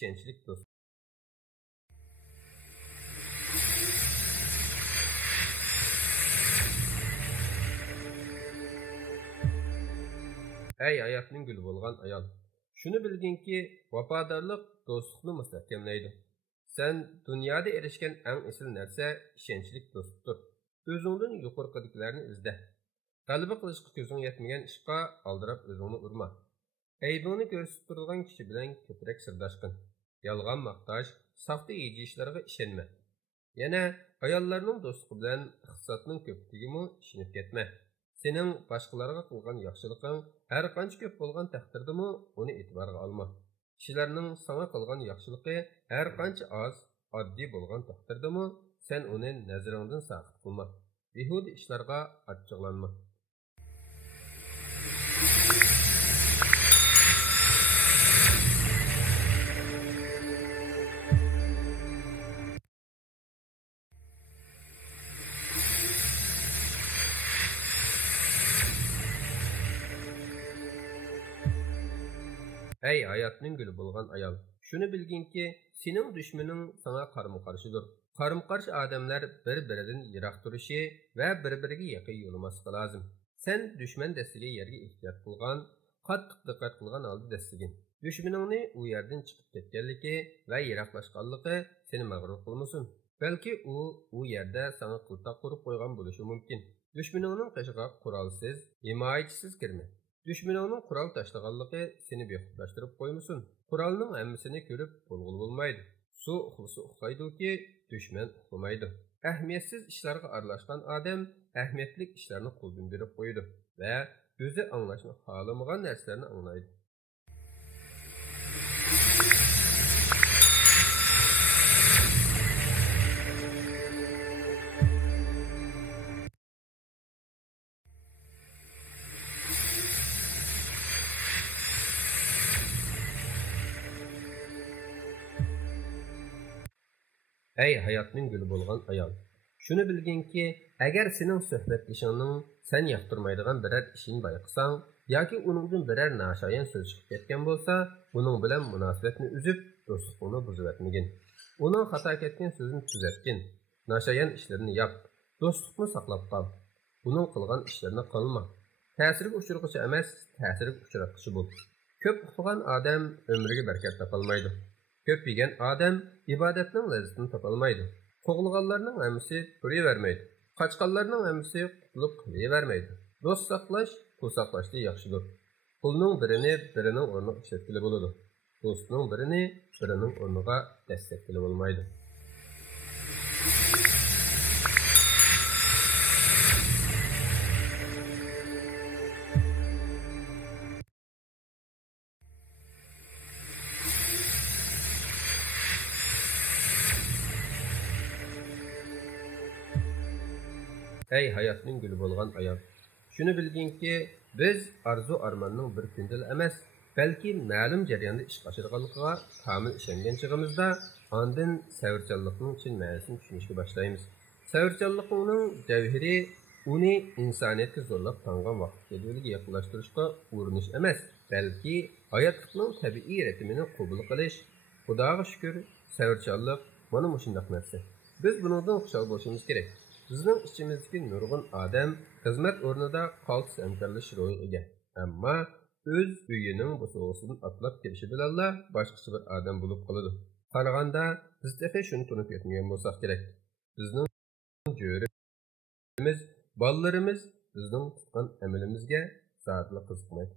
ishonchli do'st. Ey hayotning guli bo'lgan ayol, shuni bilginki, vafodorlik do'stlikni mustahkamlaydi. Sen dunyoda erishgan eng asl narsa ishonchli do'stdir. O'zingdan yuqoridagilarni izla. G'alaba qilishga ko'zing yetmagan ishqa aldirab o'zingni urma. Aybingni ko'rsatib turgan kishi bilan ko'proq sirdoshqin. Yolg'on maqtash, soxta ishlarga ishonma. Yana ayollarning do'stligi bilan iqtisodning ko'pligiga ishonib ketma. Sening boshqalarga qilgan yaxshiliking har qancha ko'p bo'lgan taqdirdami uni e'tiborga olma. Kishilarning sana qilgan yaxshiligi har qancha oz, oddiy bo'lgan taqdirdami sen uni nazaringdan saqit qilma. Behuda ishlarga achchiqlanma. Ey hayotning guli bo'lgan ayol, shuni bilginki, sening dushmaning sana qarama-qarshidir. Qarama-qarshi odamlar bir-biridan yiroq turishi va bir-biriga yaqin yo'lamaslik lozim. Sen dushman dastiga yerga ehtiyot qilgan, qattiq diqqat qilgan holda dastigin. Dushmaningni u yerdan chiqib ketganligi va yiroqlashganligi seni mag'rur qilmasin. Balki u yerda sana qiltaq qurib qo'ygan bo'lishi mumkin. Dushmaningning qishiga qurolsiz, himoyachisiz kirma. Düşmanının kural taşlaganlığı seni bexutlashtirib qo'ymasin. Quralning hammasini ko'rib bo'lg'ul bo'lmaydi. Su uxlasa uxlaydi ki, düşman uxlamaydi. Ahmiyatsiz ishlarga aralashgan odam ahmiyatli ishlarni qo'ldan berib qo'yadi va o'zi anglashni xohlamagan narsalarni anglaydi. Ey hayotning guli bo'lgan ayol, shuni bilginki, agar sening suhbatlashingning sen yoqtirmaydigan biror ishini bayqasang yoki uningdan biror nashoyon so'z chiqib ketgan bo'lsa, uning bilan munosabatni uzib, do'stlikni buzib etmagin. Uning xato ketgan so'zini tuzatgin. Nashoyon ishlarini yop, do'stlikni saqlab qol. Uning qilgan ishlarini qilma. Ta'sirga uchirg'ichi emas, ta'sirga uchratqichi bo'l. Ko'p uxlagan odam umriga barakat topolmaydi. Köp yegan odam ibodatning lazzatini topolmaydi. Qo'g'ilganlarning hammasi ko'ravermaydi. Qochqanlarning hammasi qutulib qilavermaydi. Do'st saqlash, pul saqlashdan yaxshidir. Pulning birini birining o'rniga ishlatgili bo'ladi. Do'stning birini birining o'rniga dastakgili bo'lmaydi. Ey hayotning guli bo'lgan ayol, shuni bilginki, biz arzu-armanning bir kundil emas, balki ma'lum jarayonda ish oshirganligiga komil ishongan chig'imizda, ondan savrchanlikning chin ma'nosini tushunishga boshlaymiz. Savrchanlikning javhiri uni insoniyatga zo'rlab tangan vaqt jadvaliga yaqinlashtirishga urinish emas, balki hayotlikning tabiiy ritmini qabul qilish. Xudoga shukr, savrchanlik mana shunday narsa. Biz bundan xushal bo'lishimiz kerak. Bizning ichimizdagi nurg'un odam xizmat o'rnida qaltis hamkorlash ro'yiga ega. Ammo o'z uyining bo'sog'isidan atlab kelishi bilanla boshqacha bir odam bo'lib qoladi. Qaraganda biz tefe shuni tunib yetmagan bo'lsak kerak. Bizning jo'rimiz, bolalarimiz bizning tutgan amalimizga zotli qiziqmaydi.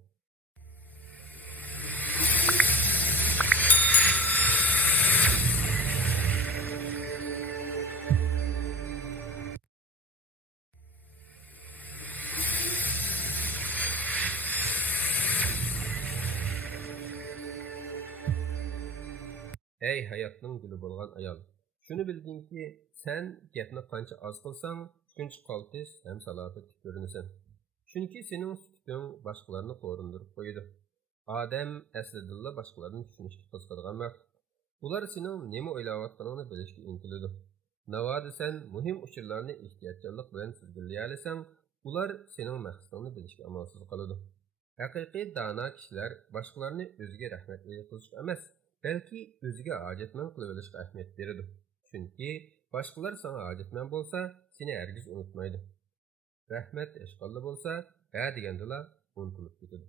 Ey hayotning guli bo'lgan ayol, shuni bilginki, sen gapni qancha oz qilsang, shuncha qaltis ham salobatli ko'rinasan. Chunki sening sukuting boshqalarni qo'rindirib qo'yadi. Odam aslida boshqalarni tushunishga qiziqadigan maxluq. Ular sening nima o'ylayotganingni bilishga intiladi. Navoda sen muhim uchurlarni ehtiyotkorlik bilan sezgilay olsang, ular sening maqsadingni bilishga amalsiz qoladi. Haqiqiy dono kishilar boshqalarni o'ziga rahmat qilish emas, balki o'ziga hojatmand qilib olishga ahamiyat beradi. Chunki boshqalar sana hojatmand bo'lsa, seni hargiz unutmaydi. Rahmat eshqalla bo'lsa, ha degandila unutilib ketadi.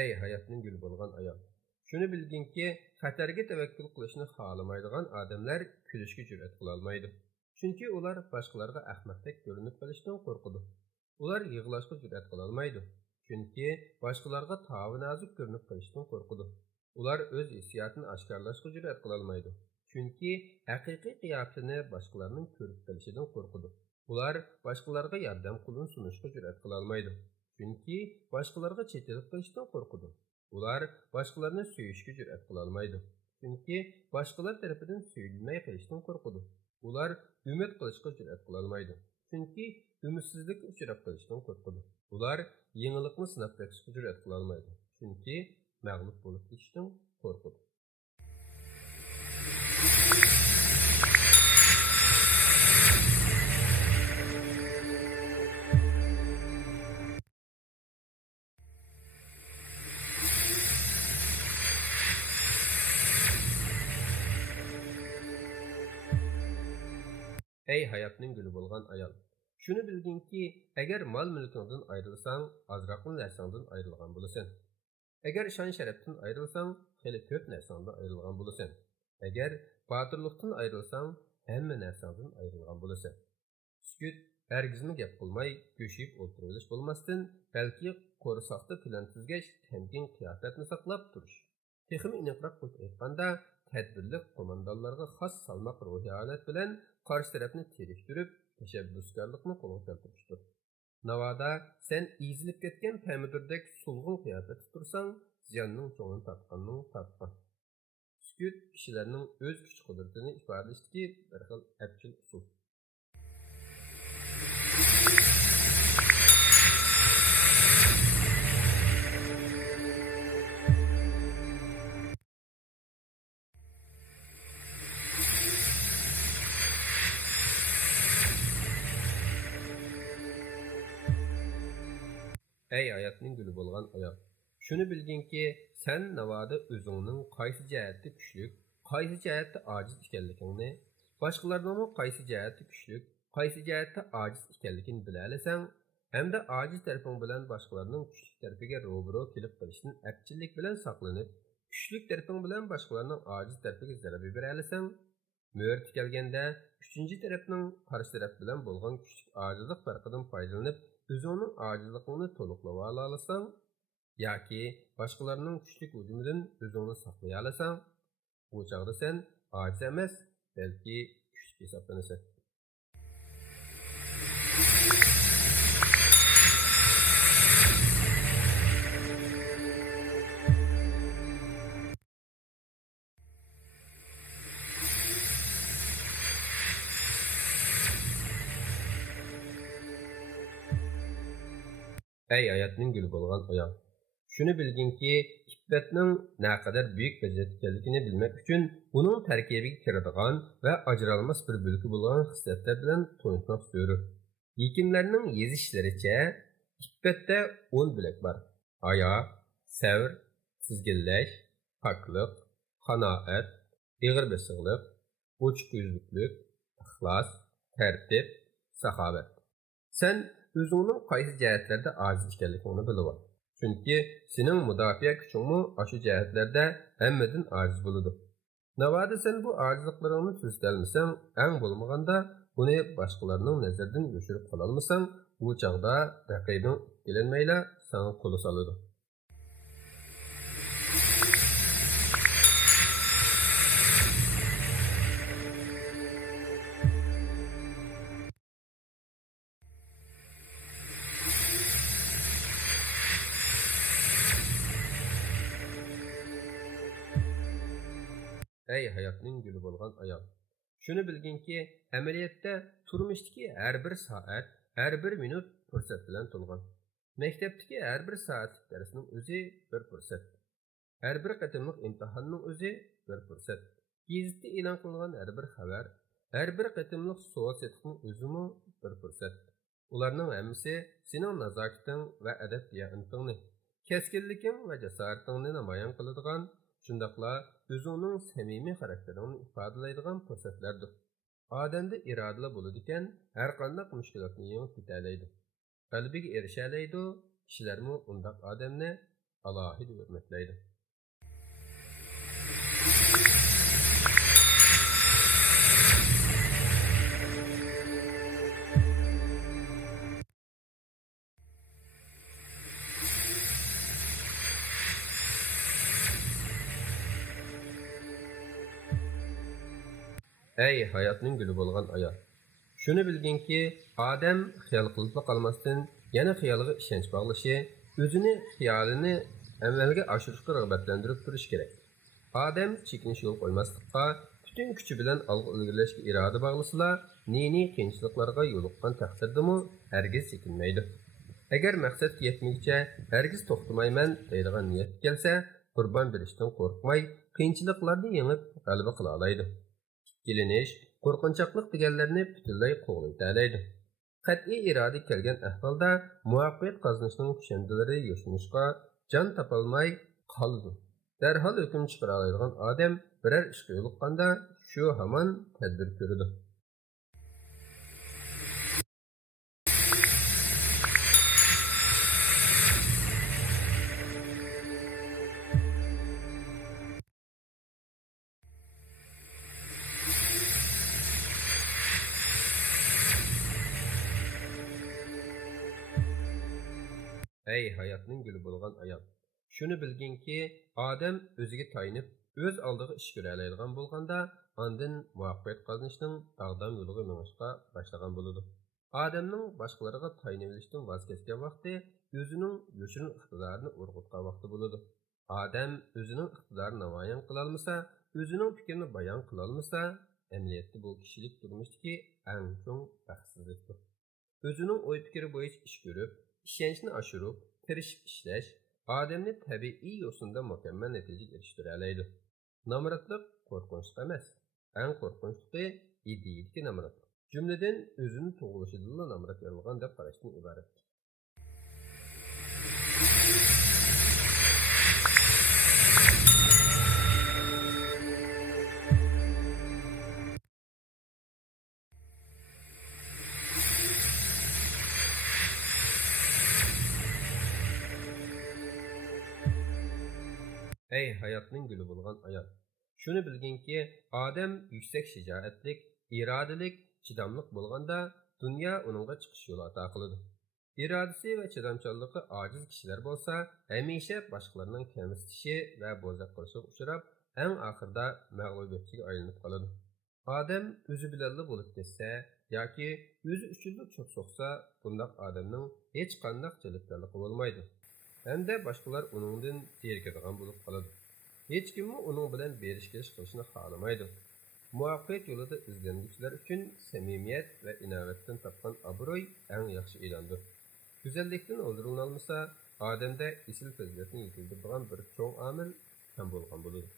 Ey hayotning guli bo'lgan ayol. Shuni bilginki, xatarga tavakkul qilishni xohlamaydigan odamlar kulishga jur'at qila olmaydi. Chunki ular boshqalarga ahmoqdek ko'rinib qolishdan qo'rqadi. Ular yig'lashga jur'at qila olmaydi. Chunki boshqalarga ta'avonazik ko'rinib qolishdan qo'rqadi. Ular o'z hissiyotini oshkorlashga jur'at qila olmaydi. Chunki haqiqiy qiyofasini boshqalarning ko'rib qolishidan qo'rqadi. Ular boshqalarga yordam qo'lini sunishga jur'at qila olmaydi. Chunki boshqalarga chetilib qolishdan qo'rqadi. Ular boshqalarni suyishga jur'at qila olmaydi. Chunki boshqalar tarafidan suyilmay qolishdan qo'rqadi. Ular umid qilishga jur'at qila olmaydi. Chunki umidsizlikka uchrab qolishdan qo'rqadi. Ular yengillikni sinab ko'rishga jur'at qila olmaydi. Chunki mag'lub bo'lib ketishdan qo'rqadi. Ey hayotning guli bo'lgan ayol. Shuni bilginki, agar mol-mulkingdan ayrilsang, azroqli narsangdan ayrilgan bo'lasan. Agar shon-sharafdan ayrilsang, xeli ko'p narsangdan ayrilgan bo'lasan. Agar botirlikdan ayrilsang, hamma narsangdan ayrilgan bo'lasan. Sukut hargizmi gap qilmay, go'shib o'tirilish bo'lmasdan, balki qo'rsoqda plan tuzgash, temkin qiyofatni saqlab turish. Texmi aniqroq aytganda, tadbirlik qo'mondonlarga xos salmoq ruhiy holat bilan qarshi tarafni terishtirib, tashabbuskorlikni qo'lga keltirishdir. Navoda sen ezilib ketgan pomidordek sulg'un qiyofatda tursang, ziyonning cho'ngini tortganning tortgan. Sukut kishilarning o'z kuch-qudratini ifodalashdagi bir xil abjil usul. Ey hayotning guli bo'lgan ayol. Shuni bilginki, sen navoda o'zingning qaysi jihatda kuchlik, qaysi jihatda ojiz ekanligingni, boshqalarning qaysi jihatda kuchlik, qaysi jihatda ojiz ekanligini bila olasan, hamda ojiz tarafing bilan boshqalarning kuchli tarafiga ro'baro kelib qolishdan apchillik bilan saqlanib, kuchlik tarafing bilan boshqalarning ojiz tarafiga zarba bera olasan, mo'rt kelganda uchinchi tarafning qarshi taraf bilan bo'lgan kuchlik ojizlik farqidan foydalanib o'zingning ojizligingni to'liqlab olasan yoki boshqalarning kuchlik hujumidan o'zingni saqlay olasan, bu chog'da sen ojiz emas, balki kuchli hisoblanasan. Ey hayotning guli bo'lgan ayol. Shuni bilginki, iffetning naqadar buyuk fazilat ekanligini bilmek uchun uning tarkibiga kiradigan va ajralmas bir bo'lki bo'lgan xislatlar bilan tanishmoq zarur. Hekimlarning yezishlaricha, iffetda 10 bo'lak bor. Haya, savr, tizginlash, poklik, qanoat, ig'ir besiqlik, ochiq yuzliklik, ixlos, tartib, saxovat. Sen o'zingning qaysi jihatlarda ojiz ekanligingni bilib ol. Chunki sening mudofaa kuchingmi o'sha jihatlarda hammadan ojiz bo'ladi. Navoda sen bu ojizliklaringni tuzalmasang, eng bo'lmaganda buni boshqalarning nazaridan yo'shirib qola olmasang, bu chog'da raqibing kelinmayla sana qo'li soladi. Ey hayotning guli bo'lgan ayol. Shuni bilginki, amaliyotda turmushdagi har bir soat, har bir minut fursat bilan to'lgan. Maktabdagi har bir soatlik darsning o'zi bir fursat. Har bir qatimliq imtihonning o'zi bir fursat. Gazetda e'lon qilingan har bir xabar, har bir qatimliq savol setiqning o'zimi bir fursat. Ularning hammasi sening nazokating va adab diyonatingni, keskinliking va jasoratingni namoyon qiladigan, shundaqla o'zingning samimiy xarakteringni ifodalaydigan fursatlardir. Odamda irodali bo'ladi ekan, har qanday mushkulotni yengib ketalaydi. Qalbiga erishalaydi, kishilarmi undaq odamni alohida hurmatlaydi. Ey hayotning guli bo'lgan ayol. Shuni bilginki, odam xiyol qilib qolmasdan, yana xiyoliga ishonch bog'lashi, o'zini xiyolini amalga oshirishga rag'batlantirib turish kerak. Odam chekinish yo'l qo'ymaslikqa, butun kuchi bilan olg'a ilgirlashga iroda bog'lasala, ne qiyinchiliklarga yo'liqqan taqdirdami hargiz chekinmaydi. Agar maqsadga yetmaguncha hargiz to'xtamayman deydigan niyat kelsa, qurbon berishdan qo'rqmay, qiyinchiliklarni yengib g'alaba qila oladi. Kelinish, qo'rqinchoqlik deganlarni butunlay qo'g'laydi. Qat'iy iroda kelgan ahvolda muvaffaqiyat qozonishning kushandalari yo'shinishga jon topolmay qoldi. Darhol hukm chiqara oladigan odam biror ishga yo'liqqanda shu hamon tadbir ko'radi. Ey hayotning guli bo'lgan ayol. Shuni bilginki, odam o'ziga tayinib, o'z oldiga ish ko'ra oladigan bo'lganda, ondan muvaffaqiyat qozonishning tog'dam yo'liga minishga boshlagan bo'ladi. Odamning boshqalarga tayinib olishdan voz kechgan vaqti o'zining yoshirin iqtidorini o'rg'itgan vaqti bo'ladi. Odam o'zining iqtidorini namoyon qila olmasa, o'zining fikrini bayon qila olmasa, amaliyotda bu kishilik turmushdagi eng chong baxtsizlikdir. O'zining o'y fikri bo'yicha ish ko'rib, ishonchni oshirib, tirishib ishlash odamni tabiiy yo'sinda mukammal natijaga erishtira oladi. Namratlik qo'rqinchli emas, eng qo'rqinchli ideyadagi namratlik. Jumladan o'zini tug'ilishidan namrat yolg'on deb qarashdan iborat. Ey hayotning guli bo'lgan ayol. Shuni bilginki, odam yuksak shijoatlik, irodalik, chidamliq bo'lganda, dunyo uningga chiqish yo'li ato qiladi. Irodasi va chidamchanligi ojiz kishilar bo'lsa, hamisha boshqalarning kamsitishi va bo'zaq qilishiga uchrab, eng oxirida mag'lubiyatchiga aylanib qoladi. Odam o'zi bilanli bo'lib ketsa yoki o'zi uchun cho'q so'qsa, bundoq odamning hech qanday jalbgarligi bo'lmaydi. Hamda boshqalar uningdan zerikadigan bo'lib qoladi. Hech kimmi uning bilan berish-kelish qilishni xohlamaydi. Muvaffaqiyat yo'lida izlanuvchilar uchun samimiyat va inovatdan topgan obro'y eng yaxshi e'londir. Go'zallikdan o'ldirilolmasa, odamda esil fazilatni yetildiradigan bir cho'ng omil kam bo'lgan bo'ladi.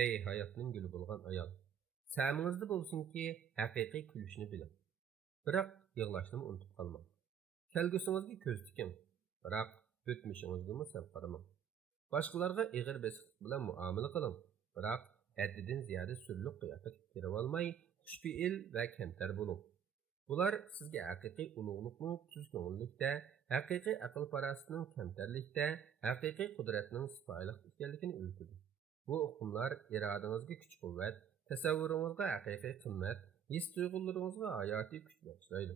Ey hayotning guli bo'lgan ayol. Samingizda bo'lsinki, haqiqiy kulishni biling. Biroq yig'lashni unutib qolmang. Kelgusingizga ko'z tiking. Biroq o'tmishingizga sal qaramang. Boshqalarga ig'ir besiqlik bilan muomala qiling. Biroq haddidan ziyoda surliq qiyofat kirib olmay, xushfe'l va kamtar bo'ling. Bular sizga haqiqiy ulug'likning tuz ko'ngillikda, haqiqiy aql farosatning kamtarlikda, haqiqiy qudratning sifoyilik ekanligini o'rgatadi. Bu hukmlar irodangizga kuch-quvvat, tasavvuringizga haqiqiy qimmat, his-tuyg'ularingizga hayotiy kuch bag'ishlaydi.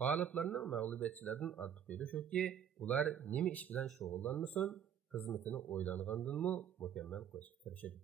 G'oliblarning mag'lubiyatchilardan ortiq yeri shuki, ular nima ish bilan shug'ullanmasin, xizmatini o'ylangandanmi mukammal qilishga tirishadi.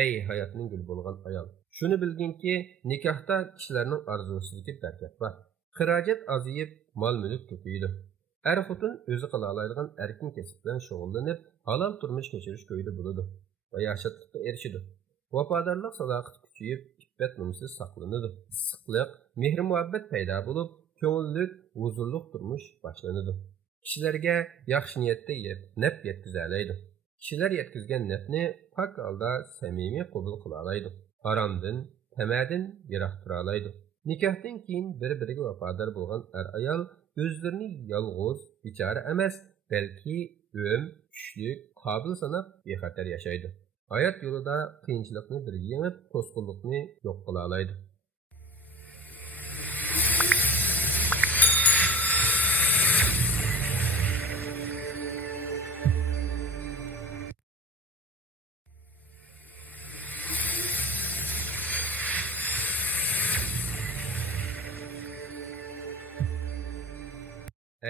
Ey hayotning guli bo'lgan ayol, shuni bilginki, nikohda kishilarning orzusidagi barakat bor. Xarajat aziyib, mol-mulk ko'paydi. Er-xotin o'zi qila oladigan erkin kasb bilan shug'ullanib, halol turmush kechirish ko'yida bo'ladi va yaxshilikka erishadi. Vafodorlik sadoqati kuchayib, iffat nomusi saqlanadi. Issiqlik, mehr-muhabbat paydo bo'lib, ko'ngillik, huzurli turmush boshlanadi. Kishilarga yaxshi niyatda naf yetkazalaydi. Kishilar yetkazgan nafni pok holda samimiy qabul qila oladi. Haromdan, tamadin yiroq tura oladi. Nikohdan keyin bir-biriga vafodor bo'lgan er-ayol o'zlarini yolg'iz, bechora emas, balki kuchli, qobil sanab bexatar yashaydi. Hayot yo'lida qiyinchilikni birga yengib, to'sqinlikni yo'q qila oladi.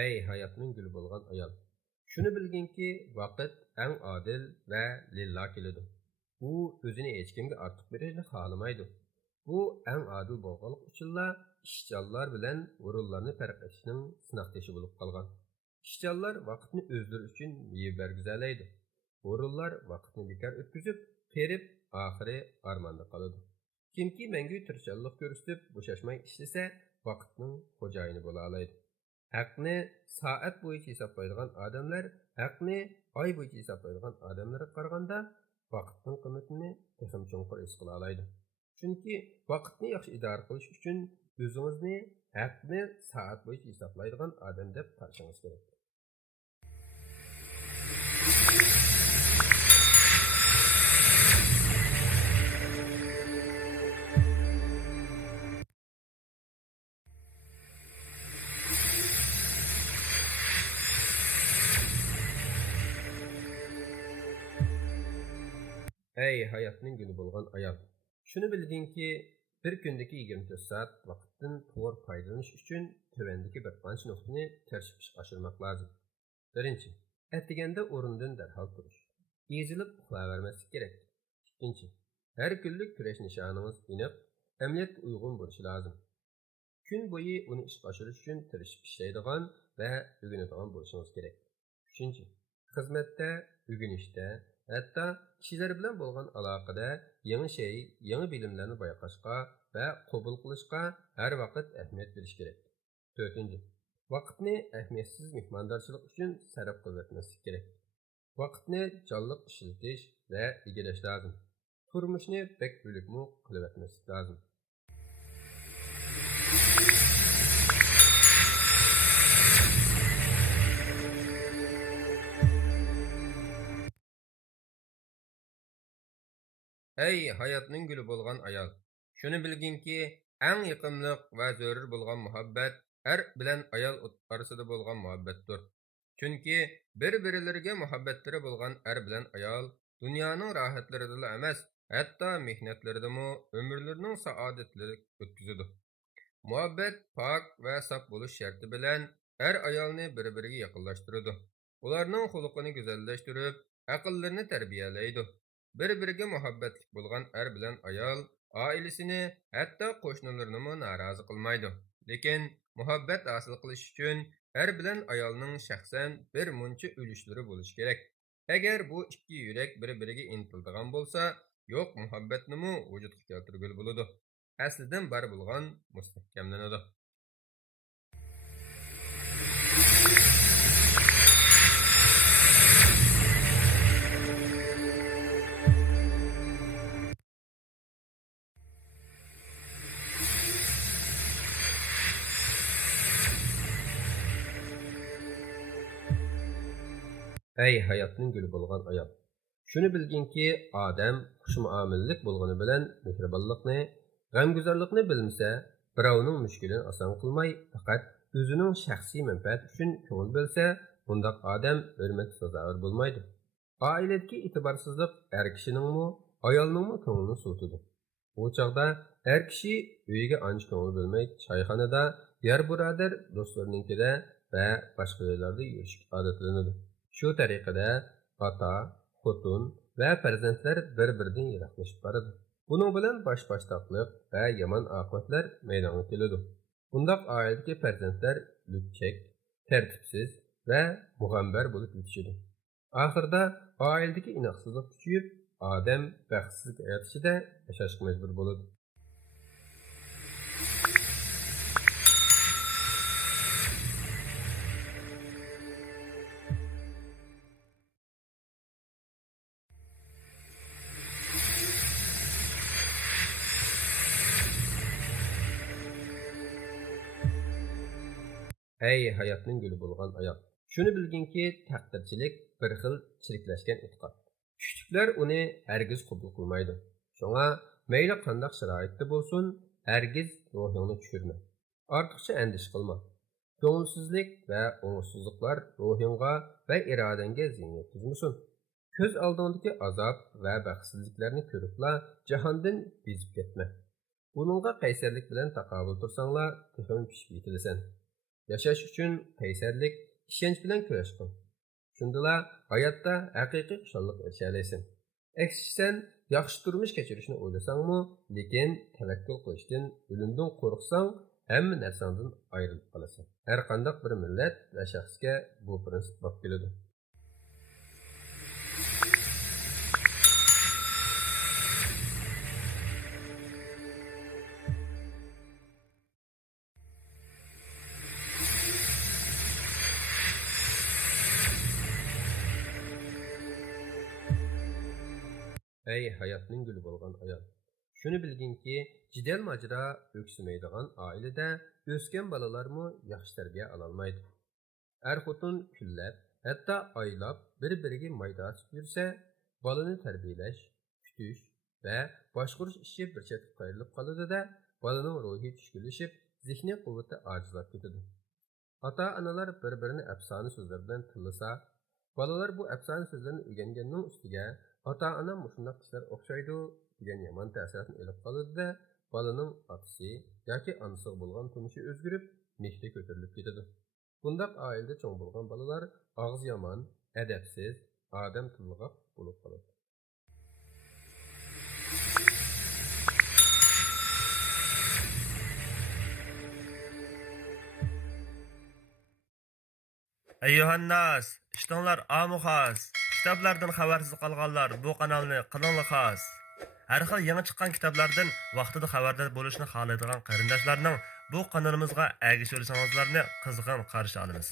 Ey hayotning guli bo'lgan ayol, shuni bilginki, vaqt eng adil va lillo keladi. U o'zini hech kimga ortiq berishni xohlamaydi. Bu eng adil bo'lganlik uchunla ishchanlar bilan o'rinlarni farq etishning sinoqtashi bo'lib qolgan. Ishchanlar vaqtni o'zlari uchun yeb bergizalaydi. O'rinlar vaqtni bekor o'tkazib, qerib, oxiri armonda qoladi. Kimki mangu tirishchilik ko'rsatib, bo'shashmay ishlasa, vaqtning xo'jayini bo'la oladi. Haqni soat bo'yicha hisoblaydigan odamlar haqni oy bo'yicha hisoblaydigan odamlarga qaraganda vaqtning qiymatini texim chunqur his qila oladi. Chunki vaqtni yaxshi idora qilish uchun o'zingizni haqni soat bo'yicha hisoblaydigan odam deb qarashingiz kerak. Ey hayotning guli bo'lgan ayol, shuni bilginki, bir kundagi 24 soat vaqtdan to'g'ri foydalanish uchun tövendagi bir qancha nuqtani tershib ishga oshirmoq lozim. Birinchi, atiganda o'rindan darhol turish. Ezilib uxlavermaslik kerak. Ikkinchi, har kunlik kurash nishoningiz aniq, amaliyotga uyg'un bo'lishi lozim. Kun bo'yi uni ishga oshirish uchun tirishib ishlaydigan va o'rganadigan bo'lishingiz kerak. Uchinchi, xizmatda, o'rganishda, hatto kishilar bilan bo'lgan aloqada yangi bilimlarni bayqashga va qabul qilishga har vaqt ahamiyat berish kerak. To'rtinchi, vaqtni ahamiyatsiz mehmondorchilik uchun sarf qilmaslik kerak. Vaqtni jonliq ishlatish va egalash lozim. Turmushni bek o'likmi qilib etmaslik lozim. Ey hayotning guli bo'lgan ayol, shuni bilginki, eng yiqimliq va zarur bo'lgan muhabbat er bilan ayol orasida bo'lgan muhabbatdir. Chunki bir-birlariga muhabbatlari bo'lgan er bilan ayol dunyoning rohatlarida emas, hatto mehnatlaridami umrlarining saodatlarini o'tkazadi. Muhabbat pok va saf bo'lish sharti bilan er ayolni bir-biriga yaqinlashtiradi. Ularning xulqini go'zallashtirib, aqllarini tarbiyalaydi. Bir-biriga muhabbatli bo'lgan er bilan ayol oilasini, hatto qo'shnilarini norozi qilmaydi. Lekin muhabbat hosil qilish uchun er bilan ayolning shaxsan bir muncha o'lishlari bo'lishi kerak. Agar bu ikki yurak bir-biriga intiladigan bo'lsa, yo'q muhabbatni vujudga keltirgul bo'ladi. Aslidan bar bo'lgan mustahkamlanadi. Ey hayotning guli bo'lgan ayol, shuni bilginki, odam xushmuomillik bo'lgani bilan mehribonlikni, g'amguzarlikni bilmasa, birovning mushkulini oson qilmay, faqat o'zining shaxsiy manfaati uchun ko'ngil bo'lsa, bundoq odam hurmat sazovor bo'lmaydi. Oiladagi e'tiborsizlik er kishiningmi, ayolningmi ko'nglini suvtidi. Bu chog'da er kishi uyiga ancha ko'ngil bo'lmay, choyxonada, yar birodar do'stlarinikida va boshqa yerlarda yurishga odatlanadi. Shu tariqada ota, xotin va farzandlar bir-biridan yiroqlashib boradi. Buning bilan bosh-boshdoqlik va yomon oqibatlar maydonga keladi. Bundaq oiladagi farzandlar lutchak, tartibsiz va mug'ambar bo'lib yetishadi. Oxirida oiladagi inoqsizlik kuchayib, odam baxtsiz hayot ichida yashashga majbur bo'ladi. Ey hayotning guli bo'lgan oyoq. Shuni bilginki, taqdirchilik bir xil chiriklashgan e'tiqod. Kuchliklar uni hargiz qabul qilmaydi. Shunga mayli qanday sharoitda bo'lsin, hargiz ruhingni tushirma. Ortiqcha andish qilma. Ko'ngilsizlik va o'ngsizliklar ruhingga va irodangga ziyon yetkazmasin. Ko'z oldingdagi azob va baxtsizliklarni ko'ribla jahondan bezib ketma. Buningga qaysarlik bilan taqobil tursanglar, texim pishib yetilasan. Yashash uchun qaysarlik, ishonch bilan kurash qil. Shundala hayotda haqiqiy xushallik erishalaysan. Aksicha sen yaxshi turmush kechirishni o'ylasangmi, lekin tavakkul qilishdan, o'limdan qo'rqsang, hamma narsangdan ayrilib qolasan. Har qanday bir millat va shaxsga bu prinsip bop keladi. Ey hayotning guli bo'lgan ayol. Shuni bilginki, jidal majra o'ksimaydigan oilada o'sgan bolalarmi yaxshi tarbiya ala olmaydi. Er-xotin kunlab, hatto oylab bir-biriga mayda ochib yursa, bolani tarbiyalash, kutish va boshqarish ishi bir chetga qayrilib qoladi-da, bolaning ruhi tushkunlashib, zehniy quvvati ojizlab ketadi. Ota-onalar bir-birini afsona so'zlar bilan tillasa, bolalar bu afsona so'zlarni o'rganganning ustiga ota-ona mushundaq ishlar o'xshaydi degan yomon ta'siratni olib qoladi-da, bolaning otasi yoki onasiga bo'lgan turmushi o'zgarib, mehri ko'tarilib ketadi. Bundaq oilada cho'ng bo'lgan bolalar og'iz yomon, adabsiz, odam tilliq bo'lib qoladi. Ey Yohannas, ishtonlar amuxas. Kitoblardan xabarsiz qolganlar bu kanalni qilinglar xos. Har xil yangi chiqqan kitoblardan vaqtida xabardor bo'lishni xohlaydigan qarindoshlarning bu kanalimizga ergashish yo'lingizlarni qizg'in qarshi olamiz.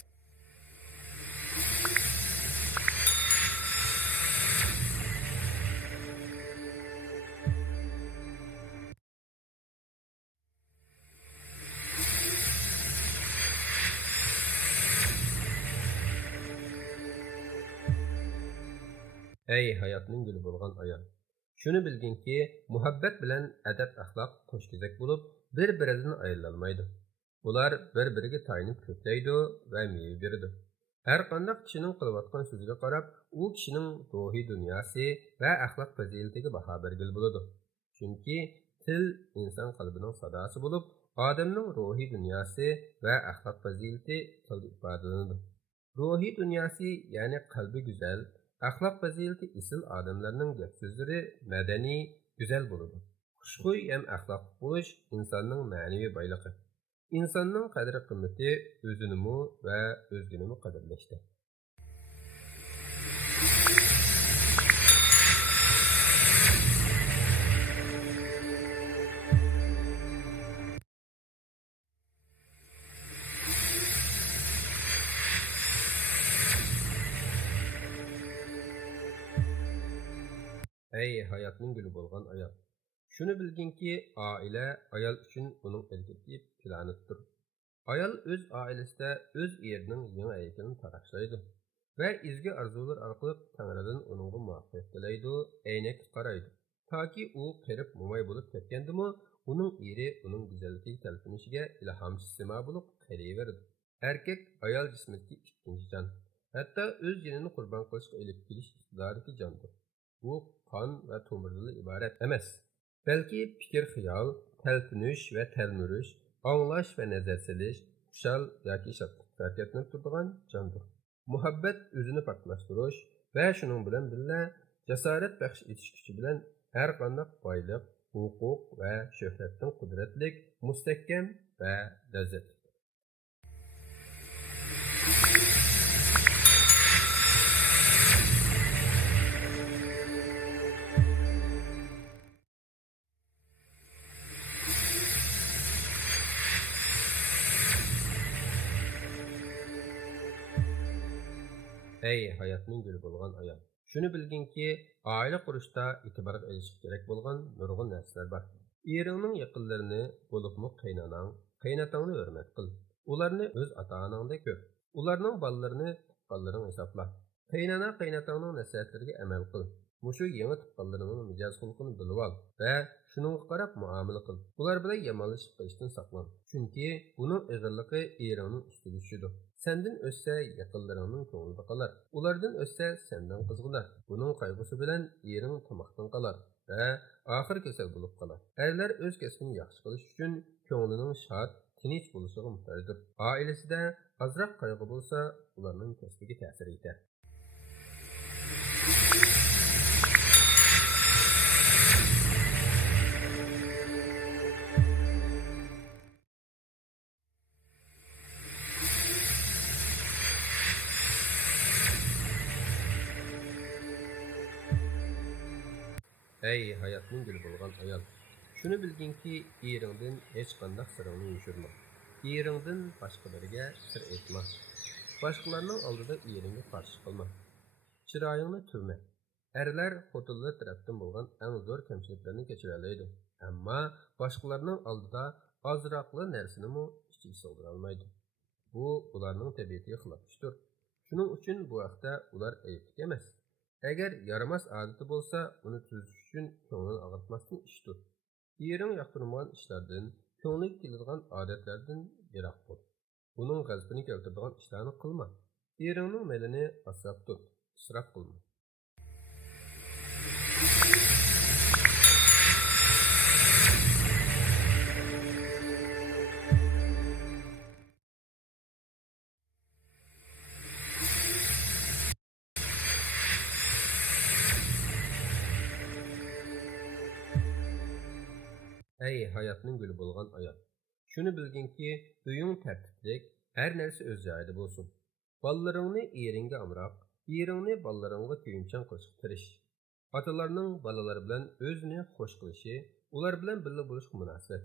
Ey hayotning guli bo'lgan ayol. Shuni bilginki, muhabbat bilan adab axloq qo'shkizak bo'lib, bir-biridan ayrilmaydi. Ular bir-biriga tayinib ko'klaydi va meva beradi. Har qanday kishining qilayotgan so'ziga qarab, u kishining ruhiy dunyosi va axloq fazilatiga baho bergil bo'ladi. Chunki til inson qalbining sadosi bo'lib, odamning ruhiy dunyosi va axloq fazilati tilda ifodalanadi. Ruhiy dunyosi, ya'ni qalbi go'zal, axloq fazilati isil odamlarning gap so'zlari madaniy, go'zal bo'ladi. Xushxuy ham axloqli bo'lish insonning ma'naviy boyligi. İnsanның qadri qimmati o'zinimi va o'zginimi qadrlashda. Ey hayotning guli bo'lgan ayol. Shuni bilginki, oila ayol uchun uning erkakli planetdir. Ayol o'z oilasida o'z erining yangi hayotini taraqshlaydi va izgi arzular orqali Tangridan uningga muvaffaqiyat tilaydi, aynak qaraydi. Toki u qirib mo'may bo'lib ketgandimi, uning eri uning go'zalligiga talpinishiga ilhomchi simo bo'lib qaraveradi. Erkak ayol jismidagi ikkinchi jon, hatto o'z jinini qurbon qilishga olib kelish iqtidoridagi jondir. Bu qon va tomirdan iborat emas. Belki fikir xiyol, talpinish va talmurish, anglash va nazar silish, xushal yoki shodlik harakatlanib turadigan jondir. Muhabbat o'zini poklashtirish va shuning bilan birga jasorat baxsh etish kuchi bilan har qanday boylik, huquq va shuhratdan qudratlik, mustahkam va lazzatli. Ey hayotning guli bo'lgan ayol. Shuni bilginki, oila qurishda e'tiborga olish kerak bo'lgan nurg'un narsalar bor. Eringning yaqinlarini, bo'libmi qaynonang, qaynotangni hurmat qil. Ularni o'z ota-onangdek ko'r. Ularning bolalarini tuqqanlaring hisobla. Qaynona qaynotangning nasihatlariga amal qil. Mushu yangi tuqqanlarining mijoz xulqini bilib ol va shuningga qarab muomala qil. Ular bilan yomonlashib qolishdan saqlan. Chunki buning ig'irligi eringning ustiga tushadi. Senden o'ssa yaqinlaringning ko'nglida qolar. Ulardan o'ssa sendan qizg'ilar. Buning qayg'usi bilan ering tomoqdan qolar va oxir kasal bo'lib qolar. Erlar o'z kasbini yaxshi qilish uchun ko'nglining shod, tinch bo'lishiga muhtojdir. Oilasida azroq qayg'u bo'lsa, ularning kasbiga ta'sir etar. Ey hayotning guli bo'lgan ayol. Shuni bilginki, eringdan hech qanday siringni yushirma. Eringdan boshqalarga sir aytma. Boshqalarning oldida eringga qarshi qilma. Chiroyingni turma. Erlar xotinlar tarafdan bo'lgan eng zo'r kamchiliklarni kechira oladi. Ammo boshqalarning oldida ozroqli narsani ichiga sig'dira olmaydi. Bu ularning tabiatiga xilof ishdir. Shuning uchun bu vaqtda ular ayibli emas. Agar yaramas odati bo'lsa, uni tuzish uchun ko'ngilni og'ritmasdan ish tut. Ering yoqtirmagan ishlardan, ko'ngilga keladigan odatlardan yiroq bo'l. Uning g'azabini keltiradigan ishlarni qilma. Eringning melini asrab tut, isrof qilma. Ey hayotning guli bo'lgan ayol. Shuni bilginki, uying tartiblik, har narsa o'z joyida bo'lsin. Bolalaringni eringga amroq, eringni bolalaringga kuyunchang qilishga tirish. Otalarning bolalar bilan o'zini xush qilishi, ular bilan birga bo'lish munosabat.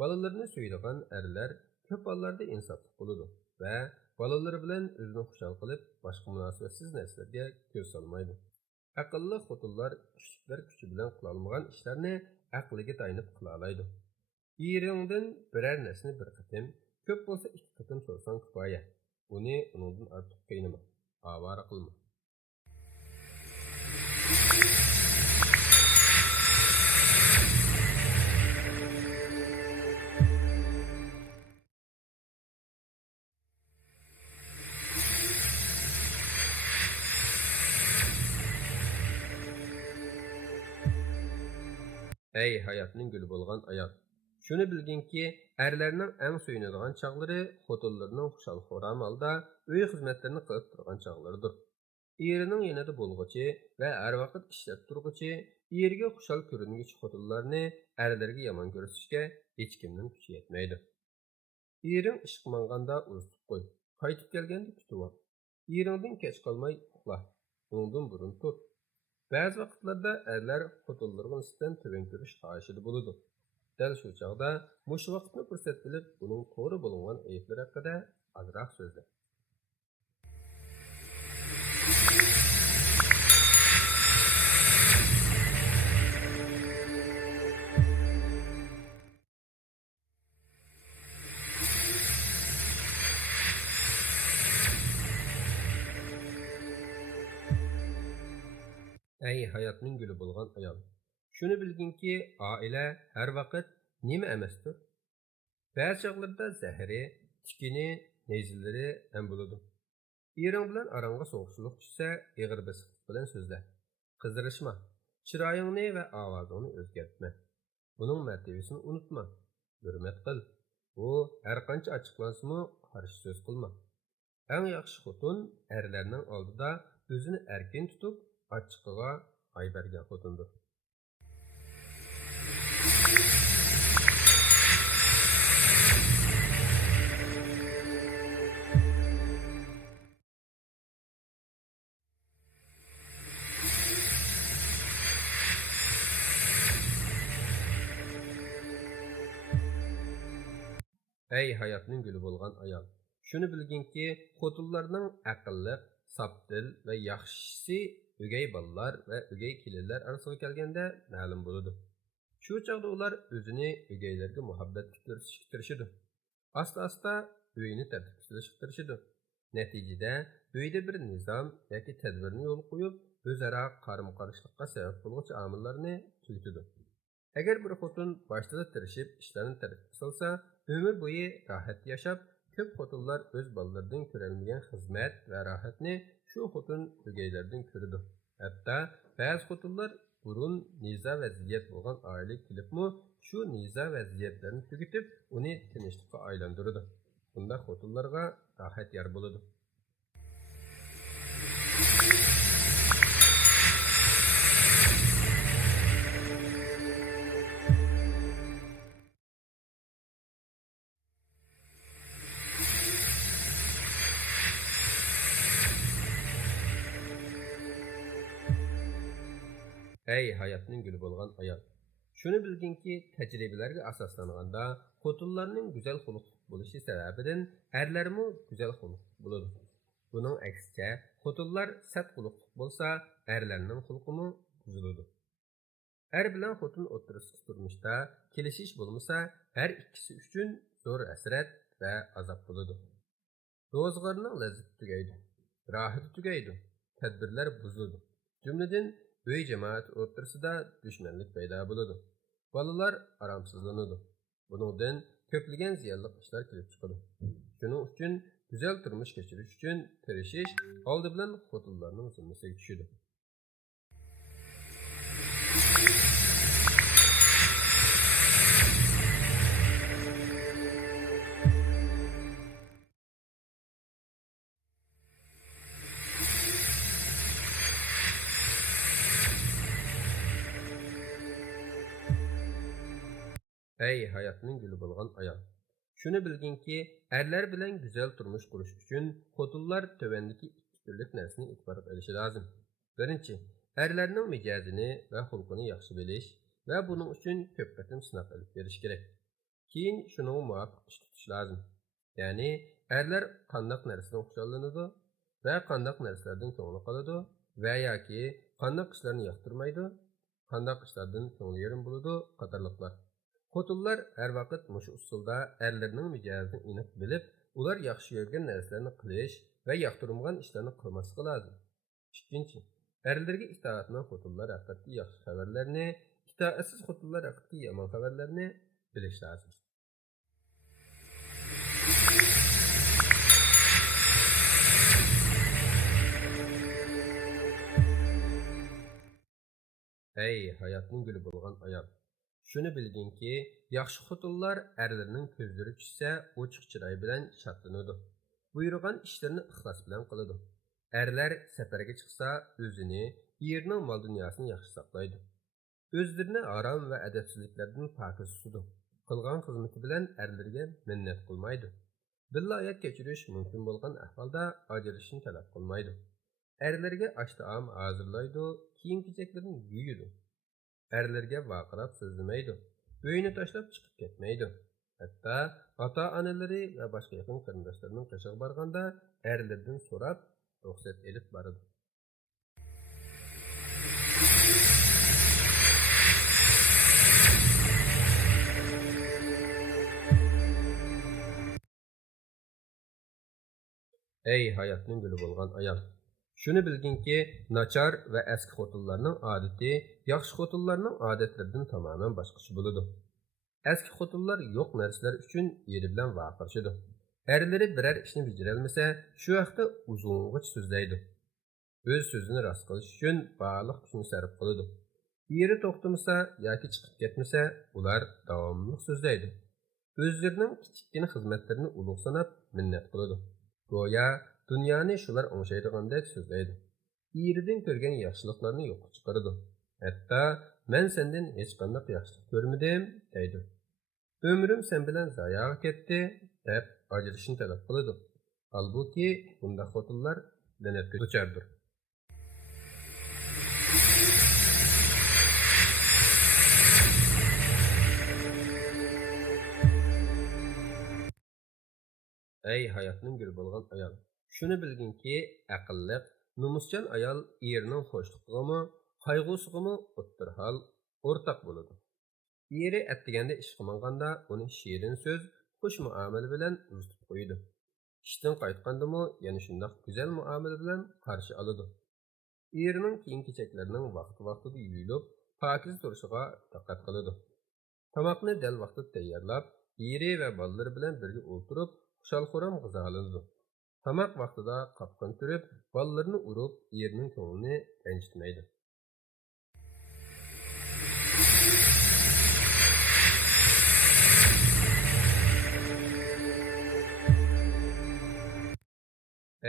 Bolalarni suydigan erlar ko'p hollarda insofli bo'ladi va bolalari bilan o'zini xushal qilib, boshqa munosabatsiz narsalarga ko'z solmaydi. Aqlli xotinlar kuchliklar kuchi bilan qila olmagan ishlarni aqliga tayanib qila oladi. Eringdan biror narsani bir qatim, ko'p bo'lsa ikki qatim so'rasang kifoya. Uni uningdan ortiq qiynama, avara qilma. Ey hayotning guli bo'lgan ayol. Shuni bilginki, erlarning eng suyunadigan chaqlari xotinlarning xushal-xuram holda uy xizmatlarini qilib turgan chaqlaridir. Erining yanada bo'lg'uchi va har vaqt ishlab turg'uchi, eriga xushal ko'ringuchi xotinlarni erlarga yomon ko'rsatishga hech kimning kuchi yetmaydi. Ering ish qilmaganda uzitib qo'y, qaytib kelganda kutib ol. Eringdan kech qolmay uxla, undan burun tur. Ba'zi vaqtlarda erlar xotinlarga nisbatan tuvan ko'rish xohishida bo'ladi. Dal shu chog'da mush vaqtni fursat bilib, uning to'g'ri bo'lgan ayblari haqida ozroq so'zla. Ey hayotning guli bo'lgan ayol. Shuni bilginki, oila har vaqt nima emasdir. Ba'zi chog'larda zahri, tikini, nezilari ham bo'ladi. Ering bilan arangga so'g'ishliq tushsa, ig'ir bisiqlik bilan so'zla. Qizdirishma. Chiroyingni va ovozingni o'zgartma. Uning martabasini unutma. Hurmat qil. U har qancha ochiqlansa-mu, qarshi so'z qilma. Eng yaxshi xotin erlarning oldida o'zini erkin tutib, ochiqqa ay bergen xotundur. Ey hayatning gülü bolgan ayal. Şunu bilginki, xotunlarning aqlliq, sapdil va yaxshisi o'gay bolalar va o'gay kelinlar orasiga kelganda ma'lum bo'ladi. Shu chaqda ular o'zini o'gaylarga muhabbatli ko'rsatishga tirishadi. Asta-asta uyini tartibga solishga tirishadi. Natijada uyda bir nizam yoki tadbirni yo'l qo'yib, o'zaro qarama-qarshilikqa sabab bo'luvchi omillarni tugitadi. Agar bir xotin boshida tirishib ishlarni tartibga solsa, ömür bo'yi rohat yashab, ko'p xotinlar o'z bolalaridan ko'rolmagan xizmat va rohatni shu xotin o'gaylardan ko'radi. Hatto ba'zi xotinlar burun niza vaziyat bo'lgan oila kelibmi, shu niza vaziyatlarni tugatib, uni tinchlikqa aylantiradi. Bunda xotinlarga rohat yor bo'ladi. Ey hayatning gülü bolgan ayol. Şunu bilginki, tecrübelerge asaslanganda, xotunlarning güzel xuluqli bo'lishi sababidan erlermi güzel xuluqli bo'ladi. Bunun aksicha, xotunlar sat xuluqli bo'lsa, erlerning xulqimi buziladi. Er bilan xotun o'rtasidagi turmushda kelishish bo'lmasa, her ikkisi uchun zo'r asrat va azob bo'ladi. Ro'zg'orning lazzati tugaydi, rohati tugaydi, tadbirlar buziladi. Jumladan uy jamoat o'rtasida dushmanlik paydo bo'ladi. Bolalar aromsizlanadi. Buningdan ko'plagan ziyonli ishlar kelib chiqadi. Shuning uchun go'zal turmush kechirish uchun tirishish oldi bilan xotinlarning zimmasiga tushadi. Ey hayatning gülü bolgan ayol. Şunu bilginki, erler bilan güzel turmush qurish uchun xotinlar tövendeki ikki turlik narsani e'tiborga olishi lozim. Birinchi, erlarning mijozini va xulqini yaxshi bilish va buning uchun ko'p qatim sinab olib berish kerak. Keyin shuni muvofiq ish tutish lozim. Ya'ni erlar qandoq narsadan xushallanadi va qandoq narsalardan ko'ngli qoladi va yoki qandoq ishlarni yoqtirmaydi, qandoq ishlardan ko'ngli yerim bo'ladi qatorliqlar. Xotinlar har vaqt mushu usulda erlarning mijozini aniq bilib, ular yaxshi ko'rgan narsalarni qilish va yoqtirmagan ishlarni qilmaslik lozim. Ikkinchi, erlarga itoatli xotinlar haqidagi yaxshi xabarlarni, itoatsiz xotinlar haqidagi yomon xabarlarni bilish lozim. Ey hayatning gülü bo'lgan ayol. Şunu bilginki, yaxshi xotinlar erlarining ko'zlari tushsa, ochiq chiroy bilan shodlanadi. Buyurgan ishlarini ixlos bilan qiladi. Erlar safarga chiqsa, o'zini, yerning mol dunyosini yaxshi saqlaydi. O'zlarini harom va adabsizliklardan pokiz tutadi. Qilgan xizmati bilan erlarga minnat qilmaydi. Billa hayot kechirish mumkin bo'lgan ahvolda ajrashishni talab qilmaydi. Erlarga osh taom hozirlaydi, kiyim-kechaklarni yuyadi. Erlarga vaqirab so'zlamaydi. Uyini tashlab chiqib ketmaydi. Hatto ota-onalari va boshqa yaqin qarindoshlarining qishig'i borganda erlardan so'rab, ruxsat elib boradi. Ey hayotning guli bo'lgan ayol. Şunu bilginki, nachar va eski xotinlarning odati yaxshi xotinlarning odatlaridan tamamen boshqacha bo'ladi. Eski xotinlar yo'q narsalar uchun eri bilan vaqirishadi. Erlari biror ishni bajara olmasa, shu vaqtda uzung'ich so'zlaydi. O'z so'zini rost qilish uchun baliq kuchini sarf qiladi. Eri to'xtamasa yoki chiqib ketmasa, ular davomli so'zlaydi. O'zlarining kichikgina xizmatlarini ulug' sanab minnat qiladi. Go'yo dunyoni shular o'ngshaydigandek so'zlaydi. iyiridan ko'rgan yaxshiliklarni yo'qqa chiqaradi. Hatto men sendan hech qanday yaxshilik ko'rmadim deydi. Ömrüm sen bilan zayaga ketdi deb ajrashishni talab qiladi. Halbuki bunday xotinlar lanatga duchordir. Ey hayotning guli bo'lgan ayol, shuni bilginki, aqlliq, nomuschan ayol erining xo'shliqigami, qayg'usigami o'ttirhal o'rtaq bo'ladi. Eri attiganda ish qilmaganda uni shirin so'z, xush muomala bilan uzitib qo'yadi. İşten qaytqandimi yana shundoq go'zal muomala bilan qarshi oladi. Erining kiyim-kechaklarning vaqti-vaqtida yuyilib, pokiz turishiga diqqat qiladi. Tomoqni dal vaqtida tayyorlab, eri va bolalari bilan birga o'tirib, xushal-xuram g'izolanadi. Tomoq vaqtida qopqon turib, bolalarini urib, erining ko'nglini ranjitmaydi.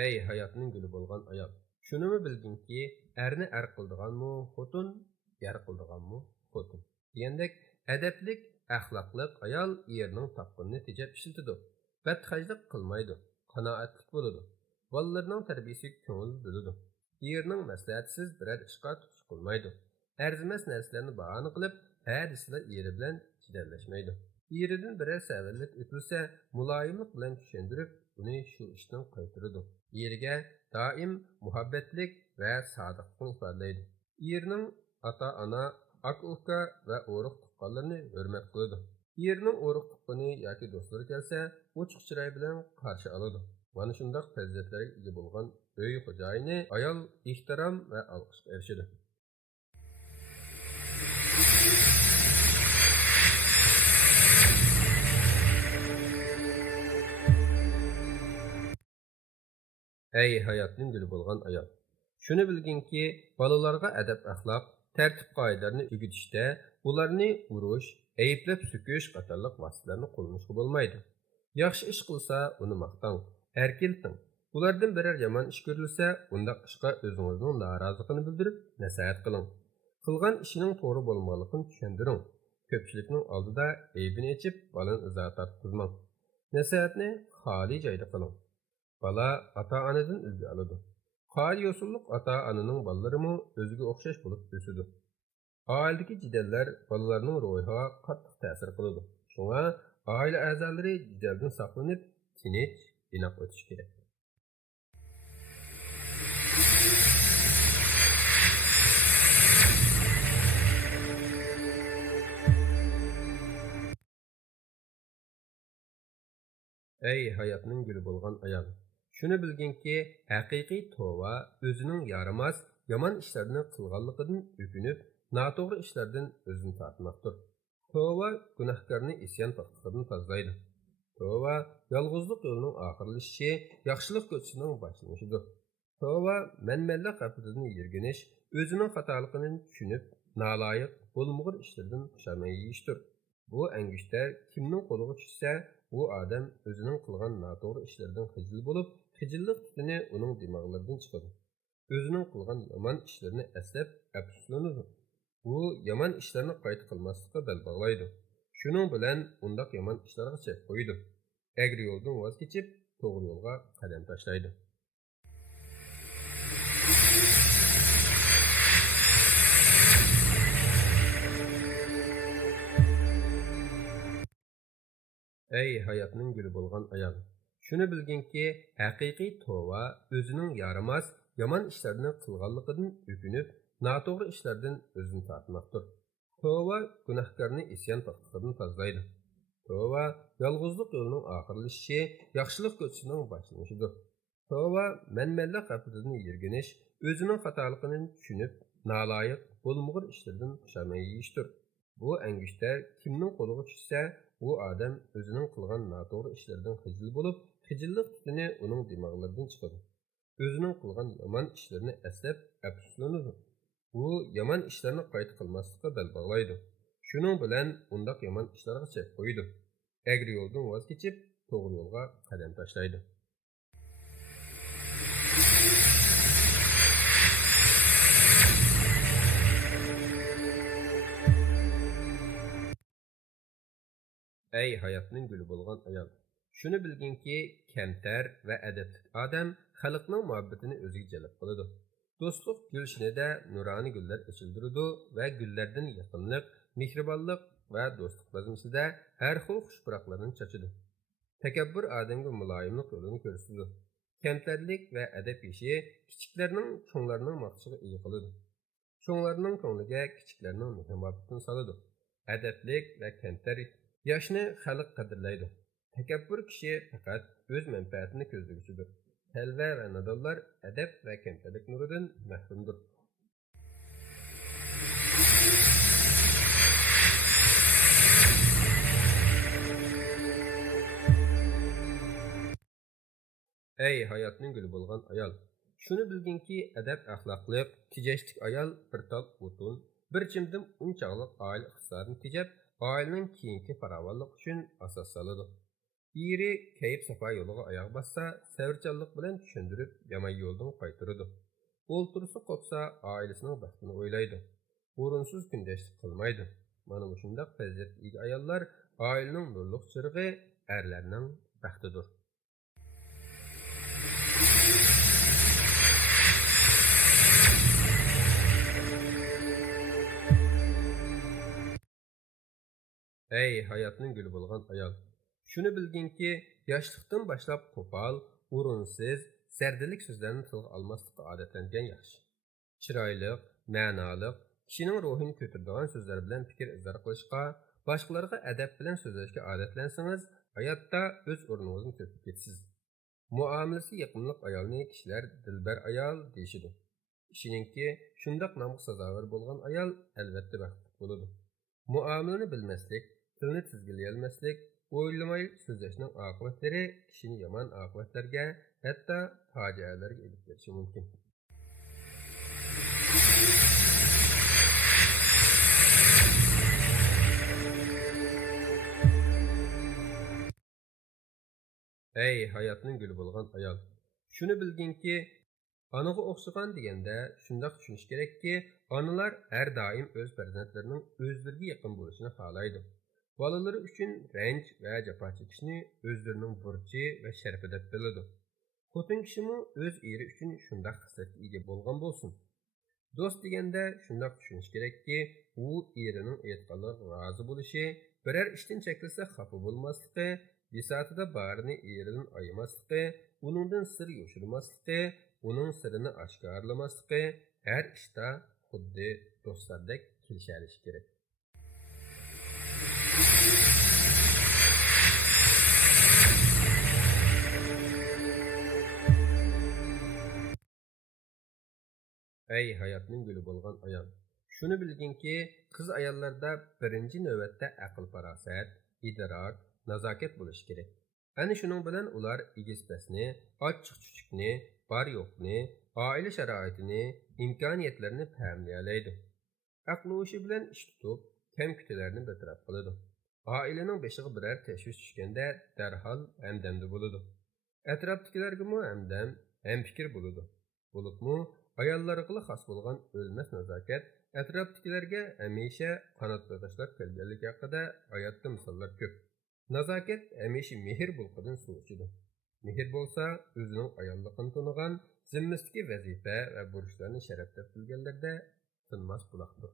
Ey hayotning guli bo'lgan ayol, shunimi bilginki, erni er qildiganmi xotin, yer qildiganmi xotin. Degandek, adablik, axloqliq ayol erining topqinini tejab ishlatadi. Badxajlik qilmaydi, qanoatlik bo'ladi. Bolalarining tarbiyasiga ko'ngil bo'ladi. Erining maslahatsiz biror ishga tutish qilmaydi. Arzimas narsalarni bahona qilib, hadislar eri bilan jidallashmaydi. Eridan biror savallik o'tilsa, muloyimlik bilan tushuntirib, uni shu ishdan qaytaradi. Eriga doim muhabbatlik va sodiqlikni ifodalaydi. Erining ota-ona, aka-uka va o'riq tuqqanlarni hurmat qiladi. Erining o'riq tuqqani yoki do'stlari kelsa, ochiq chiroy bilan qarshi oladi. Mana shunday fazilatlarga ega bo'lgan uy xo'jayini ayol ehtirom va olqishga erishadi. Ey hayotning guli bo'lgan ayol, shuni bilginki, bolalarga adab axloq, tartib qoidalarni o'rgatishda ularni urush, ayblab so'kish qatorliq vositalarni qo'llanishga bo'lmaydi. Yaxshi ish qilsa, uni maqtang, erkilting. Ulardan biror yomon ish ko'rilsa, undaq ishga o'zingizning noroziligini bildirib, nasihat qiling. Qilgan ishining to'g'ri bo'lmaganligini tushuntiring. Ko'pchilikning oldida aybini yechib, bolani izoh tortqizmang. Nasihatni xoli joyda qiling. Bola ota-onadan ulgu oladi. Qari yo'sulliq ota-onaning bolalari o'ziga o'xshash bo'lib o'sadi. Oiladagi jidallar bolalarning ruhiga qattiq ta'sir qiladi. Shunga oila a'zolari jidaldan saqlanib, tinch, inoq o'tishi kerak. Ey hayotning guli bo'lgan ayol, shuni bilginki, haqiqiy tova o'zining yaramas, yomon ishlarni qilganligidan o'kinib, noto'g'ri ishlardan o'zini tortmoqdir. Tova gunohkorni isyon paxtidan tozalaydi. Tova yolg'izlik yo'lining oxirlashishi, yaxshilik ko'chisining boshlanishidir. Tova manmanlik qafasidan yirginish, o'zining xatoligini tushunib, naloyiq, bo'lmag'ur ishlardan pushaymon yeyishdir. Bu angishda kimning qo'liga tushsa, bu odam o'zining qilgan noto'g'ri ishlardan xijil bo'lib, xijillik tutuni uning dimog'laridan chiqadi. O'zining qilgan yomon ishlarini eslab, afsuslanadi. Bu yomon ishlarni qayta qilmaslikka bel bog'laydi. Shuning bilan undaq yomon ishlarga chek qo'ydi. Egri yo'ldan voz kechib, to'g'ri yo'lga qadam tashlaydi. Ey hayotning guli bo'lgan ayol, shuni bilginki, haqiqiy tova o'zining yaramas, yomon ishlarni qilganligidan o'kinib, noto'g'ri ishlardan o'zini tortmoqdir. Tova gunohkorni isyon paxtidan tozalaydi. Tova yolg'izlik yo'lining oxirlashishi, yaxshilik ko'chisining boshlanishidir. Tova manmanlik qafasidan yirginish, o'zining xatoligini tushunib, naloyiq, bo'lmag'ur ishlardan pushaymon yeyishdir. Bu angishda kimning qo'liga tushsa, bu odam o'zining qilgan noto'g'ri ishlardan xijil bo'lib, xijillik tutuni uning dimog'laridan chiqadi. O'zining qilgan yomon ishlarini eslab, afsuslanadi. Bu yomon ishlarni qayta qilmaslikka bel bog'laydi. Shuning bilan undaq yomon ishlarga chek qo'ydi. Egri yo'ldan voz kechib, to'g'ri yo'lga qadam tashlaydi. Ey hayotning guli bo'lgan ayol. Shuni bilginki, kamtar va adabli odam xalqning muhabbatini o'ziga jalb qiladi. Do'stlik gulshinida nuroniy gullar ochildiradi va gullardan yaqinlik, mehribonlik va do'stlik bazmisida har xil xushpuroqlarni chachidi. Takabbur odamga muloyimlik yo'lini ko'rsatadi. Kamtarlik va adab ishi kichiklarning cho'nglarning maqsadiga ega qiladi. Cho'nglarning ko'ngliga kichiklarning mehr-muhabbatini soladi. Adablik va kamtar yoshni xalq qadrlaydi. Takabbur kishi faqat o'z manfaatini ko'zlaguchidir. Talva va nadonlar adab va kamtarlik nuridan mahrumdir. Ey hayotning guli bo'lgan ayol. Shuni bilginki, adab axloqliq, tejashlik ayol bir tal o'tin, bir chimdim unchaqliq oila iqtisodini tejab, oilaning keyingi farovonlik uchun asos soladi. Eri kayib safa yo'liga oyoq bassa, savrchanlik bilan tushundirib, yomon yo'ldan qaytaradi. O'ltirsa qopsa, oilasining baxtini o'ylaydi. O'rinsiz kundashlik qilmaydi. Mana shunday fazilatli ega ayollar oilaning nurliq chirig'i, erlarning baxtidir. Ey hayotning guli bo'lgan ayol. Shuni bilginki, yoshlikdan boshlab qo'pol, o'rinsiz, sardilik so'zlarni tilga olmaslikka odatlangan yaxshi. Chiroyli, ma'noli, kishining ruhini ko'taradigan so'zlar bilan fikr izhor qilishga, boshqalarga adab bilan so'zlashga odatlansangiz, hayotda o'z o'rningizni topib ketasiz. Muomalasi yaqinlik ayolni kishilar dilbar ayol deyishidi. Kishiningki, shundoq nomga sazovor bo'lgan ayol albatta baxtli bo'ladi. Muomalani bilmaslik, tilni tizgillayolmaslik, o'ylamay so'zlashning oqibatlari kishini yomon oqibatlarga, hatto fojialarga olib kelishi mumkin. Ey hayotning guli bo'lgan ayol. Shuni bilginki, onaga o'xshagan deganda shundoq tushunish kerakki, onalar har doim o'z farzandlarining o'zlariga yaqin bo'lishini xohlaydi. Bolalari uchun ranj va jafo chekishni o'zlarining burchi va sharafi deb biladi. Xotin kishimi o'z eri uchun shundoq xislatga ega bo'lgan bo'lsin. Do'st deganda shundoq tushunish kerakki, u erining aytganlariga rozi bo'lishi, biror ishdan chekilsa xafa bo'lmasligi, bisatida barini eridan ayamasligi, uningdan sir yo'shirmasligi, uning sirini oshkorlamasligi, har ishda xuddi do'stlardek kelishalishi kerak. Ey hayotning guli bo'lgan ayol. Shuni bilginki, qiz ayollarda birinchi navbatda aql farosat, idrok, nazokat bo'lishi kerak. Ana shuning bilan ular egiz-pasni, ochiq-chuchukni, bor-yo'qni, oila sharoitini, imkoniyatlarini fahmlay oladi. Aqli o'shi bilan ish tutib, kamkutlarni bartaraf qiladi. Oilaning beshiga biror tashvish tushganda darhol hamdamda bo'ladi. Atrofdagilarga ham fikr bo'ladi. Bo'libmi, ayollarga xos bo'lgan o'lmas nazokat atrofdagilarga hamisha qanot tashlab kelganligi haqida hayotda misollar ko'p. Nazokat hamisha mehr bulqidan suv ichidi. Mehr bo'lsa, o'zining ayolligini tonigan, zimmasidagi vazifa va burchlarni sharaf deb bilganlarda tinmas buloqdir.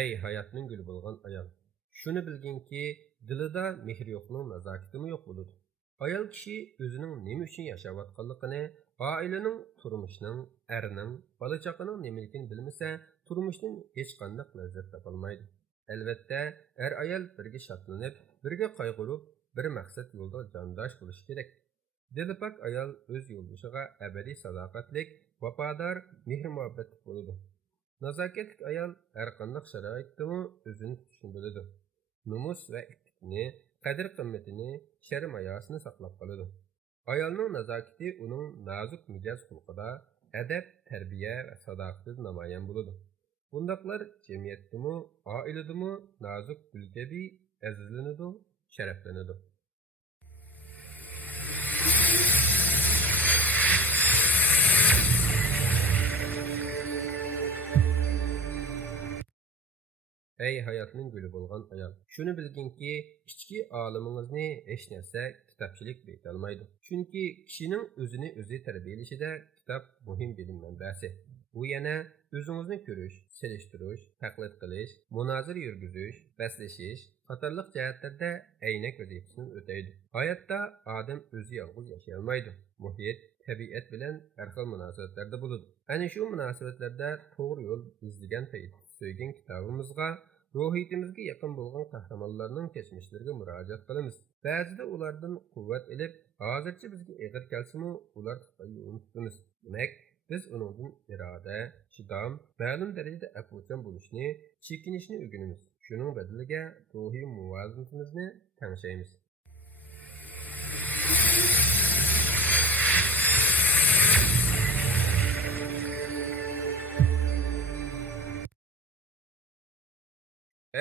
Ey hayotning guli bo'lgan ayol. Shuni bilginki, dilida mehr yo'qning nazokatimi yo'q bo'ladi. Ayol kishi o'zining nima uchun yashayotganligini, oilaning, turmushning, erning, bola-chaqaning nimaligini bilmasa, turmushdan hech qanday lazzat topolmaydi. Albatta, ayol birga shodlanib, birga qayg'urib, bir maqsad yo'lda jondosh bo'lishi kerak. Dilpak ayol o'z yo'ldoshiga abadiy sadoqatlik, vafodor, mehr-muhabbatli bo'ladi. Nazokatli ayol har qanday sharoitda o'zini tutishni biladi. Numus va ittiqni, qadr-qimmatini, sharm-hayosini saqlab qoladi. Ayolning nazokati uning nozik mijoz xulqida, adab, tarbiya va sadoqatida namoyon bo'ladi. Bundaqlar jamiyatdami, oiladami nozik gul kabi azizlanadi, sharaflanadi. Ey hayotning guli bo'lgan ayol, shuni bilginki, ichki olimingizni hech narsa kitobchilik betolmaydi. Chunki kishining o'zini o'zi tarbiyalashida kitob muhim bilim manbasi. Bu yana o'zingizni ko'rish, selishtirish, taqlid qilish, munozara yurgizish, baslashish qatorliq jihatlarda aynak vazifasini o'taydi. Hayotda odam o'zi yolg'iz yashay olmaydi. Muhit, tabiat bilan har xil munosabatlarda bo'ladi. Ana shu munosabatlarda to'g'ri yo'l izlagan payt söygen kitabımızga ruhiyetimizga yaqin bo'lgan qahramonlarning kechmishlariga murojaat qilamiz. Ba'zida ulardan quvvat elib, hozircha bizga ig'ir kelsimi, ular unutamiz. Demak, biz uningdan iroda, chidam, ma'lum darajada afuvchan bo'lishni, chekinishni o'rganamiz. Shuning badaliga ruhiy muvozanatimizni tangshaymiz.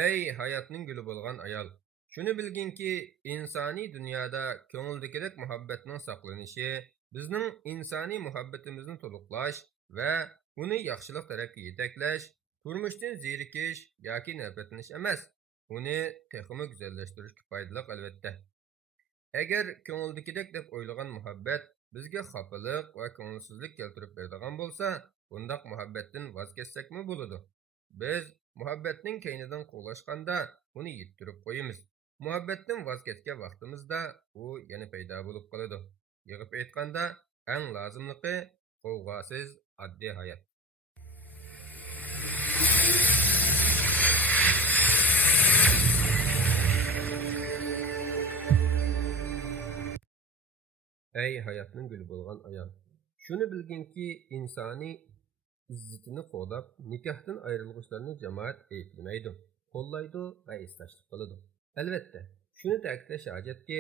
Ey hayotning guli bo'lgan ayol, shuni bilginki, insoniy dunyoda ko'ngildagidek muhabbatning saqlanishi, bizning insoniy muhabbatimizni to'liqlash va uni yaxshilik tarafga yetaklash, turmushdan zerikish yoki nafratlanish emas, uni texmi go'zallashtirishga foydali albatta. Agar ko'ngildagidek deb o'ylagan muhabbat bizga xafalik va ko'ngilsizlik keltirib beradigan bo'lsa, bundaq muhabbatdan voz kechsakmi bo'ladi. Biz muhabbatning keynidan quvlashganda uni yittirib qo'yamiz. Muhabbatdan voz kechgan vaqtimizda u yana paydo bo'lib qoladi. Yig'ib aytganda, eng lozimligi quvg'asiz oddiy hayot. Ey hayotning guli bo'lgan ayol, shuni bilginki, insoniy izzatini qo'dab, nikohdan ayrilg'uchlarni jamoat aytmaydi, qo'llaydi va esdashlik qiladi. Albatta, shuni ta'kidlash hojatki,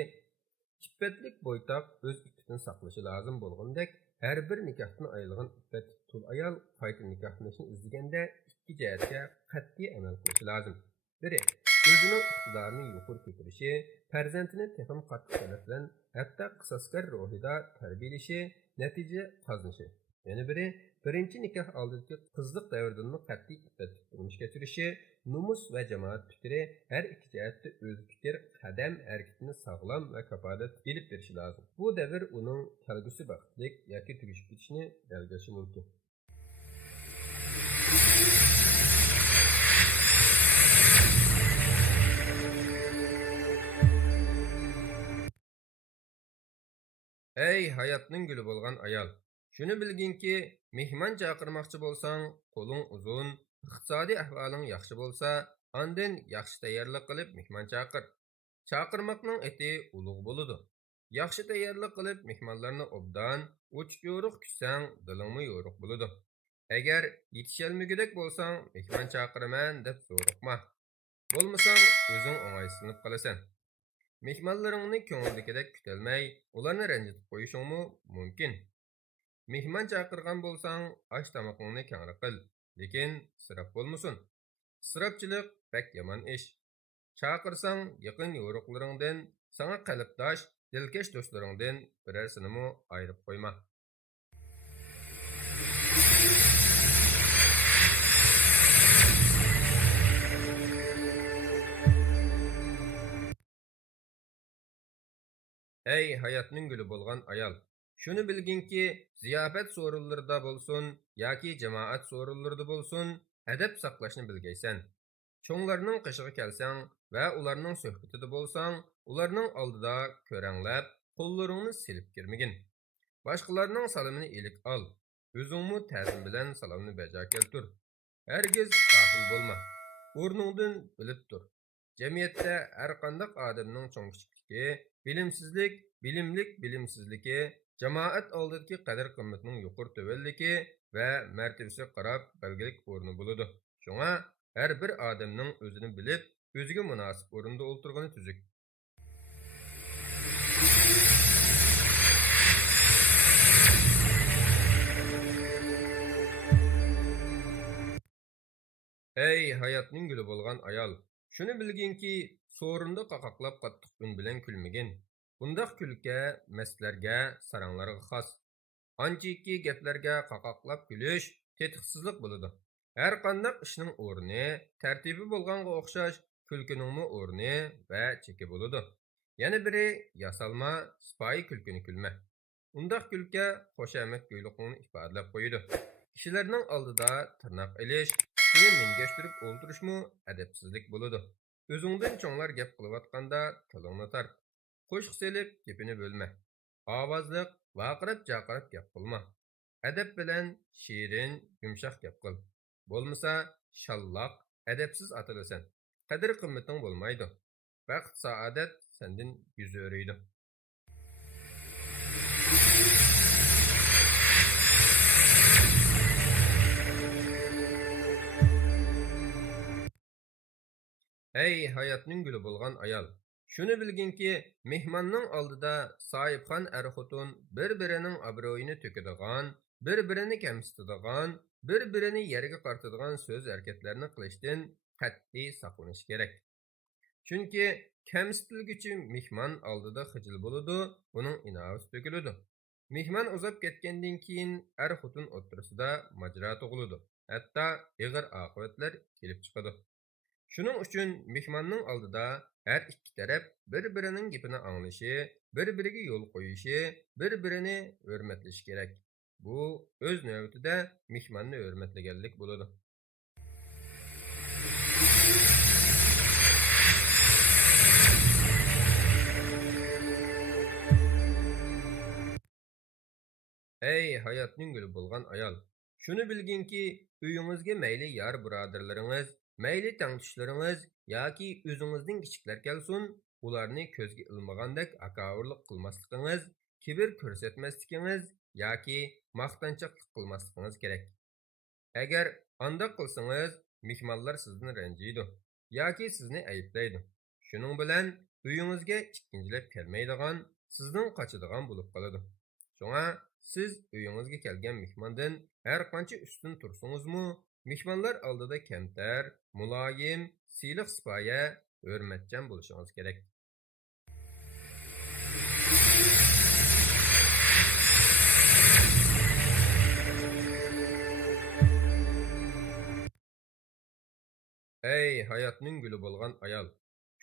iffetlik bo'ytoq o'z iffetini saqlashi lozim bo'lgandek, har bir nikohdan ayrilgan iffetli tul ayol qayta nikohlanishni izlaganda ikki jihatga qat'iy amal qilishi lozim. Biri, o'zining iqtidorini yuqori ko'tarishi, farzandini texim qattiq talab bilan, hatto qisoskor ruhida tarbiyalashi, natija qozonishi. Yana biri, birinchi nikoh oldidagi qizlik davridan qat'iy iffetli turmush kechirishi, numus va jamoat fikri har ikki jihatda o'z fikr, qadam, harakatini sog'lom va kafolat ilib berishi lozim. Bu davr uning kelgusi baxtlik yoki tugishib ketishini belgilashi mumkin. Ey hayotning guli bo'lgan ayol, shuni bilginki, mehmon chaqirmoqchi bo'lsang, qo'ling uzun, iqtisodiy ahvoling yaxshi bo'lsa, ondan yaxshi tayyorlik qilib mehmon chaqir. Chaqirmoqning eti ulug' bo'ladi. Yaxshi tayyorlik qilib mehmonlarni obdan, uch-yo'ruq kutsang, dilingmi yo'ruq bo'ladi. Agar yetisholmagudek bo'lsang, mehmon chaqiraman deb zo'riqma. Bo'lmasang, o'zing o'ng'aysizlanib qolasan. Mehmonlaringni ko'ngildagidek kutolmay, ularni ranjitib qo'yishingmi mumkin. Mehmon chaqirgan bo'lsang, osh tomoqingni kengroq qil, lekin isrof bo'lmasin. Isrofchilik bak yomon ish. Chaqirsang, yaqin yo'riqlaringdan, sana qalbdosh, dilkash do'stlaringdan birarsinimi ayirib qo'yma. Ey hayotning guli bo'lgan ayol, shuni bilginki, ziyofat so'rinlarida bo'lsin yoki jamoat so'rinlarida bo'lsin, adab saqlashni bilgaysan. Cho'nglarning qishig'i kelsang va ularning suhbatida bo'lsang, ularning oldida ko'ranglab, qo'llaringni silib kirmagin. Boshqalarning salomini ilik ol. O'zingmi ta'zim bilan salomni bajo keltir. Hargiz g'afil bo'lma. O'rningdan bilib tur. Jamiyatda har qanday odamning cho'ng-kichikligi, bilimsizlik, bilimsizligi, jamoat oldidagi qadr-qimmatning yuqori tuvanligi va martabasiga qarab belgilik o'rni bo'ladi. Shunga har bir odamning o'zini bilib, o'ziga munosib o'rinda o'ltirgani tuzuk. Ey hayotning guli bo'lgan ayol, shuni bilginki, so'rinda qaqaqlab qattiq un bilan kulmagin. Bundaq kulka mastlarga, saranglarga xos. Anchiki gaplarga qaqaqlab kulish tetiqsizlik bo'ladi. Her qandaq ishning o'rni, tartibi bo'lganga o'xshash kulkiningmi o'rni va cheki bo'ladi. Yana biri yasalma, sipoyi kulkini kulma. Undaq kulka qo'shamak go'yliqni ifodalab qo'yadi. Kishilarning oldida tirnoq ilish, uni mingashtirib o'ltirishmi adabsizlik bo'ladi. O'zingdan cho'nglar gap qilayotganda tilingni tart. Qo'shiq selib gapini bo'lma. Ovozliq, vaqirab-jaqirab gap qilma. Adab bilan shirin, yumshoq gap qil. Bo'lmasa shalloq, adabsiz atalasan. Qadr qimmating bo'lmaydi. Vaqt saodat sendan yuz o'riydi. Ey hayotning guli bo'lgan ayol, shuni bilginki, mehmonning oldida sohibxon er-xotin bir-birining obro'yini to'kadigan, bir-birini kamsitadigan, bir-birini yerga qartadigan so'z harakatlarni qilishdan qat'iy saqlanish kerak. Chunki kamsitilguchi mehmon oldida xijil bo'ladi, uning inovasi to'kiladi. Mehmon uzab ketgandan keyin er-xotin o'rtasida majra tug'iladi. Hatto ig'ir oqibatlar kelib chiqadi. Shuning uchun mehmonning oldida har ikki taraf bir-birining gapini anglashi, bir-biriga yo'l qo'yishi, bir-birini hurmatlashi kerak. Bu o'z navbatida mehmonni hurmatlaganlik bo'ladi. Ey hayotning guli bo'lgan ayol, shuni bilginki, uyingizga mayli yor birodarlaringiz, mayli tangtushlaringiz yoki o'zingizning kichiklar kelsin, ularni ko'zga ilmagandek akovirlik qilmasligingiz, kibr ko'rsatmasligingiz yoki maqtanchoqlik qilmasligingiz kerak. Agar undaq qilsangiz, mehmonlar sizdan ranjiydi yoki sizni ayblaydi. Shuning bilan uyingizga ikkinchilab kelmaydigan, sizdan qochadigan bo'lib qoladi. Shunga siz uyingizga kelgan mehmondan har qancha ustun tursangizmi, mehmonlar oldida kamtar, muloyim, siyliq sipoya, hurmatchan bo'lishingiz kerak. Ey hayotning guli bo'lgan ayol,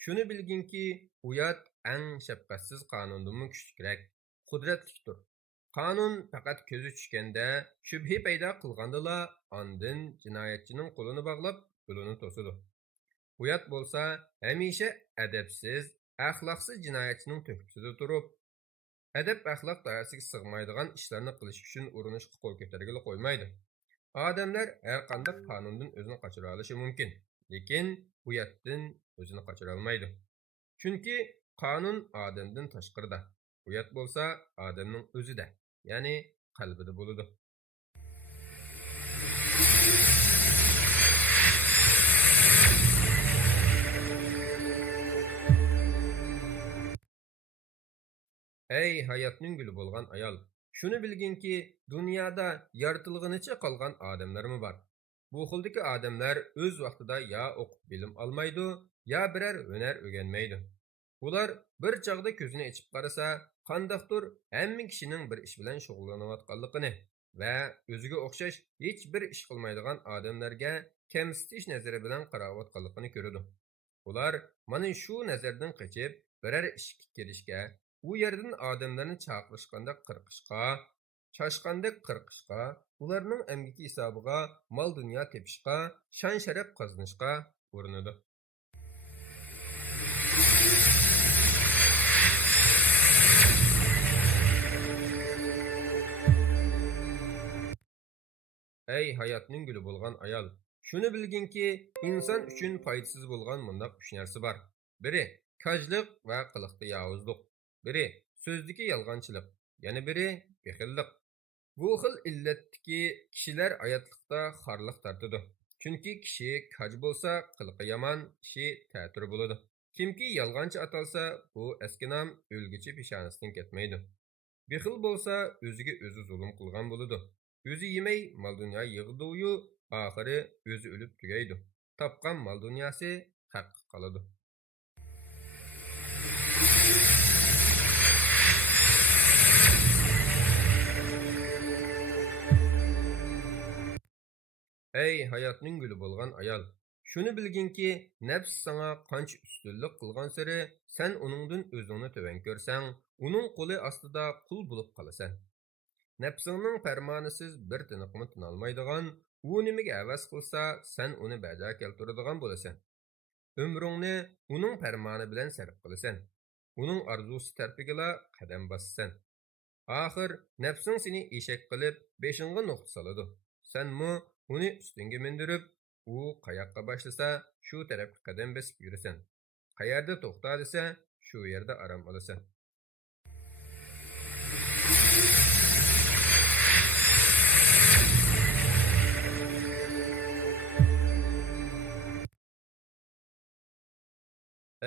shuni bilginki, uyat eng shafqatsiz qonundan kuchliroq, qudratlidir. Qonun faqat ko'zi tushganda, shubha paydo qilgandala, ondan jinoyatchining qo'lini bog'lab, yo'lini to'sadi. Uyat bo'lsa, hamisha adabsiz, axloqsiz jinoyatchining to'kisida turib, adab axloq doirasiga sig'maydigan ishlarni qilish uchun urinishga qo'l ko'targili qo'ymaydi. Odamlar har qanday qonundan o'zini qochira olishi mumkin, lekin uyatdan o'zini qochira olmaydi. Chunki qonun odamdan tashqarida, uyat bo'lsa odamning o'zida, ya'ni qalbida bo'ladi. Ey hayotning guli bo'lgan ayol, shuni bilginki, dunyoda yaratilganicha qolgan odamlarmi bor. Bu xildagi odamlar o'z vaqtida ya o'qib bilim olmaydi, ya biror hunar o'rganmaydi. Ular bir chog'da ko'zini ochib qarasa, qandaqdir hamma kishining bir ish bilan shug'ullanayotganligini va o'ziga o'xshash hech bir ish qilmaydigan odamlarga kamsitish nazari bilan qarayotganligini ko'radi. Ular mana shu nazardan qochib, biror ishga kirishga, u yerdan odamlarni chaqirishganda qirqishga, shoshganda qirqishga, ularning emgiki hisobiga mol dunyo tepishga, shon sharaf qozonishga urinadi. Ey hayotning guli bo'lgan ayol, shuni bilginki, inson uchun foydasiz bo'lgan mundaq uch narsa bor. Biri kajlik va qiliqda yovuzlik, biri so'zdagi yolg'onchilik, yana biri bexillik. Bu xil illatdiki kishilar hayotlikda xorliq tortadi. Chunki kishi kaj bo'lsa, qiliqi yomon, kishi ta'tir bo'ladi. Kimki yolg'onchi atalsa, bu eski nom o'lguchi peshonasidan ketmaydi. Bexil bo'lsa, o'ziga o'zi zulm qilgan bo'ladi. O'zi yemay mol dunyo yig'di-yu, oxiri o'zi o'lib tugaydi. Topgan mol dunyosi haq qoladi. Ey hayotning guli bo'lgan ayol, shuni bilginki, nafs sana qancha ustunlik qilgan sari, sen uningdan o'zingni to'van ko'rsang, uning qo'li ostida qul bo'lib qolasan. Nafsingning farmonisiz bir tiniqmi tinolmaydigan, u nimaga havas qilsa, sen uni bajo keltiradigan bo'lasan. Umringni uning farmoni bilan sarf qilasan. Uning orzusi tarafigala qadam bossan. Axir nafsing seni eshak qilib, beshingga nuqta soladi. Senmi uni ustingga mindirib, u qayoqqa boshlasa, shu tarafga qadam bosib yurasan. Qayerda to'xta desa, shu yerda aram olasan.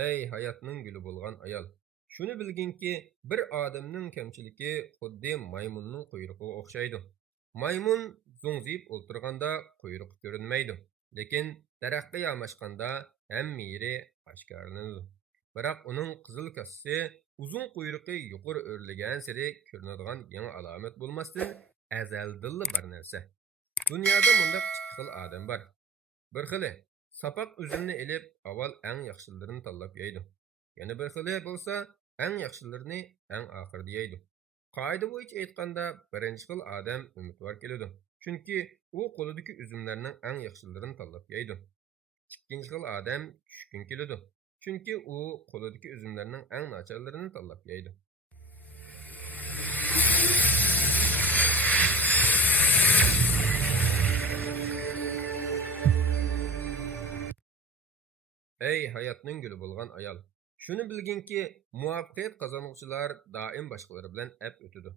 Ey hayotning guli bo'lgan ayol, shuni bilginki, bir odamning kamchiligi xuddi maymunning quyrug'iga o'xshaydi. Maymun zo'ngziyib o'ltirganda quyruqi ko'rinmaydi, lekin daraxtga yamashganda hamma yeri oshkorlanadi. Biroq uning qizil kassasi uzun quyruqi yuqori o'rlagan sari ko'rinadigan yangi alomat bo'lmasdan azaldilla bir narsa. Dunyoda bundaq ikki xil odam bor. Bir xili sapoq üzümni elib, avval eng yaxshilarini tanlab yeydi. Yana bir xili bo'lsa, eng yaxshilarini eng oxirida yeydi. Qoida bo'yicha aytganda, birinchi xil odam umidvor keladi. Chunki u qo'lidagi üzümlarning eng yaxshilarini tanlab yeydi. Ikkinchi xil odam tushkun keladi. Chunki u qo'lidagi üzümlarning eng nacharlarini tanlab yeydi. Ey hayotning guli bo'lgan ayol, shuni bilginki, muvaffaqiyat qozonuvchilar doim boshqalar bilan ap o'tadi.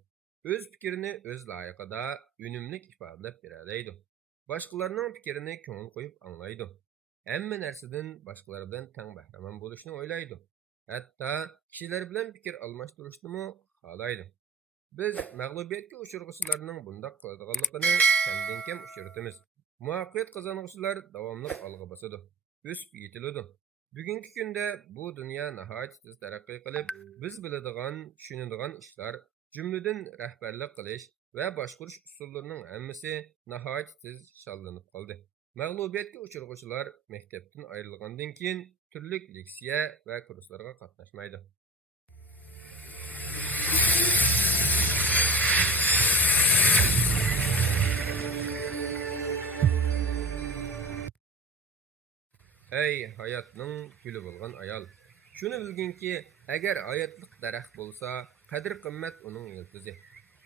O'z fikrini o'z loyiqida unumli ifodalab beradi. Boshqalarning fikrini ko'ngil qo'yib anglaydi. Hamma narsadan boshqalar bilan teng bahramon bo'lishni o'ylaydi. Hatto kishilar bilan fikr almashtirishni xohlaydi. Biz mag'lubiyatga uchirg'uvchilarning bundoq qiladiganligini kamdan kam uchratamiz. Muvaffaqiyat qozonuvchilar davomli olg'a bosadi. O'sib yetiladi. Bugungi kunda bu dunyo nihoyat tez taraqqiy qilib, biz biladigan, tushunadigan ishlar, jumladan rahbarlik qilish va boshqarish usullarining hammasi nihoyat tez shallanib qoldi. Mag'lubiyatga uchirg'uvchilar maktabdan ayrilgandan keyin turli leksiya va kurslarga qatnashmaydi. Ey hayotning guli bo'lgan ayol, shuni bilginki, agar hayotlik daraxt bo'lsa, qadr qimmat uning yildizi.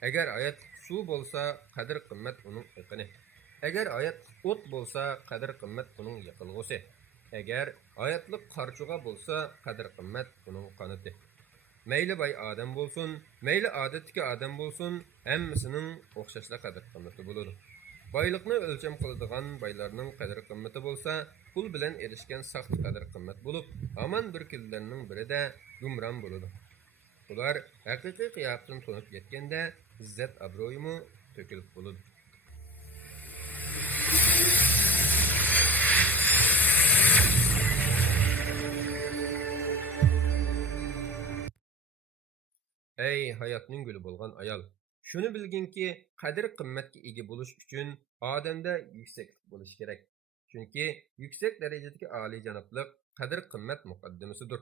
Agar hayotlik suv bo'lsa, qadr qimmat uning iqini. Agar hayotlik o't bo'lsa, qadr qimmat uning yiqilg'usi. Agar hayotlik qarchuga bo'lsa, qadr qimmat uning qanoti. Mayli boy odam bo'lsin, mayli odatdagi odam bo'lsin, hammasining o'xshashla qadr qimmati bo'ladi. Boyliqni o'lcham qiladigan boylarning qadr qimmati bo'lsa, pul bilan erishgan saxt qadr qimmat bo'lib, aman bir kunlarning birida gumron bo'ladi. Ular haqiqiy qiyofatdan to'nib ketganda izzat obro'yimi to'kilib bo'ladi. Ey hayotning guli bo'lgan ayol, shuni bilginki, qadr qimmatga ega bo'lish uchun odamda yuksaklik bo'lishi kerak. Chunki yuksak darajadagi oliyjanoblik qadr qimmat muqaddimasidir.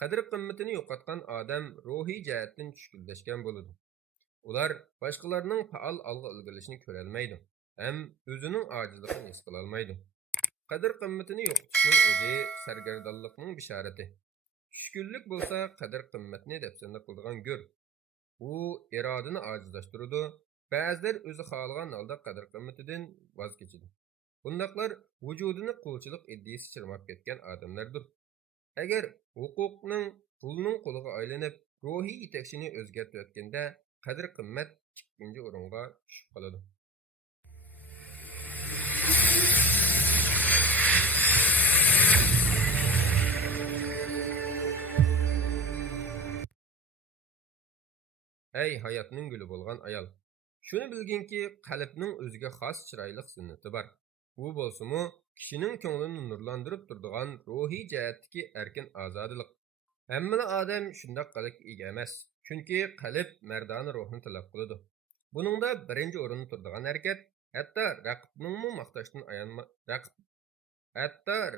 Qadr qimmatini yo'qotgan odam ruhiy jihatdan tushkunlashgan bo'ladi. Ular boshqalarning faol olg'a ilgilishini ko'rolmaydi, ham o'zining ojizligini his qila olmaydi. Qadr qimmatini yo'qotishning o'zi sargardonlikning bishorati. Tushkunlik bo'lsa qadr qimmatni dafsanda qiladigan go'r. U irodani ojizlashtiradi. Ba'zilar o'zi xohlagan holda qadr qimmatidan voz kechadi. Bundaqlar vujudini qulchilik iddiasi chirmab ketgan odamlardir. Agar huquqning pulning qo'liga aylanib, ruhiy yetakchini o'zgartirayotganda qadr qimmat ikkinchi o'ringa tushib qoladi. Ey hayotning guli bo'lgan ayol, shuni bilginki, qalbning o'ziga xos chiroyli sunnati bor. Bu bo'lsa-mu, kishining ko'nglini nurlantirib turadigan ruhiy jihatdagi erkin ozodlik. Hamma odam shundoq qalbga ega emas, chunki qalb mardona ruhni talab qiladi. Buningda birinchi o'rinda turadigan harakat Hatto raqibningmi maqtashdan ayanma,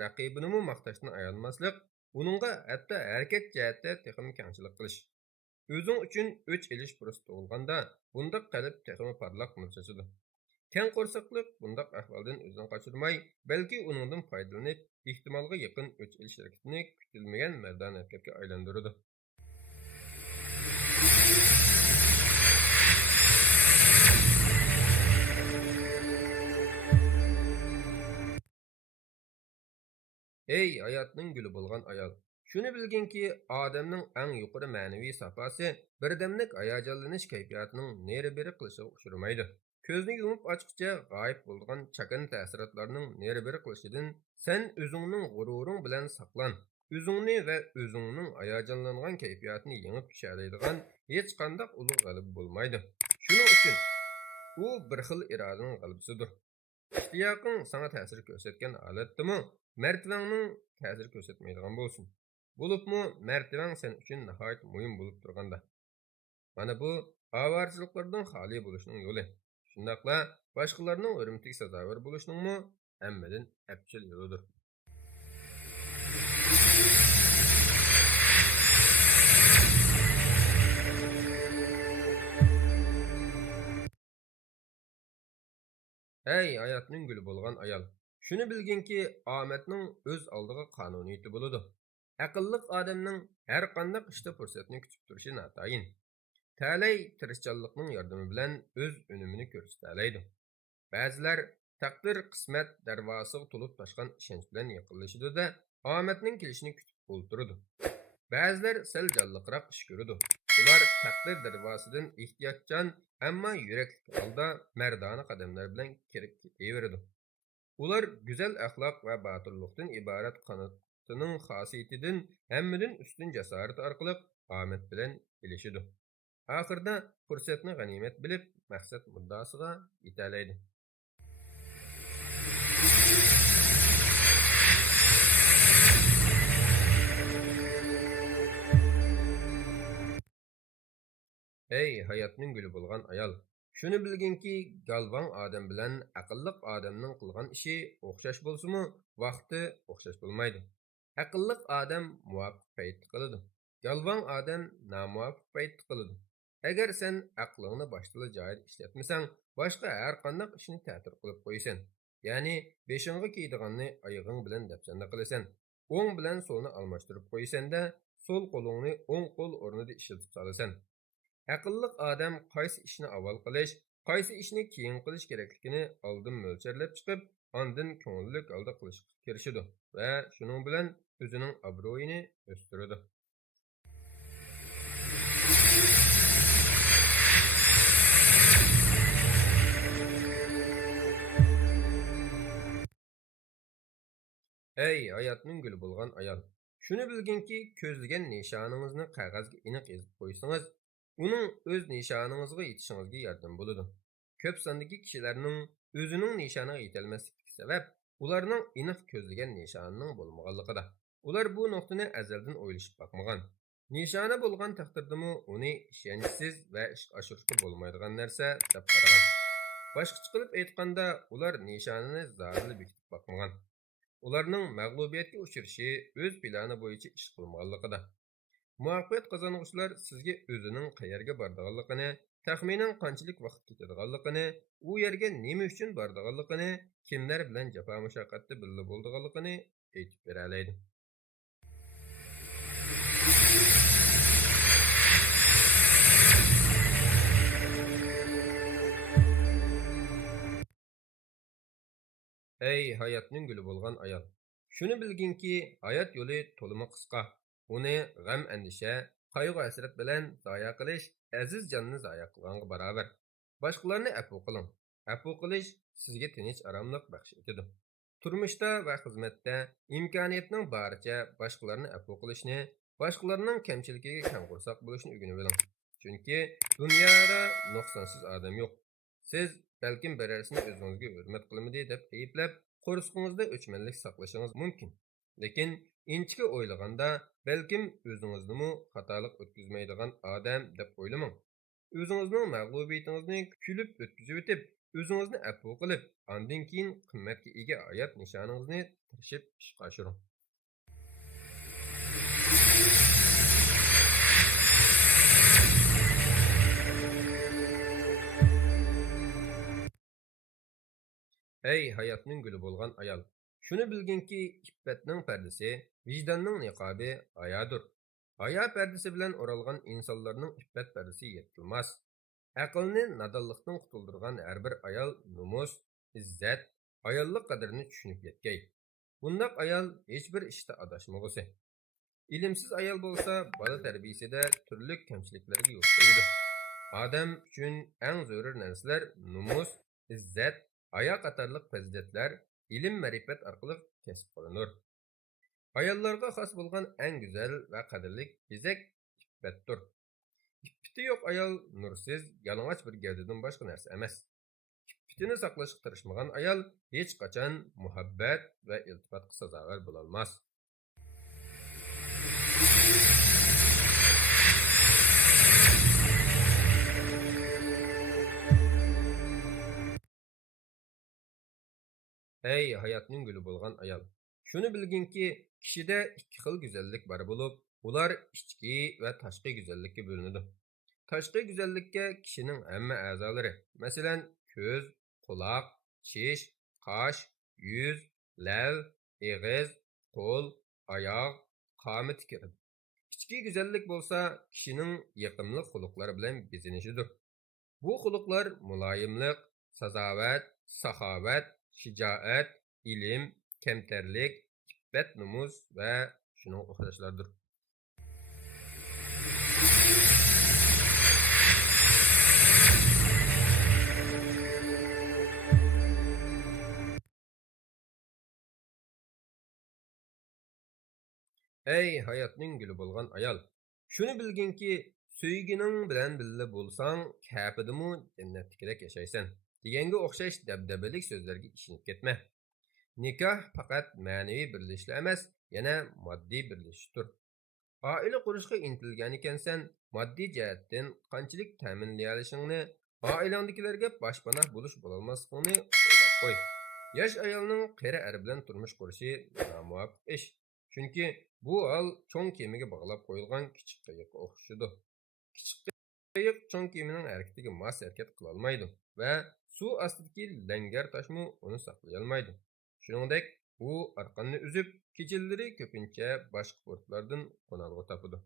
raqibinimi maqtashdan ayanmaslik, uningga hatto harakat jihatda texmi kengchilik qilish. O'zing uchun o'ch elish fursati tug'ilganda, bundaq qalb texmi parlaq nur sochadi. Keng qo'rsoqlik bundaq ahvoldan o'zini qochirmay, balki uningdan foydalanib, ehtimolga yaqin o'ch elish harakatini kutilmagan maydon harakatga aylantiradi. Ey hayotning guli bo'lgan ayol, shuni bilginki, odamning eng yuqori ma'naviy safhasi birdamlik hayajonlanish kayfiyatining neri beri qilishiga uchramaydi. Ko'zni yumib ochqicha g'oyib bo'lgan chakana ta'sirotlarning neri beri qilishidan sen o'zingning g'ururing bilan saqlan. O'zingni va o'zingning hayajonlangan kayfiyatini yengib tushalaydigan hech qanday ulug' g'alaba bo'lmaydi. Shuning uchun u bir xil irodaning g'alabasidir. İştiyaqın sana təsir göstərən halətdimi, mərtəvənin təsir göstərməydigan bolsun. Bulubmu, mərtəvən sən üçün nəhayət mühim bulub durğanda. Mana bu, avarçılıqlardan xali buluşunun yolu. Şundaqla, başqalarının hörmətə sazavər buluşununmu həmmədən əpçil yoludur. Ey hayatning guli bo'lgan ayol, shuni bilginki, omadning o'z oldiga qonuniyati bo'ladi. Aqlliq odamning har qanday ishda fursatni kutib turishi notayin. Talay tirishchanlikning yordami bilan o'z unumini ko'rsatalaydi. Ba'zilar taqdir qismat darvosiga to'lib toshgan ishonch bilan yaqinlashadi-da, omadning kelishini kutib o'ltiradi. Ba'zilar sal jonliqroq ish ko'radi. Ular taqdir darvosidan ehtiyotchan, ammo yurakli holda mardona qadamlar bilan kirib ketaveradi. Ular go'zal axloq va botirlikdan iborat qanotining xosiyatidan hammadan ustun jasorat orqali omad bilan kelishadi. Oxirida fursatni g'animat bilib, maqsad muddosiga yetalaydi. Ey hayotning guli bo'lgan ayol, shuni bilginki, galvon odam bilan aqlliq odamning qilgan ishi o'xshash bo'lsa-mu, vaqti o'xshash bo'lmaydi. Aqlliq odam muvofiq payt qiladi. Galvon odam nomuvofiq payt qiladi. Agar sen aqlingni boshqa joyda ishlatmasang, boshqa har qanday ishni ta'tir qilib qo'yasan. Ya'ni, beshingga kiydiganni oyog'ing bilan dafsanda qilasan. O'ng bilan so'lni almashtirib qo'ysanda, so'l qo'lingni o'ng qo'l o'rnida ishlatib solasan. Aqlliq odam qaysi ishni avval qilish, qaysi ishni keyin qilish kerakligini oldin mo'lchallab chiqib, ondan ko'ngillik holda qilishga kirishadi va shuning bilan o'zining obro'yini o'stiradi. Ey hayotning guli bo'lgan ayol, shuni bilginki, ko'zlagan nishoningizni qog'ozga aniq yozib qo'ysangiz, uning o'z nishoningizga yetishingizga yordam bo'ladi. Ko'p sondagi kishilarning o'zining nishoniga yetolmasligiga sabab ularning aniq ko'zlagan nishonining bo'lmaganligida. Ular bu nuqtani azaldan o'ylashib boqmagan. Nishoni bo'lgan taqdirdami uni ishonchsiz va ishga oshirishga bo'lmaydigan narsa deb qaragan. Boshqacha qilib aytganda, ular nishonini zarli bekitib boqmagan. Ularning mag'lubiyatga uchrashi o'z plani bo'yicha ish qilmaganligida. Muvaffaqiyat qozonuvchilar sizga o'zining qayerga borganligini, taxminan qanchalik vaqt ketadiganligini, u yerga nima uchun borganligini, kimlar bilan jafo mushaqqatda birga bo'lganligini aytib bera. Ey hayotning guli bo'lgan ayol, shuni bilginki, hayot yo'li to'limi qisqa. Uni g'am andisha, qayg'u hasrat bilan zoya qilish aziz jonni zoya qilganga barobar. Boshqalarni afv qiling. Afv qilish sizga tinch aromlik baxsh etadi. Turmushda va xizmatda imkoniyatning boricha boshqalarni afv qilishni, boshqalarning kamchiligiga kam qo'rsoq bo'lishni o'rganib oling. Chunki dunyoda nuqsonsiz odam yo'q. Siz balkim birarsini o'zingizga hurmat qilmadi deb ayblab, qo'rsqingizda o'chmanlik saqlashingiz mumkin. Lekin inchga o'ylaganda, balkim o'zingizni xatolik o'tkazmaydigan odam deb o'ylamang. O'zingizning mag'lubiyatingizni kulib o'tkazib o'tib, o'zingizni afv qilib, undan keyin qimmatga ega hayot nishoningizni tirishib ishga oshiring. Ey hayotning guli bo'lgan ayol, shuni bilginki, iffetning pardasi, vijdonning niqobi hayodir. Hayo pardasi bilan o'ralgan insonlarning iffet pardasi yetilmas. Aqlni nadonlikdan qutuldirgan har bir ayol nomus, izzat, ayollik qadrini tushunib yetgay. Bundaq ayol hech bir ishda adashmag'usi. Ilimsiz ayol bo'lsa, bola tarbiyasida turli kamchiliklarga yo'l qo'yadi. Odam uchun eng zarur narsalar nomus, izzat, hayo qatorliq fazilatlar ilm ma'rifat orqali kasb qilinur. Ayollarga xos bo'lgan eng go'zal va qadrli bezak iffetdir. İffeti yo'q ayol nursiz, yalang'och bir gavdadan boshqa narsa emas. İffetini saqlashga tirishmagan ayol hech qachon muhabbat va iltifotga sazovor bo'la olmas. Ey hayotning guli bo'lgan ayol, shuni bilginki, kishida ikki xil go'zallik bor bo'lib, ular ichki va tashqi go'zallikka bo'linadi. Tashqi go'zallikka kishining hamma a'zolari, masalan, ko'z, quloq, tish, qosh, yuz, lav, og'iz, qo'l, oyoq, qomati kiradi. Ichki go'zallik bo'lsa, kishining yoqimli xuluqlari bilan bezinishidir. Bu xuluqlar muloyimlik, sazovat, saxovat, shijoat, ilm, kamtarlik, iffet, nomus va shuning o'xshashlardir. Ey hayotning guli bo'lgan ayol, shuni bilginki, suygining bilan birga bo'lsang, kafidimi jannatdagidek yashaysan. Deganga o'xshash dabdabalik so'zlarga ishonib ketma. Nikoh faqat ma'naviy birlashishlar emas, yana moddiy birlashishdir. Oila qurishga intilgan ekansan, moddiy jihatdan qanchalik ta'minlay olishingni, oilangdagilarga boshpanoh bo'lish bo'lolmasligini o'ylab qo'y. Yosh ayolning qari er bilan turmush qurishi nomuvofiq ish. Chunki bu hol cho'ng kemaga bog'lab qo'yilgan kichik qayiqqa o'xshaydi. Kichik qayiq cho'ng kemaning harakatiga mos harakat qila olmaydi va suv ostidagi langar toshmi uni saqlay olmaydi. Shuningdek, u orqanni uzib, kechalari ko'pincha boshqa portlardan qo'nalg'i topadi.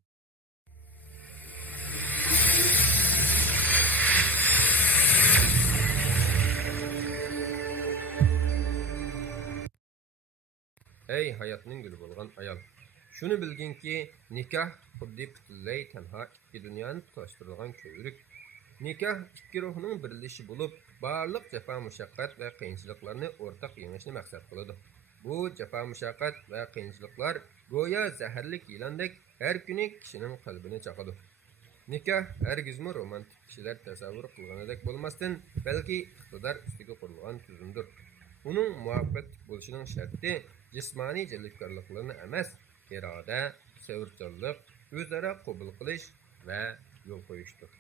Ey hayotning guli bo'lgan ayol, shuni bilginki, nikoh xuddi butunlay tanho ikki dunyoni tutashtirgan ko'vrik. Nikoh ikki ruhning birlishi bo'lib, barliq jafo mushaqqat va qiyinchiliklarni o'rtaq yengishni maqsad qiladi. Bu jafo mushaqqat va qiyinchiliklar go'yo zaharlik yilondek har kuni kishining qalbini chaqadi. Nikoh hargizmi romantik kishilar tasavvur qilganidek bo'lmasdan, balki iqtidor ustiga qurilgan tuzumdir. Uning muvaffaqiyat bo'lishining sharti jismoniy jalbkorliklarni emas, iroda, sevirchanlik, o'zaro qabul qilish va yo'l qo'yishdir.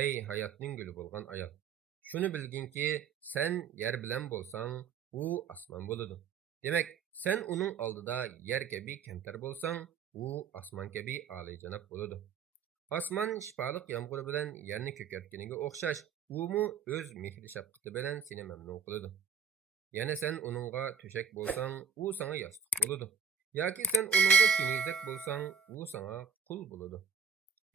Ey hayotning guli bo'lgan ayol, shuni bilginki, sen yer bilan bo'lsang, u osmon bo'ladi. Demak, sen uning oldida yer kabi kamtar bo'lsang, u osmon kabi oliyjanob bo'ladi. Osmon shifoliq yomg'ir bilan yerni ko'kartganiga o'xshash, umu o'z mehri shafqati bilan seni mamnun qiladi. Yana sen uningga to'shak bo'lsang, u sana yostiq bo'ladi. Yoki sen uningga kunizak bo'lsang, u sana qul bo'ladi.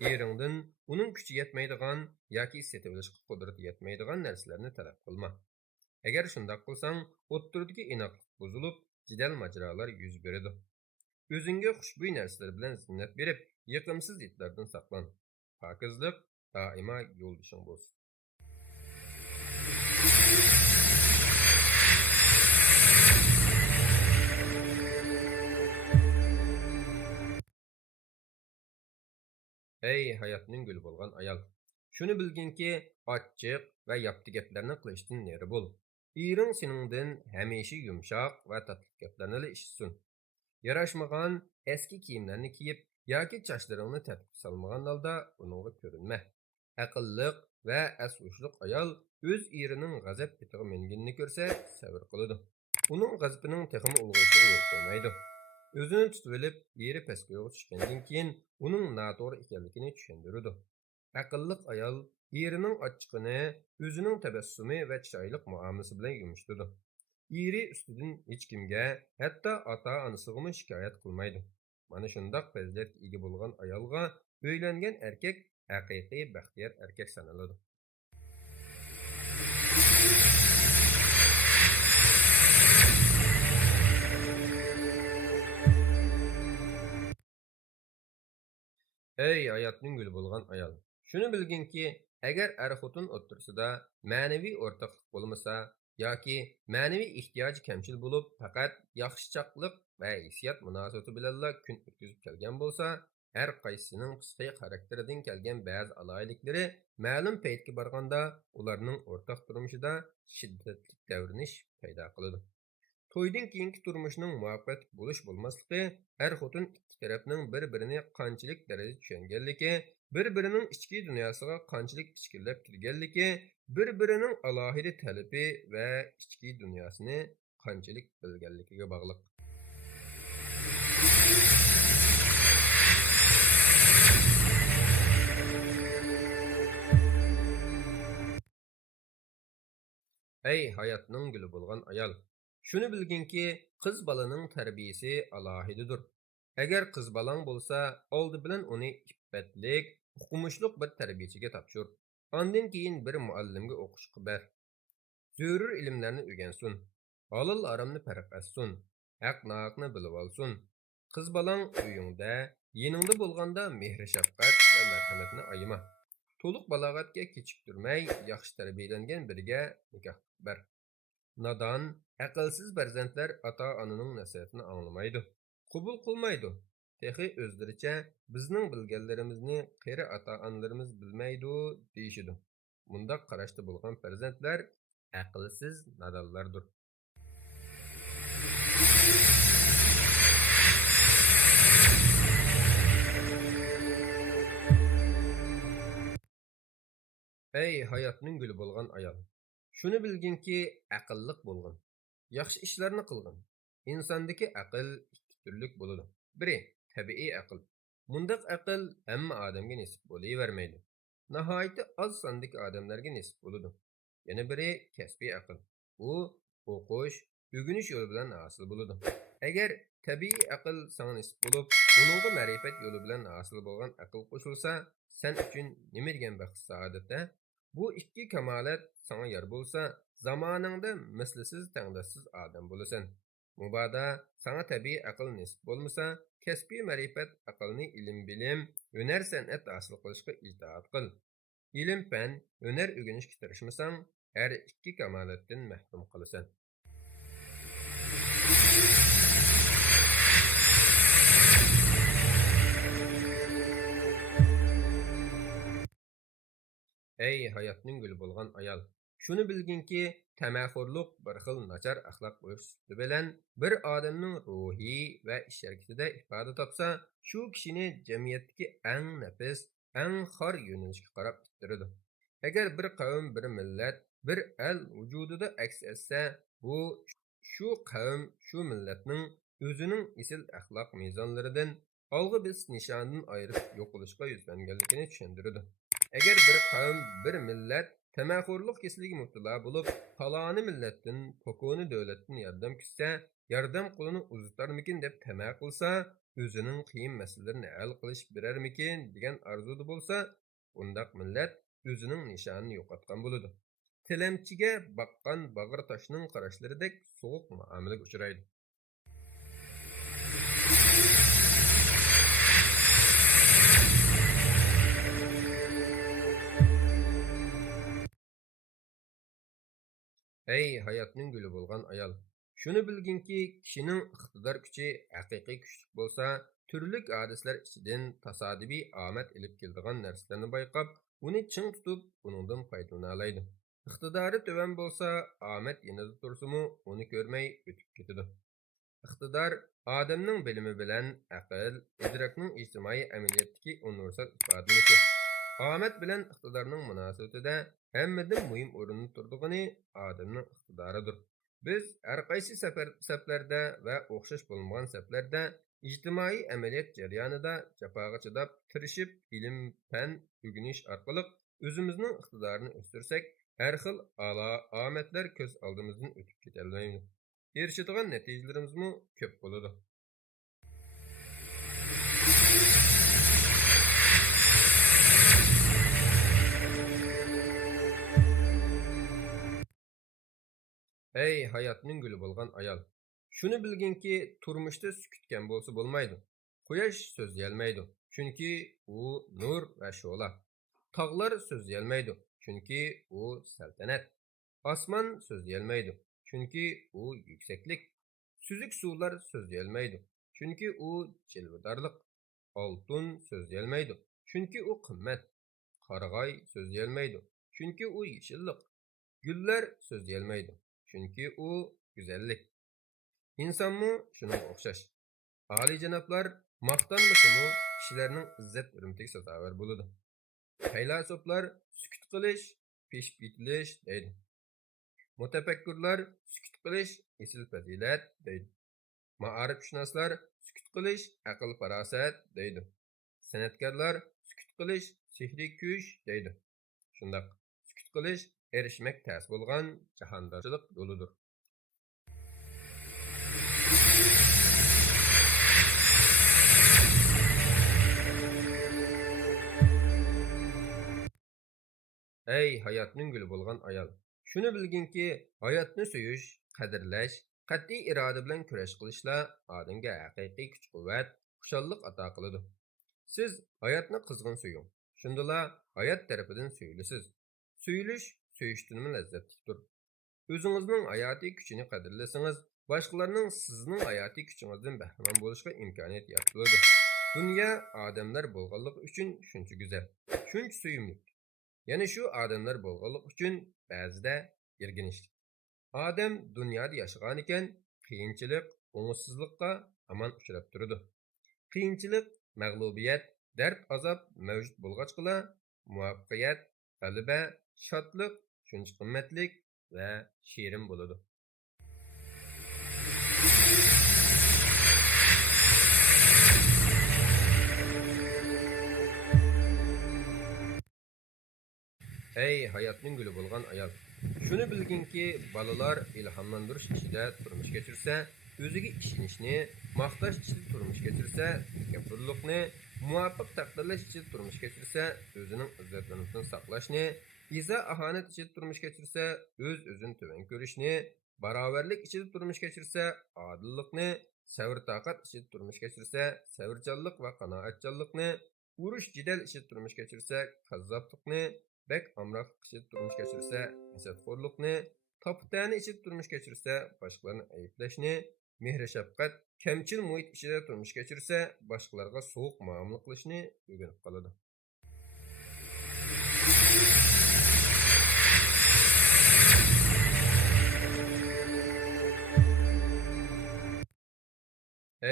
Eringdan uning kuchi yetmaydigan yoki setilishga qudrati yetmaydigan narsalarni talab qilma. Agar shunday qilsang, o'ttirdagi inoqlik buzilib, jidal majrolar yuz beradi. O'zingga xushbo'y narsalar bilan zinnat berib, yiqimsiz itlardan saqlan. Pokizlik doimo yo'ldishing bo'lsin. Ey hayotning guli bo'lgan ayol, Shuni bilginki, ochiq va yapti gaplarni qilishdan neri bo'l. Ering seningdan hamisha yumshoq va tatli gaplarni eshitsin. Yarashmagan eski kiyimlarni kiyib yoki sochlaringni tartibga solmagan holda uningga ko'rinma. Aqlliq va asvushliq ayol o'z erining g'azab etiga minganini ko'rsa sabr qiladi. Uning g'azabining texmi ulg'ayishiga yo'l qo'ymaydi. O'zini tutib olib, eri pastga tushgandan keyin uning noto'g'ri ekanligini tushundiradi. Aqlliq ayol erining ochiqini o'zining tabassumi va chiroyli muomalasi bilan yumshatadi. Eri ustidan hech kimga, hatto ota-onasiga shikoyat qilmaydi. Mana shundoq fazilatga ega bo'lgan ayolga uylangan erkak haqiqiy baxtiyor erkak sanaladi. Ey hayotning guli bo'lgan ayol, shuni bilginki, agar er-xotin o'rtasida ma'naviy o'rtoqlik bo'lmasa yoki ma'naviy ehtiyoji kamchil bo'lib, faqat yaxshichoqlik va hissiyot munosabati bilanla kun o'tkazib kelgan bo'lsa, har qaysisining psixik xarakteridan kelgan ba'zi aloyiliklari ma'lum paytga borganda ularning o'rtoq turmushida shiddatli davrinish paydo qiladi. To'ydan keyingi turmushning muvaffaqiyat bo'lish bo'lmasligi er-xotin ikki tarafning bir-birini qanchalik darajada tushunganligi, bir-birining ichki dunyosiga qanchalik ichkirlab kirganligi, bir-birining alohida talabi va ichki dunyosini qanchalik bilganligiga bog'liq. Ey hayotning guli bo'lgan ayol, shuni bilginki, qiz balaning tarbiyasi alohidadir. Agar qiz balang bo'lsa, oldi bilan uni iffatlik, uqumishliq bir tarbiyachiga topshir. Ondan keyin bir muallimga o'qishga ber. Zörür ilmlarni o'rgansin. Halol haramni farq etsin. Haq naqni bilib olsin. Qiz balang uyingda, yeningda bo'lganda mehr shafqat va marhamatni ayama. To'liq balog'atga kechiktirmay, yaxshi tarbiyalangan biriga nikoh ber. Nadan, aqlsiz farzandlar ota-onaning nasihatini anglamaydi. Qabul qilmaydi. Texi o'zlaricha bizning bilganlarimizni qari ota-onalarimiz bilmaydi deyishidi. Bundaq qarashda bo'lgan farzandlar aqlsiz nadonlardir. Ey hayotning guli bo'lgan ayol, shuni bilginki, aqlliq bo'lgin. Yaxshi ishlarni qilgin. Insondagi aql ikki turlik bo'ladi. Biri tabiiy aql. Bundaq aql hamma odamga nisb bo'lavermaydi. Nihoyatda oz sondagi odamlarga nisb bo'ladi. Yana biri kasbiy aql. Bu o'qish, o'rganish yo'li bilan hosil bo'ladi. Agar tabiiy aql sana nisb bo'lib, uningga ma'rifat yo'li bilan hosil bo'lgan aql qo'shilsa, sen uchun nima degan baxt saodat-a? Bu ikki kamolat sana yor bo'lsa, zamoningda mislsiz tangdoshsiz odam bo'lasan. Mubodo sana tabiiy aql nisb bo'lmasa, kasbiy ma'rifat aqlni ilm-bilim, hunar san'at hosil qilishga itoat qil. Ilm-fan, hunar o'rganishga tirishmasang, har ikki kamolatdan mahrum qolasan. Ey hayotning guli bo'lgan ayol, shuni bilginki, tamaxurluq bir xil nachar axloq bo'lish bilan bir odamning ruhiy va ish harakatida ifoda topsa, shu kishini jamiyatdagi eng nafis, eng xor yo'nalishga qarab ittiradi. Agar bir qavm, bir millat, bir el vujudida aks etsa, bu shu qavm, shu millatning o'zining isil axloq mezonlaridan olg'a bis nishondan ayirib yo'qolishga yuzlanganligini tushundiradi. Agar bir qavm, bir millat tamaxurluq kesiliga mubtalo bo'lib, faloni millatdan, pokoni davlatdan yordam kutsa, yordam qo'lini uzatarmikin deb tama qilsa, o'zining qiyin masalalarini hal qilish berarmikin degan orzuda bo'lsa, bundaq millat o'zining nishonini yo'qotgan bo'ladi. Tilamchiga baqqan bag'ir toshning qarashlaridek sovuq muomalaga uchraydi. Ey hayotning guli bo'lgan ayol, shuni bilginki, kishining iqtidor kuchi haqiqiy kuchli bo'lsa, turli hodislar ichidan tasodifiy omad ilib keladigan narsalarni bayqab, uni ching tutib, uningdan foydalana oladi. Iqtidori tuvan bo'lsa, omad yanada tursimi, uni ko'rmay o'tib ketadi. Iqtidor odamning bilimi bilan aql, idrokning ijtimoiy amaliyotdagi universal ifodalanishi. Omad bilan iqtidorning munosabatida hammadan muhim o'rinda turdig'ini odamning iqtidoridir. Biz har qaysi saflarda va o'xshash bo'lmagan saflarda ijtimoiy amaliyot jarayonida jafoga chidab, tirishib, ilm, fan o'rganish orqali o'zimizning iqtidorini o'stirsak, har xil a'lo omadlar ko'z oldimizdan o'tib ketolmaymiz. Erishadigan natijalarimizmi ko'p bo'ladi. Ey hayotning guli bo'lgan ayol, shuni bilginki, turmushda sukutgan bo'lsa bo'lmaydi. Quyosh so'zlayolmaydi, chunki u nur va sho'la. Tog'lar so'zlayolmaydi, chunki u saltanat. Osmon so'zlayolmaydi, chunki u yuksaklik. Suzuk suvlar so'zlayolmaydi, chunki u jilvidorlik. Oltin so'zlayolmaydi, chunki u qimmat. Qarag'ay so'zlayolmaydi, chunki u yeshillik. Gullar so'zlayolmaydi, chunki u go'zallik. İnsanmı şunun o'xshash. Olijanoblar maqtanmasimi kishilarning izzat hurmatiga sazovor bo'ladi. Faylasuflar sukut qilish, peshib yetilish deydi. Mutafakkurlar sukut qilish esil fazilat deydi. Ma'arifshunoslar sukut qilish aql farosat deydi. San'atkorlar sukut qilish sehriy kuch deydi. Shundaq sukut qilish erishmak tas bo'lgan jahondorchilik yo'lidir. Ey hayotning guli bo'lgan ayol, shuni bilginki, hayotni suyish, qadrlash, qat'iy iroda bilan kurash qilishlar odamga haqiqiy kuch-quvvat, xushallik ato qiladi. Siz hayotni qizg'in suying. Shundala hayot tarafidan suyulasiz. Suyulish suyishdanmi lazzatlidir. O'zingizning hayotiy kuchini qadrlasangiz, boshqalarning sizning hayotiy kuchingizdan bahramand bo'lishga imkoniyat yaratiladi. Dunyo odamlar bo'lganligi uchun shuncha go'zal, shuncha suyimli. Yani şu adamlar bo'lganlik uchun ba'zida yerginishli. Odam dunyoda yashagan ekan, qiyinchilik, o'ngsizlikqa hamon uchrab turadi. Qiyinchilik, mag'lubiyat, dard, azob mavjud bo'lg'achqila, muvaffaqiyat, g'alaba, shodlik shuncha qimmatlik va shirin bo'ladi. Ey hayotning guli bo'lgan ayol, shuni bilginki, balalar ilhomlantirish ichida turmush kechirsa, o'ziga ishonishni, maqtash ichida turmush kechirsa, takabbürlikni, muvaffaq taqdirlash ichida turmush kechirsa, o'zining izzatlarini saqlashni, iza ahonat ichida turmush kechirsa, o'zini tuvan ko'rishni, barobarlik ichida turmush kechirsa, odillikni, sabr toqat ichida turmush kechirsa, sabrchanlik va qanoatchanlikni, urush jidal ichida turmush kechirsa, kazzoblikni, bek amroqlik ichida turmush kechirsa, hasadxo'rlikni, toptani ichida turmush kechirsa, boshqalarni ayblashni, mehr shafqat, kamchil muhit ichida turmush kechirsa, boshqalarga so'q muomala qilishni o'rganib qoladi.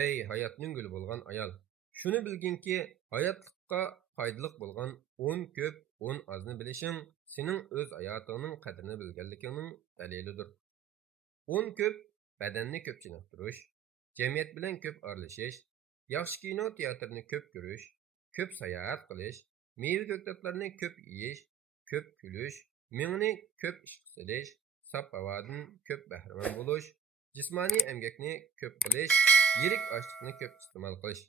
Ey hayotning guli bo'lgan ayol, shuni bilginki, hayotlikqa foydali bo'lgan 10 ko'p, 10 ozni bilishing sening o'z hayotingning qadrini bilganligingning dalilidir. 10 ko'p badanni ko'p chiniqtirish, jamiyat bilan ko'p aralashish, yaxshi kino teatrni ko'p ko'rish, ko'p sayohat qilish, meva ko'ktatlarni ko'p yeyish, ko'p kulish, mingni ko'p ish qilish, saf havodan ko'p bahramand bo'lish, jismoniy emgakni ko'p qilish, yirik ochliqni ko'p iste'mol qilish.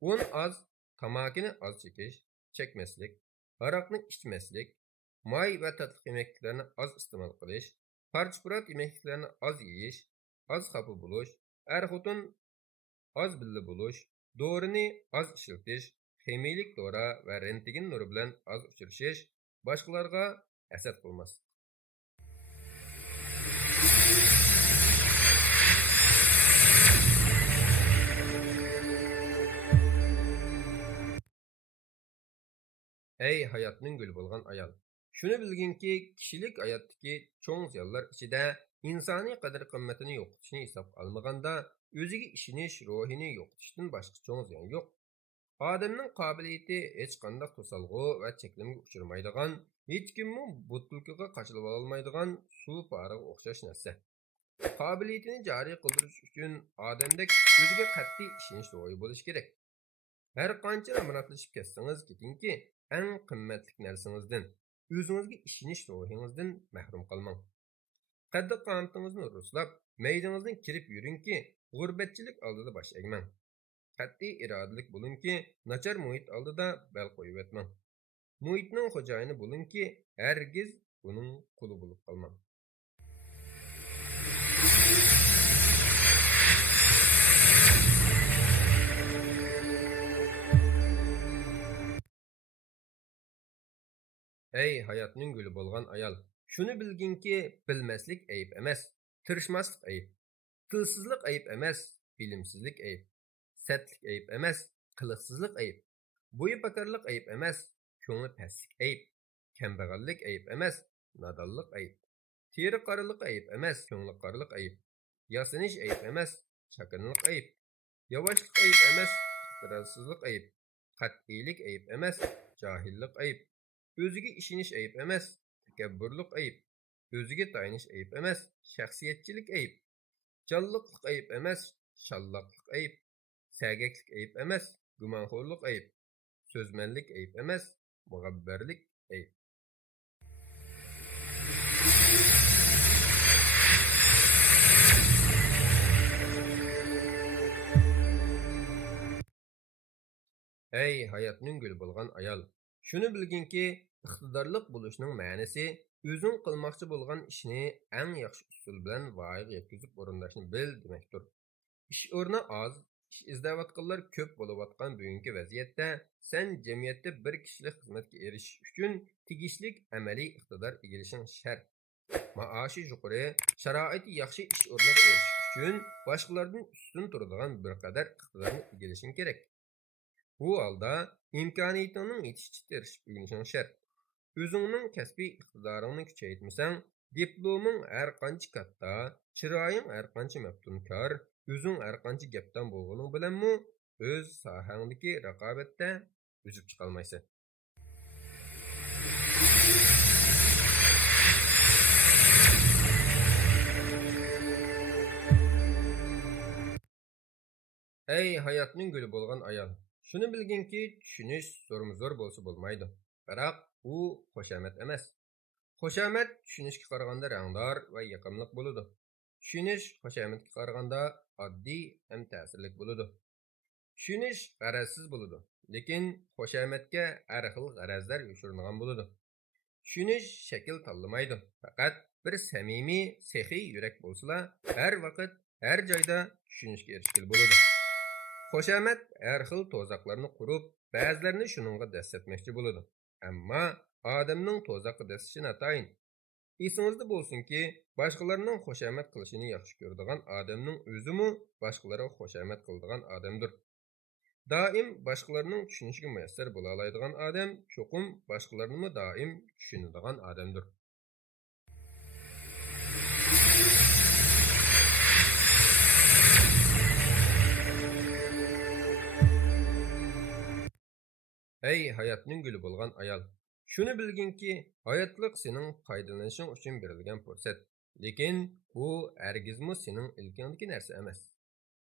10 oz tamakini az çekiş, çekmeslik, aroqni içmeslik, may ve tatlı yemeklerini az iste'mol qilish, parch-purat yemeklerini az yeyish, az xafa bo'lish, er-xotin az billa bo'lish, dorini az ishiltish, ximiylik dora va rentgen nuri bilan az uchrashish, boshqalarga hasad qilmaslik. Ey hayotning guli bo'lgan ayol. Shuni bilginki, kishilik hayotdagi cho'ng ziyonlar ichida insoniy qadr-qimmatini yo'qotishni hisobga olmaganda, o'ziga ishonish ruhini yo'qotishdan boshqa cho'ng ziyon yo'q. Odamning qobiliyati hech qanday to'salg'u va cheklimga uchramaydigan, hech kimni butulkaga qochilib olmaydigan suv poriga o'xshash narsa. Qobiliyatini joriy qildirish uchun odamdek o'ziga qat'iy ishonish ruhi bo'lishi kerak. Her qancha amratlashib ketsangiz ketingki, eng qimmatli narsangizdan, o'zingizga ishonish ruhingizdan mahrum qolmang. Qaddi qomatingizni ruslab, maydangizdan kirib yuringki, g'urbatchilik oldida bosh egmang. Qat'iy irodalik bo'lingki, nachar muhit oldida bel qo'yib o'tmang. Muhitning xo'jayini bo'lingki, hargiz uning quli bo'lib qolmang. Ey hayotning guli bo'lgan ayol, shuni bilginki, bilmaslik ayib emas, tirishmaslik ayib. Tilsizlik ayib emas, bilimsizlik ayib. Satlik ayib emas, qiliqsizlik ayib. Bo'yi bakarlik ayib emas, ko'ngli pastlik ayib. Kambag'allik ayib emas, nodonlik ayib. Teri qarilik ayib emas, ko'ngli qarilik ayib. Yasinish ayib emas, chakanlik ayib. Yavaşlık ayib emas, ixtirorsizlik ayib. Qat'iylik ayib emas, johillik ayib. O'ziga ishonish ayib emas, takabburlik ayib. O'ziga tayinish ayib emas, shaxsiyatchilik ayib. Jonliqlik ayib emas, shalloqlik ayib. Sagaklik ayib emas, gumonxo'rlik ayib. So'zmanlik ayib emas, mug'abbarlik ayib. Ey hayotning guli bo'lgan ayol, shuni bilginki, iqtidorlik bo'lishning ma'nosi o'zing qilmoqchi bo'lgan ishni eng yaxshi usul bilan voyaga yetkazib o'rindashni bil demakdir. Ish o'rni oz, ish izlayotganlar ko'p bo'layotgan bugungi vaziyatda sen jamiyatda bir kishilik xizmatga erishish uchun tegishlik amaliy iqtidor egilishing shart. Maoshi yuqori, sharoiti yaxshi ish o'rniga erishish uchun boshqalardan ustun turadigan bir qadar iqtidorni egilishing kerak. Bu holda imkoniyatingning yetishicha tirishib o'rganishing shart. O'zingning kasbiy iqtidoringni kuchaytirmasang, diploming har qancha katta, chiroying har qancha maftunkor, o'zing har qancha gapdan bo'lganing bilanmi o'z sohangdagi raqobatda o'zib chiqolmaysan. Ey hayotning guli bo'lgan ayol, shuni bilginki, tushunish zo'rma-zo'r bo'lsa bo'lmaydi. Biroq u xushomat emas. Xushomat tushunishga qaraganda rangdor va yoqimli bo'ladi. Tushunish xushomatga qaraganda oddiy ham ta'sirli bo'ladi. Tushunish g'arazsiz bo'ladi, lekin xushomatga har xil g'arazlar yoshirilgan bo'ladi. Tushunish shakl tanlamaydi, faqat bir samimiy, sehiy yurak bo'lsa, har vaqt, har joyda tushunishga erishgan bo'ladi. Xushomat har xil to'zoqlarni qurib, ba'zilarini shuningga dastatmoqchi bo'ladi. Ammo odamning to'zoqqa dasishi natayin. Esingizda bo'lsinki, boshqalarning xushomat qilishini yaxshi ko'radigan odamning o'zimi boshqalarga xushomat qiladigan odamdir. Doim boshqalarning tushunishiga muyassar bo'la oladigan odam cho'qim boshqalarni doim tushunadigan odamdir. Ey hayotning guli bo'lgan ayol, shuni bilginki, hayotlik sening foydalanishing uchun berilgan fursat, lekin bu hargizmi sening ilkingdagi narsa emas.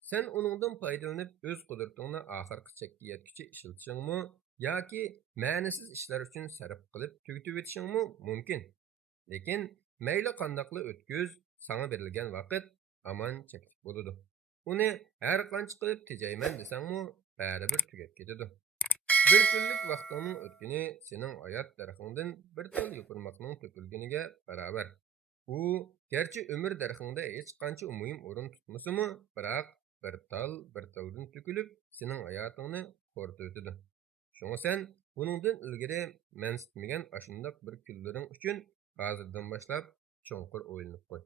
Sen uningdan foydalanib o'z qudratingni oxirgi chekka yetguncha ishlatishingmi yoki ma'nisiz ishlar uchun sarf qilib tugatib o'tishingmi mumkin. Lekin mayli qandoqli o'tkoz, sana berilgan vaqt aman cheklik bo'ladi. Uni har qancha qilib tejayman desangmi, baribir tugab ketadi. Bir kunlik vaqtning o'tgani sening hayot darxingdan bir tal yupurmoqning to'kilganiga barobar. U garchi umr darxingda hech qancha muhim o'rin tutmasimi, biroq bir taldan to'kilib sening hayotingni qo'rtitadi. Shunga sen buningdan ilgari mansitmagan ashundoq bir kunlaring uchun hozirdan boshlab cho'nqur o'ylanib qo'y.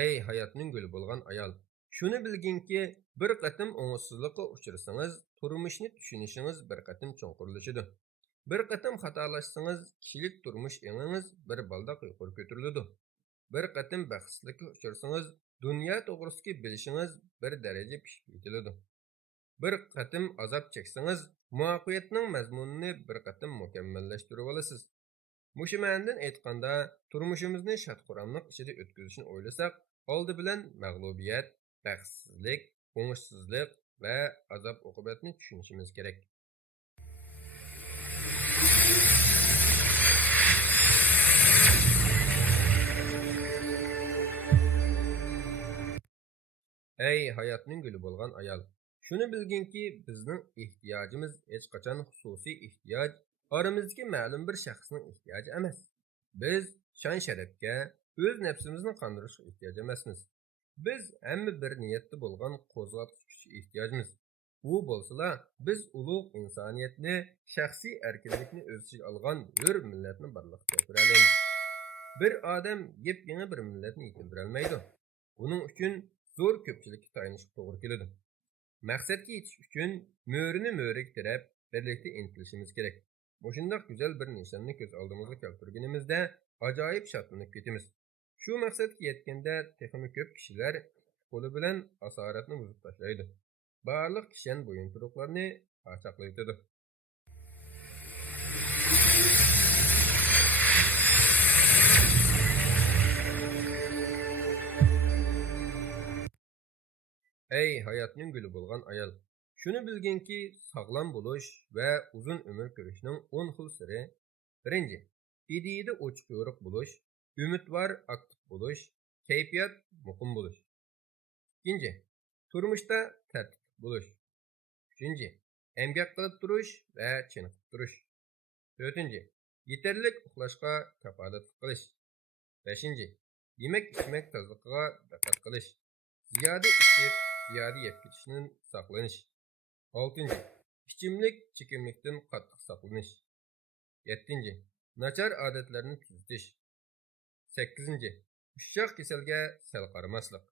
Ey hayotning guli bo'lgan ayol, shuni bilginki, bir qatim o'ngsizlikqa uchrasangiz, turmushni tushunishingiz bir qatim cho'nqurlashidi. Bir qatim xatolashsangiz, kishilik turmush engingiz bir baldoq yuqori ko'tariladi. Bir qatim baxtsizlikka uchrasangiz, dunyo to'g'risidagi bilishingiz bir daraja pishib yetiladi. Bir qatim azob cheksangiz, muvaffaqiyatning mazmunini bir qatim mukammallashtirib olasiz. Mushu ma'nodan aytganda, turmushimizni shod-xuramlik ichida o'tkazishni o'ylasak, oldi bilan mag'lubiyat, baxtsizlik, o'ngishsizlik va azob-uqubatni tushunishimiz kerak. Ey hayotning guli bo'lgan ayol, shuni bilginki, bizning ehtiyojimiz hech qachon xususiy ehtiyoj, oramizdagi ma'lum bir shaxsning ehtiyoji emas. Biz shon-sharafga, o'z nafsimizni qondirishga ehtiyoj emasmiz. Biz hamma bir niyatda bo'lgan qo'zg'atuvchi kuchga ehtiyojmiz. U bo'lsa, biz ulug' insoniyatni, shaxsiy erkinlikni o'z ichiga olgan bir millatni barliqqa keltira olamiz. Bir odam yep-yangi bir millatni yetildira olmaydi. Buning uchun zo'r ko'pchilikka tayanishga to'g'ri keladi. Maqsadga yetish uchun mo'rini mo'riga tirab, birlikda intilishimiz kerak. Mushundoq go'zal bir nishonni ko'z oldimizga keltirganimizda ajoyib shodlanib ketamiz. Shu maqsadga yetganda texmi ko'p kishilar qo'li bilan asoratni buzib tashlaydi. Barliq kishan bo'yinturuqlarni parchaqlaydi. Ey hayotning guli bo'lgan ayol, shuni bilginki, sog'lom bo'lish va uzun umr ko'rishning 10 xil siri. Birinchi, ideyada ochiq yo'riq bo'lish, umidvor aktiv bo'lish, kayfiyat muqim bo'lish. Ikkinchi, turmushda tartibli bo'lish. Uchinchi, emgak qilib turish va chiniqib turish. To'rtinchi, yetarlik uxlashga kafolat qilish. Beshinchi, yemak-ichmak tozaligiga diqqat qilish. Ziyoda ichib, ziyoda yeb ketishdan saqlanish. 6. İchimlik, chekimlikdan qattiq saqlanish. 7. Nachar odatlarni tuzatish. 8. Ushshoq kasalga sal qaramaslik.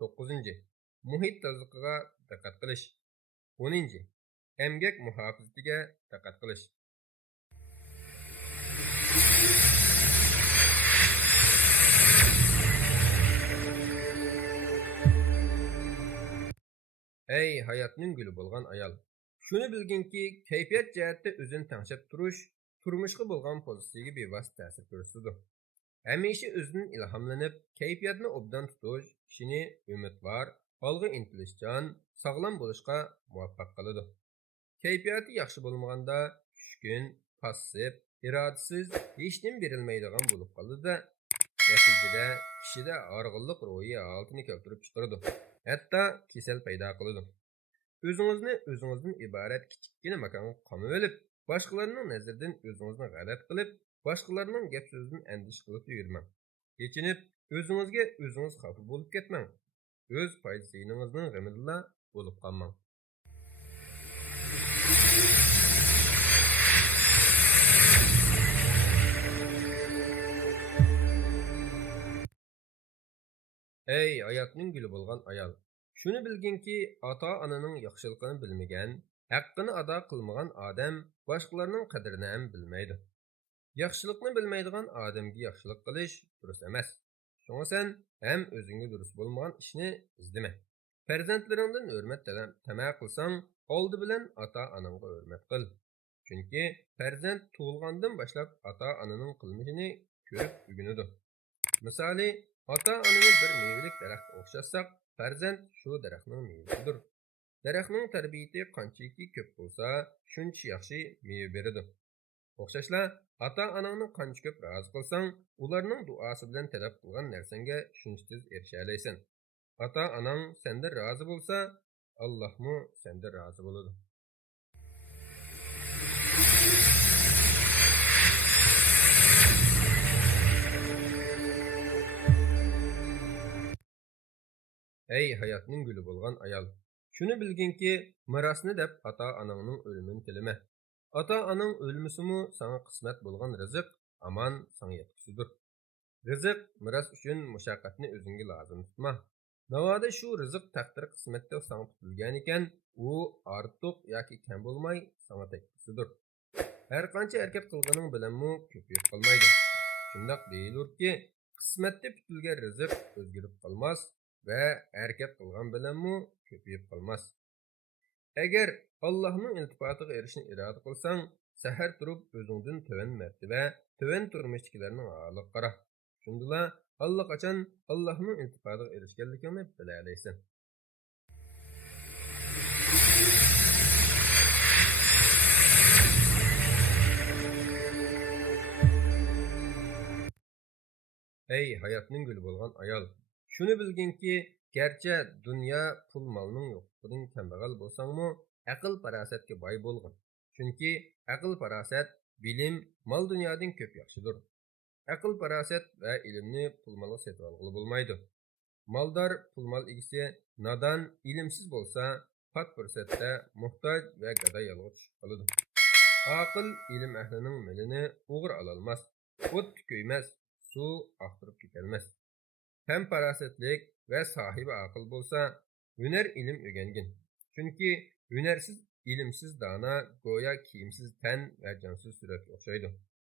9. Muhit tozaligiga diqqat qilish. 10. Emgak muhofazatiga diqqat qilish. Ey hayotning guli bo'lgan ayol, shuni bilginki, kayfiyat jihatda o'zini tangshab turish, turmushga bo'lgan pozitsiyaga bevosita ta'sir ko'rsatadi. Hamisha o'zidan ilhomlanib, kayfiyatni obdan tutish kishini umidvor, olg'a intilishchan, sog'lom bo'lishga muvaffaq qiladi. Kayfiyati yaxshi bo'lmaganda, tushkun, passiv, irodasiz, hechnim berilmaydigan bo'lib qoladi-da, natijada kishida org'inlik ruhiy holatini keltirib chiqaradi. Hatto kasal paydo qiladi. O'zingizni o'zingizdan iborat kichikgina makonga qamab olib, boshqalarning nazaridan o'zingizni g'alati qilib, boshqalarning gap so'zidan andish qilib yurmang. Kechinib, o'zingizga o'zingiz xafa bo'lib ketmang. O'z foydasiningizning g'amida bo'lib qolmang. Ey hayotning guli bo'lgan ayol, shuni bilginki, ota-onaning yaxshiligini bilmagan, haqqini ado qilmagan odam boshqalarning qadrini ham bilmaydi. Yaxshilikni bilmaydigan odamga yaxshilik qilish durust emas. Shunga sen ham o'zingga durust bo'lmagan ishni izlama. Farzandlaringdan hurmat talab qilsang, oldi bilan ota-onangga hurmat qil. Chunki farzand tug'ilgandan boshlab ota-onaning qilmishini ko'rib o'rganadi. Misoli, ota-onani bir mevalik daraxtga o'xshatsak, farzand shu daraxtning mevasidir. Daraxtning tarbiyati qanchaki ko'p bo'lsa, shuncha yaxshi meva beradi. O'xshashla, ota-onangni qancha ko'p rozi qilsang, ularning duosi bilan talab qilgan narsangga shuncha tez erisha olaysan. Ota-onang sendan rozi bo'lsa, Allohmu sendan rozi bo'ladi. Ey hayotning guli bo'lgan ayol, shuni bilginki, mirosni deb ota-onangning o'limini tilama. Ota-onang o'lmisimu sana qismat bo'lgan rizq aman sana yetkisidir. Rizq miras uchun mushaqqatni o'zingga lozim tutma. Navoda shu rizq taqdir qismatda sana tutilgan ekan, u ortiq yoki kam bo'lmay sana tekkisidir. Har qancha harakat qilganing bilanmi ko'payib qolmaydi. Shundoq deyilurki, qismatda tutilgan rizq o'zgarib qolmas va harakat qilgan bilanmi ko'payib qolmas. Agar Allohning iltifotiga erishishni iroda qilsang, sahar turib o'zingdan tuvan martaba, tuvan turmushdagilarning holiga qara. Shundala allaqachon Allohning iltifotiga erishganligingni bilalaysan. Ey hayotning guli bo'lgan ayol, shuni bilginki, garchi dunyo pul molning yo'qligidan kambag'al bo'lsangmi, aql farosatga boy bo'lgin. Chunki aql farosat, bilim mol dunyodan ko'p yaxshidir. Aql farosat va ilmni pul molga sotib olg'ili bo'lmaydi. Maldor pul mol egisi nodon, ilmsiz bo'lsa, pat fursatda muhtoj va gado yolg'a tushib qoladi. Aql ilm ahlining milini o'g'ir ololmas, o't ko'ymas, suv oqtirib ketolmas. Ham farosatlik va sohibi aql bo'lsa, hunar ilm o'rgangin. Chunki hunarsiz, ilmsiz dona go'yo kiyimsiz tan va jonsiz suratga o'xshaydi.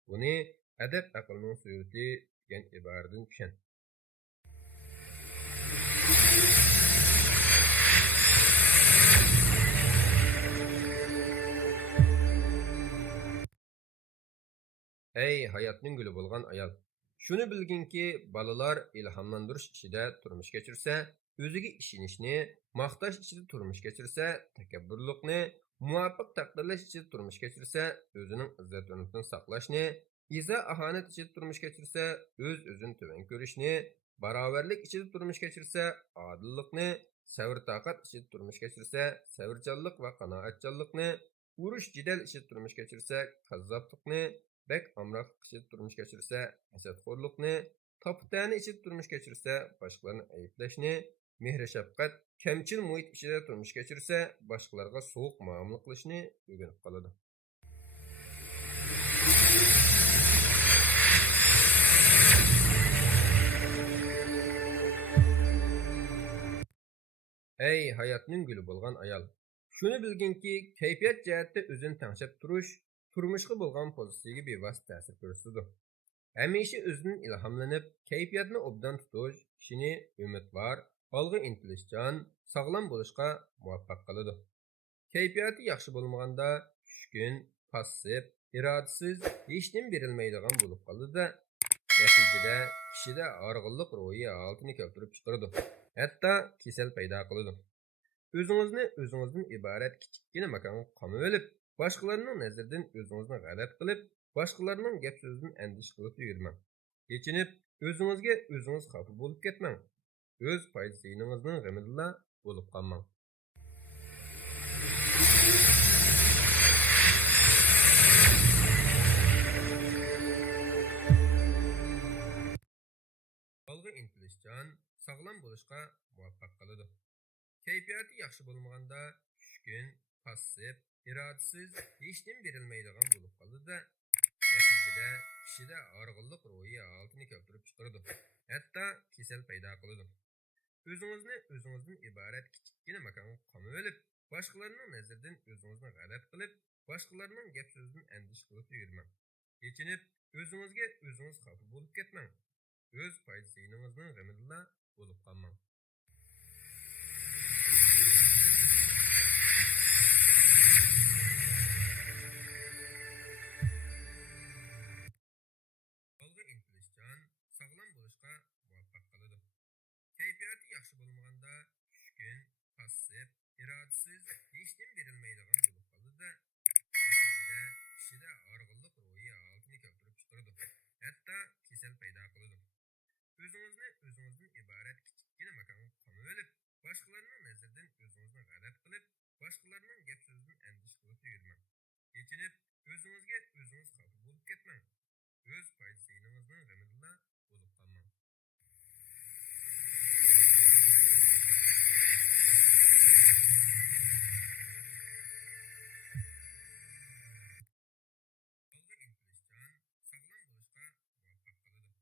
Buni adab aqlning surati degan iboradan tushun. Ey hayotning guli bo'lgan ayol, shuni bilginki, balalar ilhomlantirish ichida turmush kechirsa, o'ziga ishonishni, maqtash ichida turmush kechirsa, takabburlikni, muvaffaq taqdirlash ichida turmush kechirsa, o'zining izzat-hurmatini saqlashni, iza ahonat ichida turmush kechirsa, o'zini tuvan ko'rishni, barobarlik ichida turmush kechirsa, odillikni, sabr toqat ichida turmush kechirsa, sabrchanlik va qanoatchanlikni, urush jidal ichida turmush kechirsa, kazzoblikni, bek amroqlik ichida turmush kechirsa, hasadxo'rlikni, toptani ichida turmush kechirsa, boshqalarni ayblashni, mehr shafqat, kamchil muhit ichida turmush kechirsa, boshqalarga sovuq muomala qilishni o'rganib qoladi. Ey hayotning guli bo'lgan ayol, shuni bilginki, kayfiyat jihatda o'zini tanglab turish turmushga bo'lgan pozitsiyaga bevosita ta'sir ko'rsatadi. Hamisha o'zidan ilhomlanib, kayfiyatni obdan tutish kishini umidvor, olg'a intilishchan, sog'lom bo'lishga muvaffaq qiladi. Kayfiyati yaxshi bo'lmaganda tushkun, passiv, irodasiz, hech nima berilmaydigan bo'lib qoladi-da, natijada kishida org'inlik ruhiy holatini keltirib chiqaradi. Hatto kasal paydo qiladi. O'zingizni o'zingizdan iborat kichikgina makonga qamab olib, boshqalarning nazaridan o'zingizni g'alati qilib, boshqalarning gap so'zidan andish qilib yurmang. Kechinib, o'zingizga o'zingiz xafa bo'lib ketmang. O'z foydasiningizning g'amida bo'lib qolmang. Olg'a intilishchan, sog'lom bo'lishga muvaffaq qiladi. Kayfiyati yaxshi bo'lmaganda tushkun, passiv, irodasiz, hech nima berilmaydigan bo'lib qoladi-da, natijada kishida org'inlik ruhiy holatini keltirib chiqaradi. Hatto kasal paydo qiladi. O'zingizni o'zingizdan iborat kichikgina makonga qamab olib, boshqalarning nazaridan o'zingizni g'alati qilib, boshqalarning gap so'zidan andish qilib yurmang. Kechinib, o'zingizga o'zingiz xafa bo'lib ketmang. O'z foydasiningizning g'amida bo'lib qolmang. Olg'a intilishchan, sog'lom bo'lishga muvaffaq qiladi. Kayfiyati yaxshi bo'lmaganda tushkun, passiv, irodasiz, hech nima berilmaydigan bo'lib qoladi-da, natijada kishida org'inlik ruhiy holatini keltirib chiqaradi. Hatto kasal paydo qiladi. O'zingizni o'zingizdan iborat kichikgina makonga qamab olib, boshqalarning nazaridan o'zingizni g'alati qilib, boshqalarning gap so'zidan andish qilib yurmang. Kechinib, o'zingizga o'zingiz xafa bo'lib ketmang. O'z foydasiningizning g'amida bo'lib qolmang. Olg'a intilishchan, sog'lom bo'lishga muvaffaq qiladi.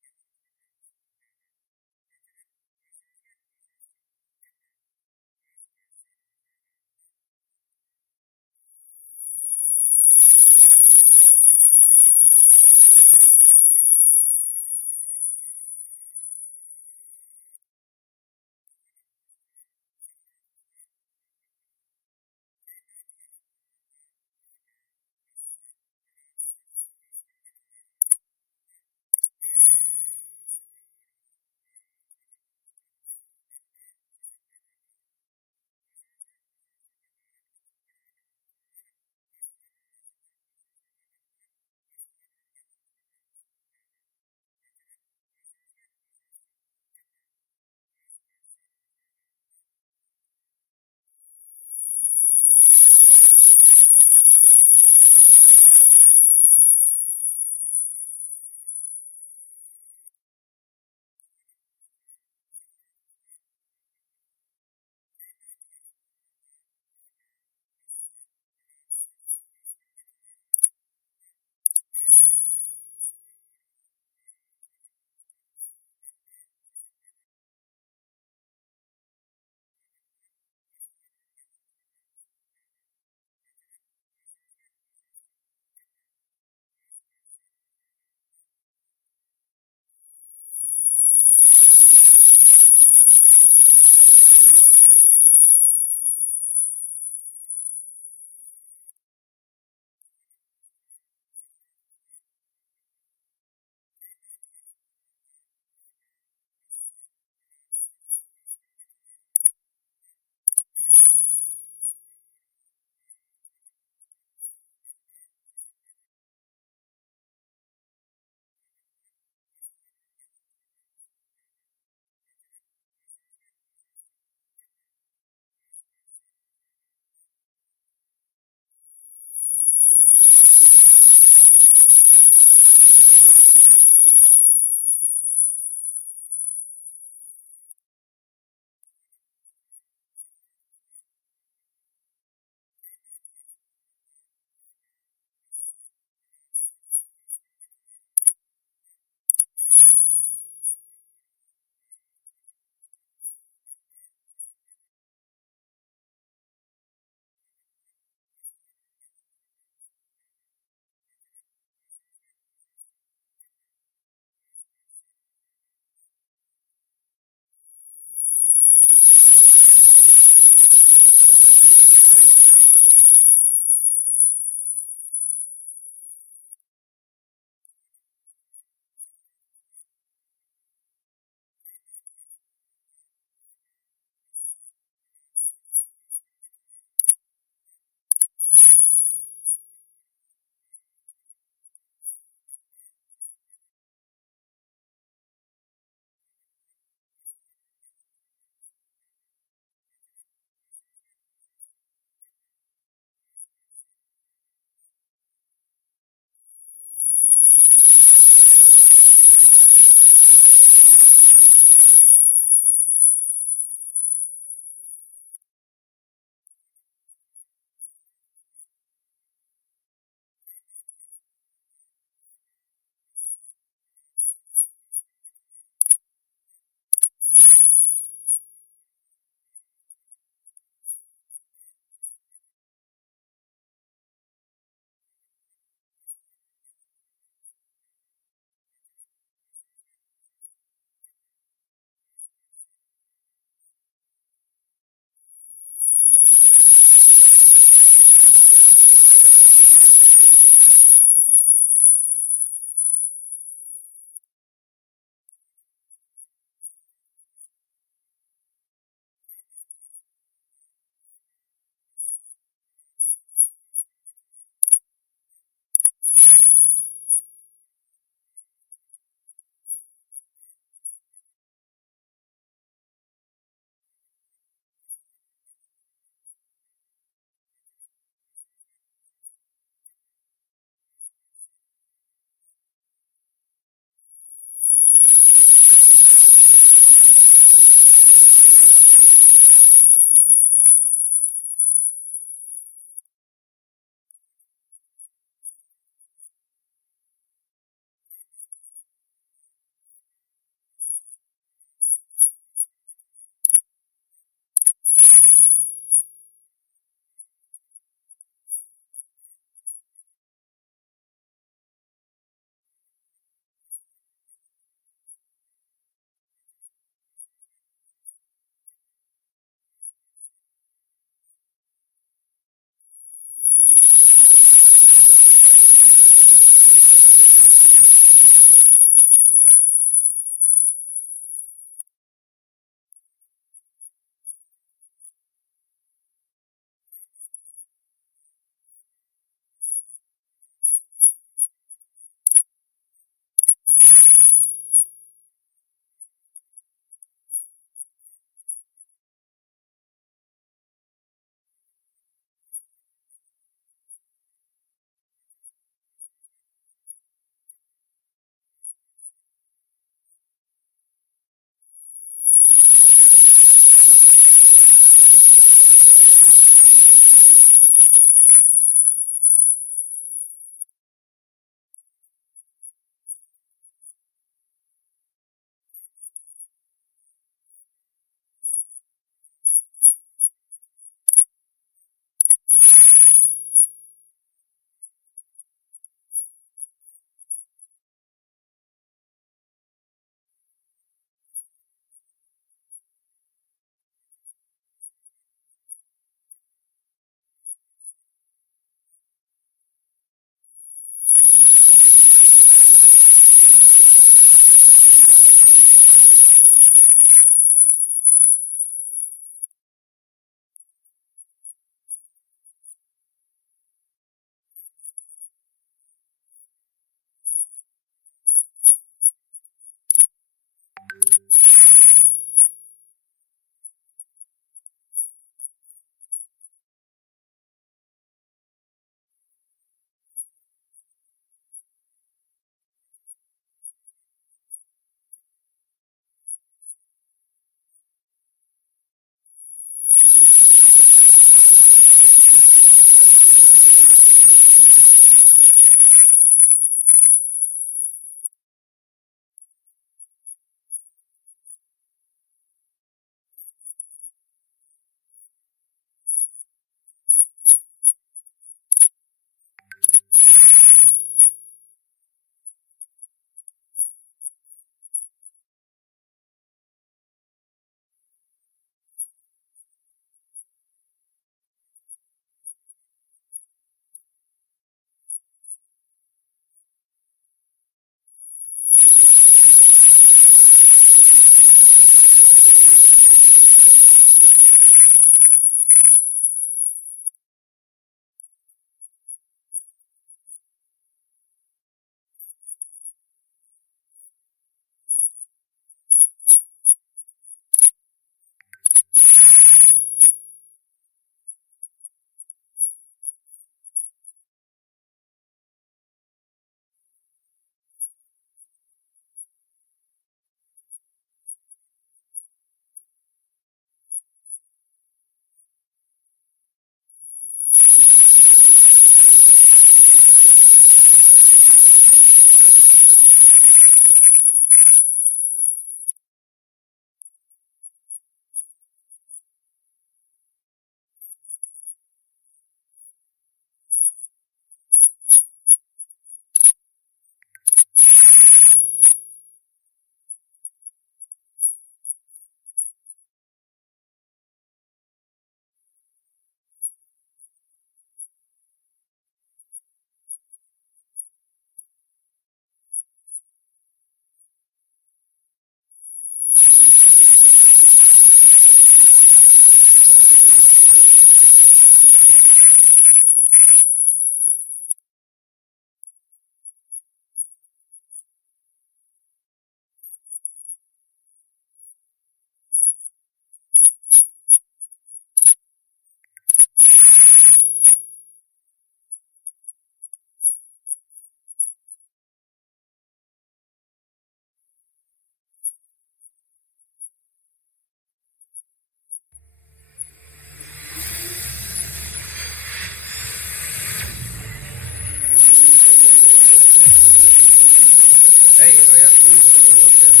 Ey hayatning guli bo'lgan ayol.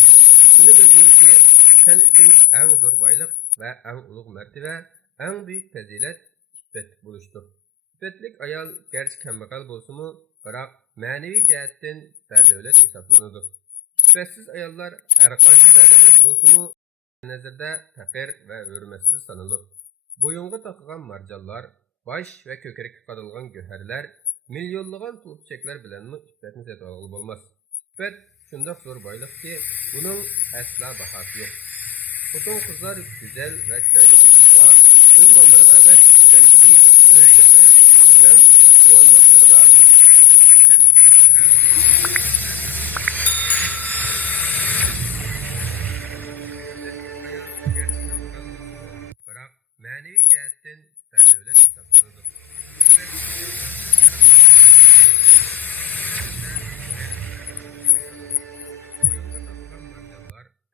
Shuni bilginki, sen uchun eng zo'r boylik va eng ulug' martaba, eng buyuk fazilat iffetlik bo'lishdir. İffetlik ayol gerçi kambag'al bo'lsa-mu, biroq ma'naviy jihatdan badavlat hisoblanadi. İffetsiz ayollar har qancha badavlat bo'lsa-mu, nazarda faqir va hurmatsiz sanalır. Boyunga taqilgan marjonlar, bosh va ko'krakka qadalgan go'harlar, milyonlagan pul-cheklar bilanmi iffetni sotib olg'ili bo'lmas. İffet shundoq zo'r boylikki, buning asla bahosi yo'q. Xotin qizlar go'zal va chiroyliga pul mollarga emas, balki o'zlari bilan quvonmoqlari lozim. Biroq ma'naviy jihatdan badavlat hisoblanadi.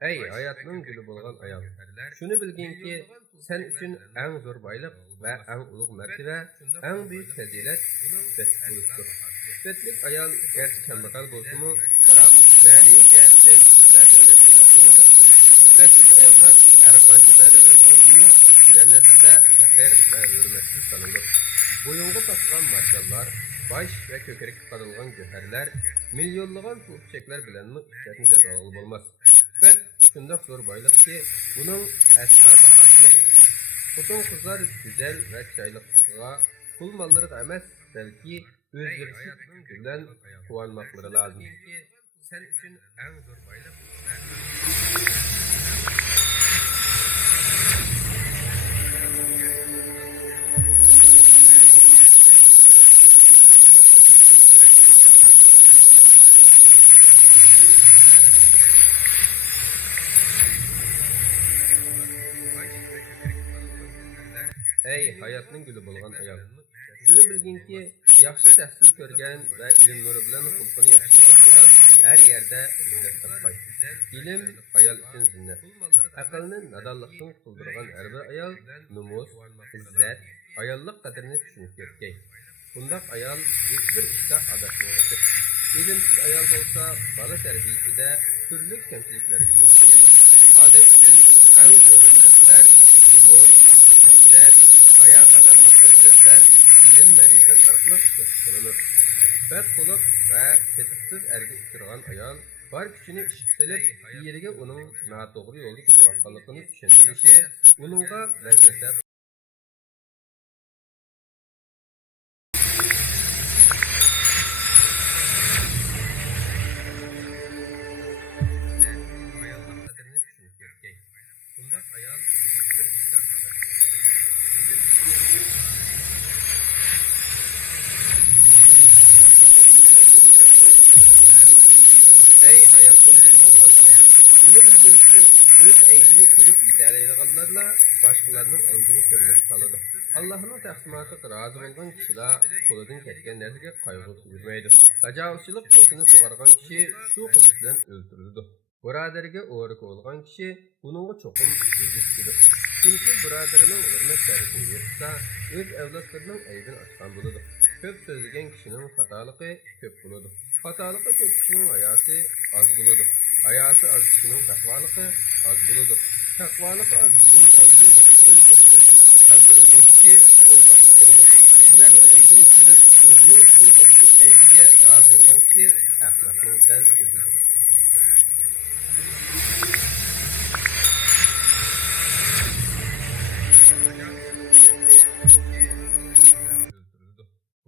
Ey hayatning guli bo'lgan ayol. Shuni bilginki, sen uchun eng zo'r boylik va eng ulug' martaba, eng buyuk fazilat iffetlik bo'lishdir. İffetlik ayol gerçi kambag'al bo'lsa-mu, biroq ma'naviy jihatdan badavlat hisoblanadi. İffetsiz ayollar har qancha badavlat bo'lsa-mu, sizlar nazarda faqir va hurmatsiz sanalır. Boyunga taqilgan marjonlar, bosh va ko'krakka qadalgan go'harlar, milyonlagan pul-cheklar bilanmi iffetni sotib olg'ili bo'lmas. İffet shundoq zo'r boylikki, buning asla bahosi yo'q. Xotin qizlar go'zal va chiroyliga pul mollariga emas, balki o'zlari bilan quvonmoqlari lozim. Sen uchun eng zo'r boylik Ey hayatning guli bo'lgan ayol. Shuni bilginki, yaxshi tahsil ko'rgan va ilm nuri bilan xulqini yaxshilagan ayol har yerda izzat topadi. Ilm ayol uchun zinnat. Aqlni nadonlikdan qutuldirgan har bir ayol numus, izzat, ayollik qadrini tushunib ketgan. Bundaq ayol hech bir ishda adashmaydi. Ilmsiz ayol bo'lsa, bola tarbiyasida turli kamchiliklarga yo'l qo'yadi. Odam uchun eng zo'r narsalar numus, izzat, haya qatorliq fazilatlar ilm ma'rifat orqali kasb qilinur. Badxuluq va tetiksiz erga uchragan ayol bor kuchini ishga solib, yeriga uning noto'g'ri yo'lda ketayotganligini tushuntirishi, uningga vaziyat Ey hayatning guli bo'lgan ayol. Shuni bilginki, o'z aybini ko'rib yetalmaydiganlarla boshqalarning aybini ko'rmas qoladi. Allohning taqsimotiga rozi bo'lgan kishilar qo'lidan ketgan narsaga qayg'u tuymaydi. Tajovuzchilik qo'shini sug'argan kishi shu qilich bilan o'ldirildi. Birodariga o'g'ri bo'lgan kishi buningga cho'qim o'zishdir. Chunki birodarining hurmat sharafini yo'qsa, o'z avlodlarining aybini ochgan bo'ladi. Ko'p so'zlagan kishining xatoligi ko'p bo'ladi. Xatoligi ko'p kishining hayosi oz bo'ladi. Hayosi oz kishining taqvoligi oz bo'ladi. Taqvoligi oz kishining qalbi o'lgan. Qalbi o'lgan kishi qo'lga kiradi. Sizlarning aybini ko'rib, o'zining ustiga aybiga rozi bo'lgan kishi axloqning dal o'zidir.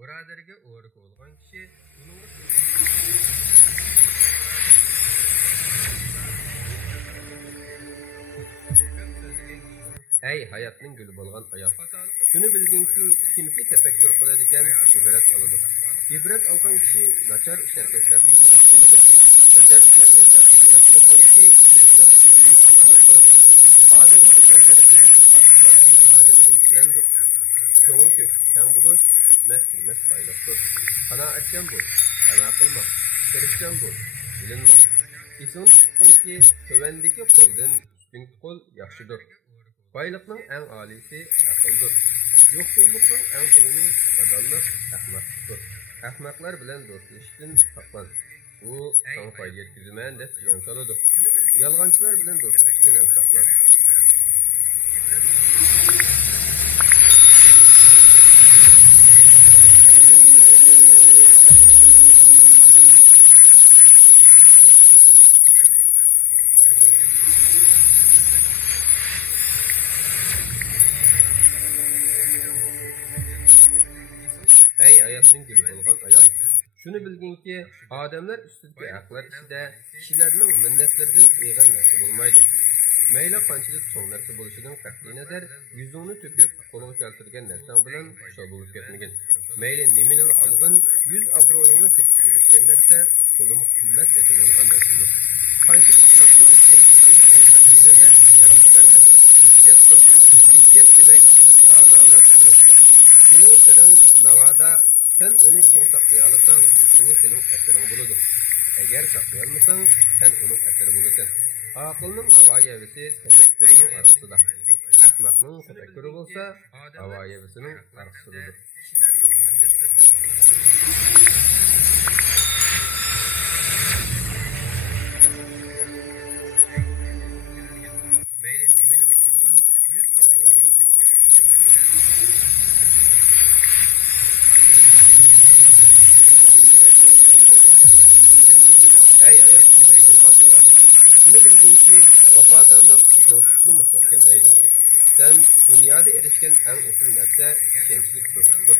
Birodariga o'g'ri bo'lgan kishi Ey hayatning guli bo'lgan ayol. Shuni bilginki, kimki tafakkur qiladigan ibrat oladi. Ibrat olgan kishi nachar harakatlarga yiroq bo'ladi. Nachar harakatlarga yiroq bo'lgan kishi kayfiyatlarga salomat qoladi. Odamning harakati boshqalarning hojati bilandir. Ko'ngil kang bo'lish mas boylikdir. Qanoatchan bo'l, qana qilma, tirishchan bo'l, bilinma. Esin tutqinki, tövəndiki qo'ldan ustun qo'l yaxshidir. Boylikning eng olisi aqldir. Yo'qsullikning eng tövəni nadonlik, ahmoqlikdir. Ahmoqlar bilan do'stlashishdan saqlan. u sana fayda yetkizmen deb yon soladi. Yolg'onchilar bilan do'stlikdan ham saqlan. Ey hayatning gülü bo'lgan ayol. Shuni bilginki, odamlar ustidagi haqlar ichida kishilarning minnatlaridan ig'ir narsa bo'lmaydi. Mayli qanchalik cho'ng narsa bo'lishidan qat'iy nazar, yuzingni to'kib qo'lga keltirgan narsang bilan xushal bo'lib ketmagin. Mayli nimani olg'in, yuz obro'yingni setib olishgan narsa qo'lim qimmat setilgan narsadir. Qanchalik sinoqni o'tgan kishi bo'lishidan qat'iy nazar, ishlaringni berma. Ehtiyot qil. Ehtiyot demak, donolik qilishdir. Senin sırrın navada, sen onu kim saklayalısın, bu senin eserin buludur. Eğer saklayalmasan, sen onun eseri bulursun. Akılının hava yevisi tefekkürünün arkasıda. Ahmakның tefekkürü olsa, hava yevisinin arkasıdır. Meyli neminin algın, yüz abroğunu Ey ayaklı gibi bulgan ayak. Şunu bilgin ki vafadarlık dostluğu muhtemleydi. Sen dünyada erişken en usul nerse gençlik dostluğu.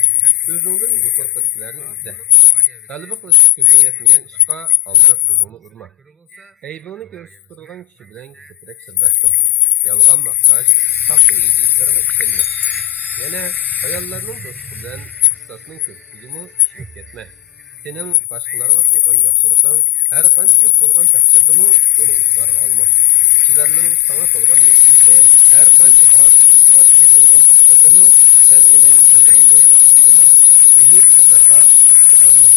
Özünden yukarıdakilerini izle. Talibı kılıçıp gözün yetmeyen işqa aldırıp özünü urma. Eybini görüşüp durulgan kişi bilen köpürek sırdaştın. Yalgan maktaş, saklı iyisi işlerine işlenme. Yine hayallarının dostluğu bilen kıstasının köpüklüğümü işmek etme. Senin başkalarına kılgan yaxşılıktan her qancha ko'p bo'lgan taqdirdimi uni e'tiborga olma. Kishilarning sana qilgan yaxshiligi her qancha oddiy bo'lgan taqdirdimi sen uni nazaringga taqdirma. Muhim ishlarga achchiqlanma.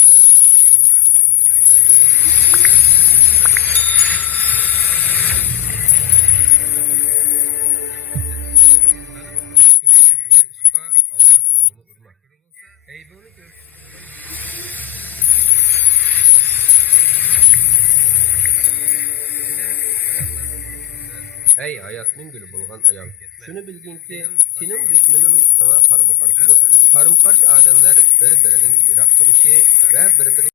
Ey hayatning gülü bo'lgan ayol. Shuni bilginki, sening dushmaning sana qarama-qarshidir. Qarama-qarshi odamlar bir-biridan yiroq turishi va bir-biri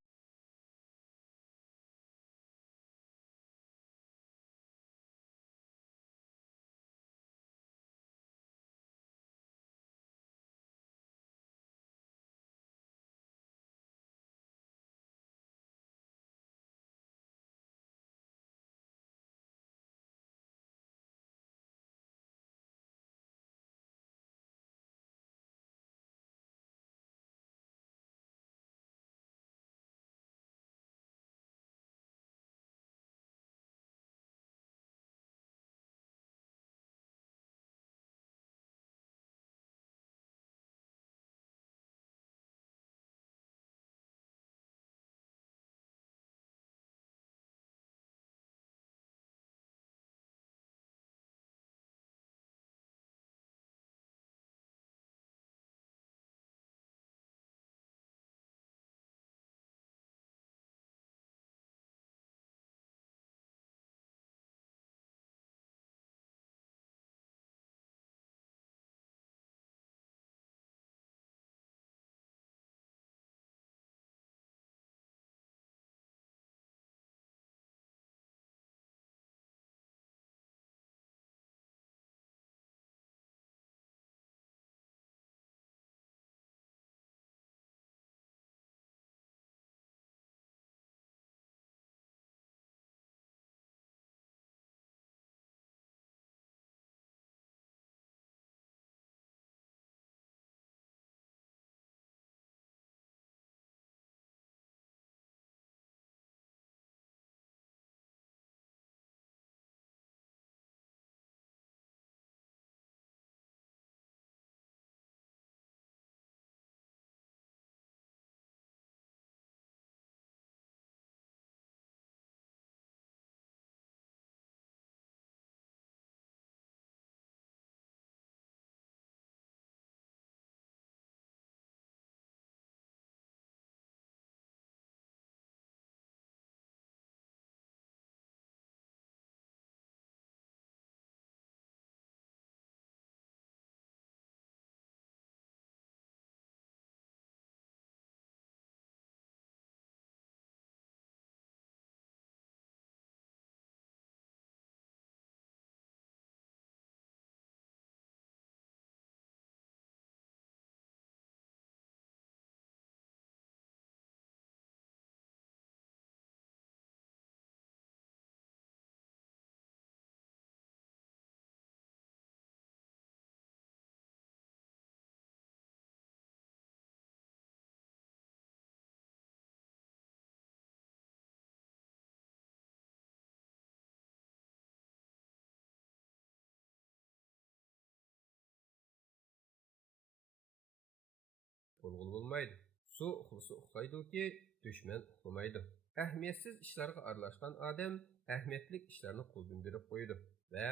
bo'lg'ul bo'lmaydi. Su uxlasa uxlaydi-ki, düşman uxlamaydi. Ahmiyatsiz ishlarga aralashgan odam ahmiyatli ishlarni qo'ldan berib qo'yadi va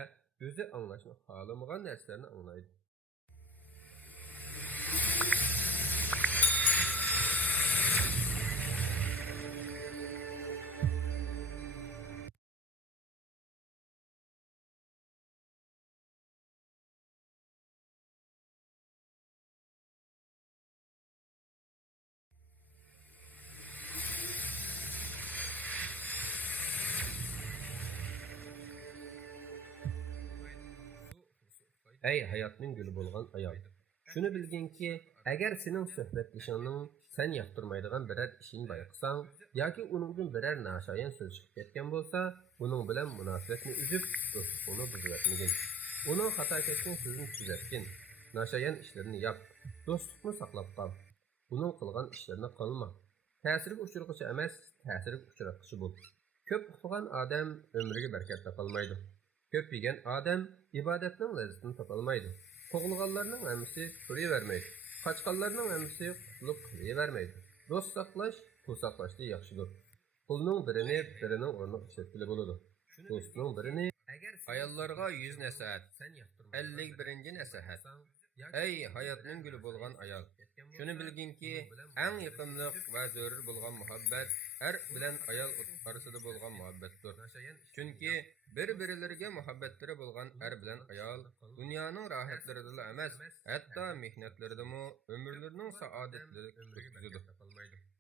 o'zi anglashni xohlamagan narsalarni anglaydi. Ey hayotning guli bo'lgan ayol. Shuni bilginki, agar sening suhbatlashingning sen yoqtirmaydigan biror ishini bayqasang yoki uningdan biror nashoyon so'z chiqib ketgan bo'lsa, uning bilan munosabatni uzib, do'stlikni buzib uning xato ketgan so'zini tuzatgin. Nashoyon ishlarini yap, do'stlikni saqlab qol. Uning qilgan ishlarini qilma. Ta'sirga uchirg'ichi emas, ta'sirga uchratqichi bo'l. Ko'p uxlagan odam umriga barakat topolmaydi. Ko'p yegan odam ibodatning lazzatini topolmaydi. Qo'g'ilganlarning hammasi ko'ravermaydi. Qochqanlarning hammasi qutulib qilavermaydi. Do'st saqlash, pul saqlashda yaxshidir. Pulning birini birining o'rniga ishlatgili bo'ladi. Do'stning birini ayollarga 100 nasihat, 51 nasihat. Ey hayotning guli bo'lgan ayol. Shuni bilginki, eng yaqinliq va zarur bo'lgan muhabbat er bilan ayol orasida bo'lgan muhabbatdir. Chunki bir-birlariga muhabbatlari bo'lgan er bilan ayol dunyoning rohatlarida emas, hatto mehnatlaridami umrlarining saodatlarini o'tkazadi.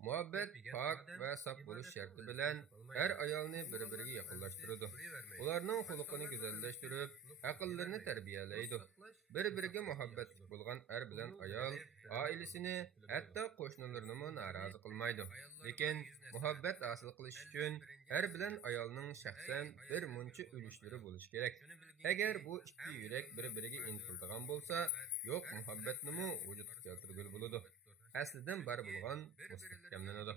Muhabbat pok va saf bo'lish sharti bilan er ayolni bir-biriga yaqinlashtiradi. Ularning xulqini go'zallashtirib, aqllarini tarbiyalaydi. Bir-biriga muhabbat bo'lgan er bilan ayol oilasini, hatto qo'shnilarini norozi qilmaydi. Lekin muhabbat hosil qilish uchun er bilan ayolning shaxsan bir muncha ulushlari bo'lishi kerak. Agar bu ikki yurak bir-biriga intiladigan bo'lsa, yo'q muhabbatni vujudga keltirgil bo'ladi. Aslidan bar bo'lgan mustahkamlanadi.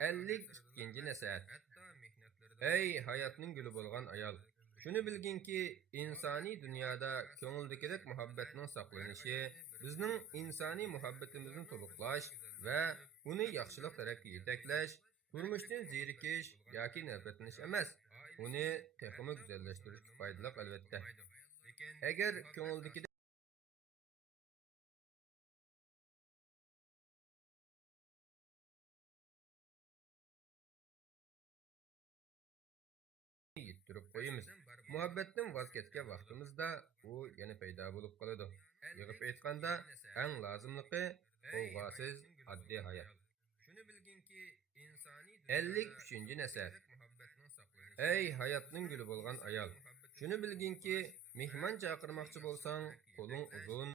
52-ci nasihat. Ey hayotning guli bo'lgan ayol. Shuni bilginki, insoniy dunyoda ko'ngildagidek muhabbatning saqlanishi, bizning insoniy muhabbatimizni to'liqlash va uni yaxshilik tarafga yetaklash, turmushdan zerikish yoki nafratlanish emas, uni texmi go'zallashtirishga foydali albatta. Agar ko'ngildagidek yettirib qo'yamiz. Muhabbatdan voz kechgan vaqtimizda u yana paydo bo'lib qoladi. Yig'ib aytganda, eng lozimligi qo'g'asiz oddiy hayot. Shuni bilginki, insoniy 53-ci nasihat. Ey hayotning guli bo'lgan ayol. Shuni bilginki, mehmon chaqirmoqchi bo'lsang, qo'ling uzun